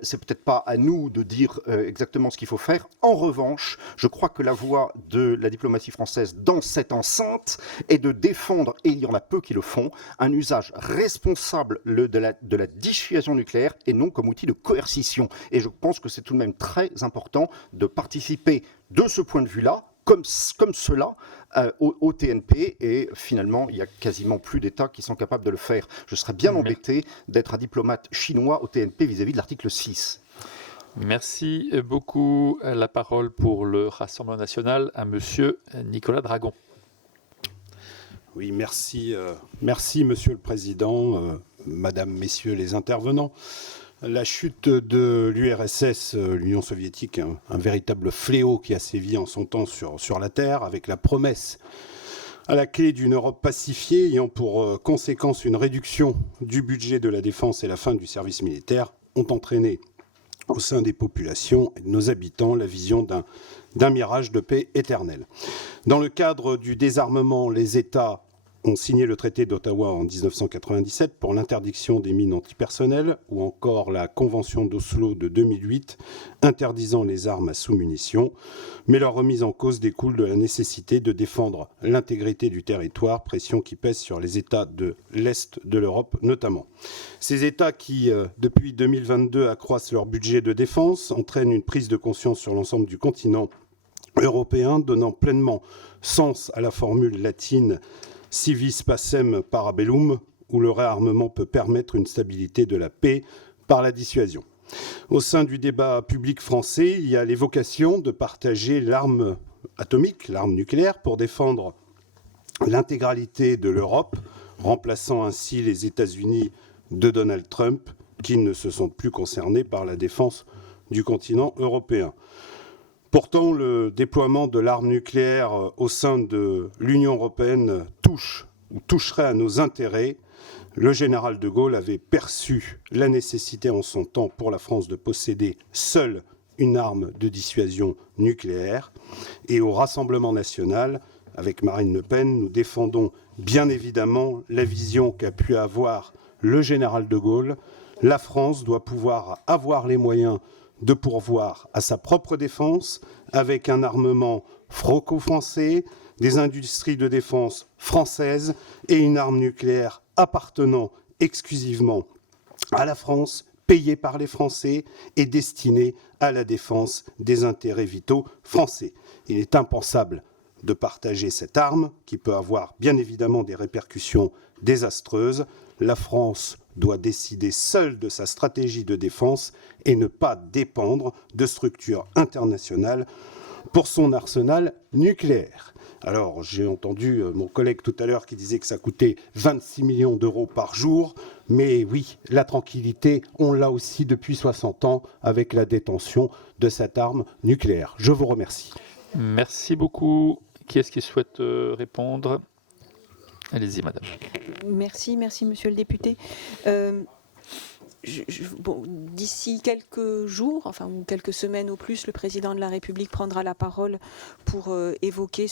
C'est peut-être pas à nous de dire exactement ce qu'il faut faire. En revanche, je crois que la voie de la diplomatie française dans cette enceinte est de défendre, et il y en a peu qui le font, un usage responsable de la dissuasion nucléaire et non comme outil de coercition. Et je pense que c'est tout de même très important de participer de ce point de vue-là, comme cela, au TNP, et finalement, il y a quasiment plus d'États qui sont capables de le faire. Je serais bien embêté d'être un diplomate chinois au TNP vis-à-vis de l'article 6. Merci beaucoup. La parole pour le Rassemblement national à Monsieur Nicolas Dragon. Oui, merci, Monsieur le Président, Madame, Messieurs les intervenants. La chute de l'URSS, l'Union soviétique, un véritable fléau qui a sévi en son temps sur la Terre, avec la promesse à la clé d'une Europe pacifiée ayant pour conséquence une réduction du budget de la défense et la fin du service militaire, ont entraîné au sein des populations et de nos habitants la vision d'un mirage de paix éternelle. Dans le cadre du désarmement, les États ont signé le traité d'Ottawa en 1997 pour l'interdiction des mines antipersonnelles ou encore la Convention d'Oslo de 2008 interdisant les armes à sous-munitions, mais leur remise en cause découle de la nécessité de défendre l'intégrité du territoire, pression qui pèse sur les États de l'Est de l'Europe notamment. Ces États qui, depuis 2022, accroissent leur budget de défense, entraînent une prise de conscience sur l'ensemble du continent européen, donnant pleinement sens à la formule latine civis pacem parabellum, où le réarmement peut permettre une stabilité de la paix par la dissuasion. Au sein du débat public français, il y a l'évocation de partager l'arme atomique, l'arme nucléaire, pour défendre l'intégralité de l'Europe, remplaçant ainsi les États-Unis de Donald Trump, qui ne se sentent plus concernés par la défense du continent européen. Pourtant, le déploiement de l'arme nucléaire au sein de l'Union européenne toucherait à nos intérêts. Le général de Gaulle avait perçu la nécessité en son temps pour la France de posséder seule une arme de dissuasion nucléaire. Et au Rassemblement national, avec Marine Le Pen, nous défendons bien évidemment la vision qu'a pu avoir le général de Gaulle. La France doit pouvoir avoir les moyens de pourvoir à sa propre défense avec un armement franco-français, des industries de défense françaises et une arme nucléaire appartenant exclusivement à la France, payée par les Français et destinée à la défense des intérêts vitaux français. Il est impensable de partager cette arme qui peut avoir bien évidemment des répercussions désastreuses. La France doit décider seule de sa stratégie de défense et ne pas dépendre de structures internationales pour son arsenal nucléaire. Alors, j'ai entendu mon collègue tout à l'heure qui disait que ça coûtait 26 millions d'euros par jour, mais oui, la tranquillité, on l'a aussi depuis 60 ans avec la détention de cette arme nucléaire. Je vous remercie. Merci beaucoup. Qui est-ce qui souhaite répondre ? Allez-y, madame. Merci, monsieur le député. D'ici quelques jours, ou quelques semaines au plus, le président de la République prendra la parole pour évoquer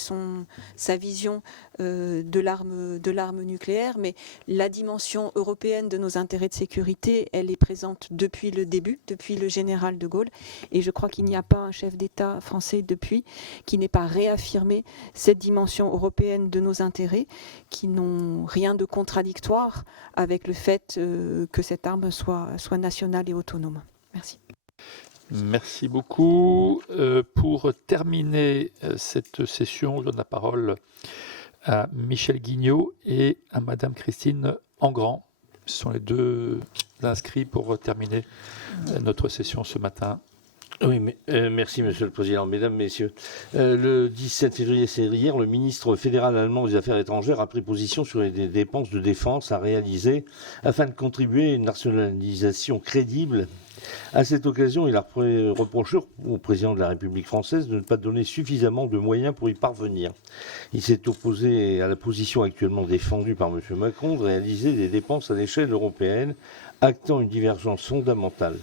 sa vision de l'arme nucléaire. Mais la dimension européenne de nos intérêts de sécurité, elle est présente depuis le début, depuis le général de Gaulle. Et je crois qu'il n'y a pas un chef d'État français depuis qui n'ait pas réaffirmé cette dimension européenne de nos intérêts, qui n'ont rien de contradictoire avec le fait que cette arme soit nationale et autonome. Merci. Merci beaucoup. Pour terminer cette session, je donne la parole à Michel Guignot et à Madame Christine Engrand. Ce sont les deux inscrits pour terminer notre session ce matin. Oui, merci Monsieur le Président. Mesdames, Messieurs, le 17 février, c'est hier, le ministre fédéral allemand des Affaires étrangères a pris position sur les dépenses de défense à réaliser afin de contribuer à une nationalisation crédible. À cette occasion, il a reproché au président de la République française de ne pas donner suffisamment de moyens pour y parvenir. Il s'est opposé à la position actuellement défendue par M. Macron de réaliser des dépenses à l'échelle européenne, actant une divergence fondamentale.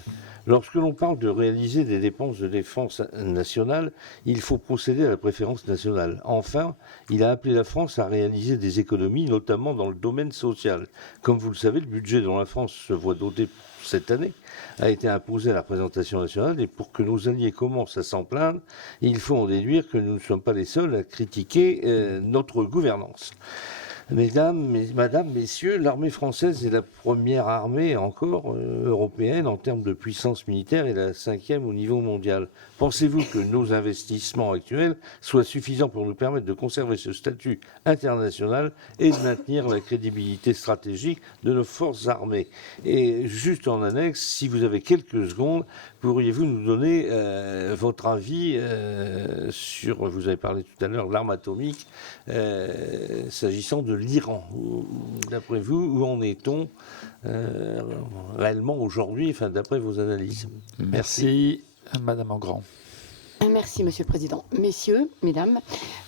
Lorsque l'on parle de réaliser des dépenses de défense nationale, il faut procéder à la préférence nationale. Enfin, il a appelé la France à réaliser des économies, notamment dans le domaine social. Comme vous le savez, le budget dont la France se voit doté cette année a été imposé à la représentation nationale, et pour que nos alliés commencent à s'en plaindre, il faut en déduire que nous ne sommes pas les seuls à critiquer notre gouvernance. Madame, Messieurs, l'armée française est la première armée encore européenne en termes de puissance militaire et la 5e au niveau mondial. Pensez-vous que nos investissements actuels soient suffisants pour nous permettre de conserver ce statut international et de maintenir la crédibilité stratégique de nos forces armées? Et juste en annexe, si vous avez quelques secondes, pourriez-vous nous donner votre avis sur, vous avez parlé tout à l'heure, l'arme atomique, s'agissant de l'Iran. D'après vous, où en est-on réellement aujourd'hui, d'après vos analyses? Merci, Madame Engrand. Merci, Monsieur le Président. Messieurs, Mesdames,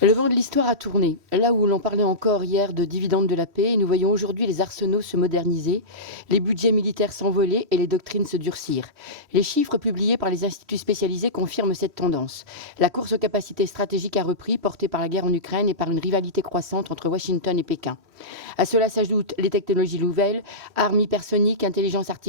le vent de l'histoire a tourné. Là où l'on parlait encore hier de dividendes de la paix, nous voyons aujourd'hui les arsenaux se moderniser, les budgets militaires s'envoler et les doctrines se durcir. Les chiffres publiés par les instituts spécialisés confirment cette tendance. La course aux capacités stratégiques a repris, portée par la guerre en Ukraine et par une rivalité croissante entre Washington et Pékin. À cela s'ajoutent les technologies nouvelles, armes hypersoniques, intelligence artificielle,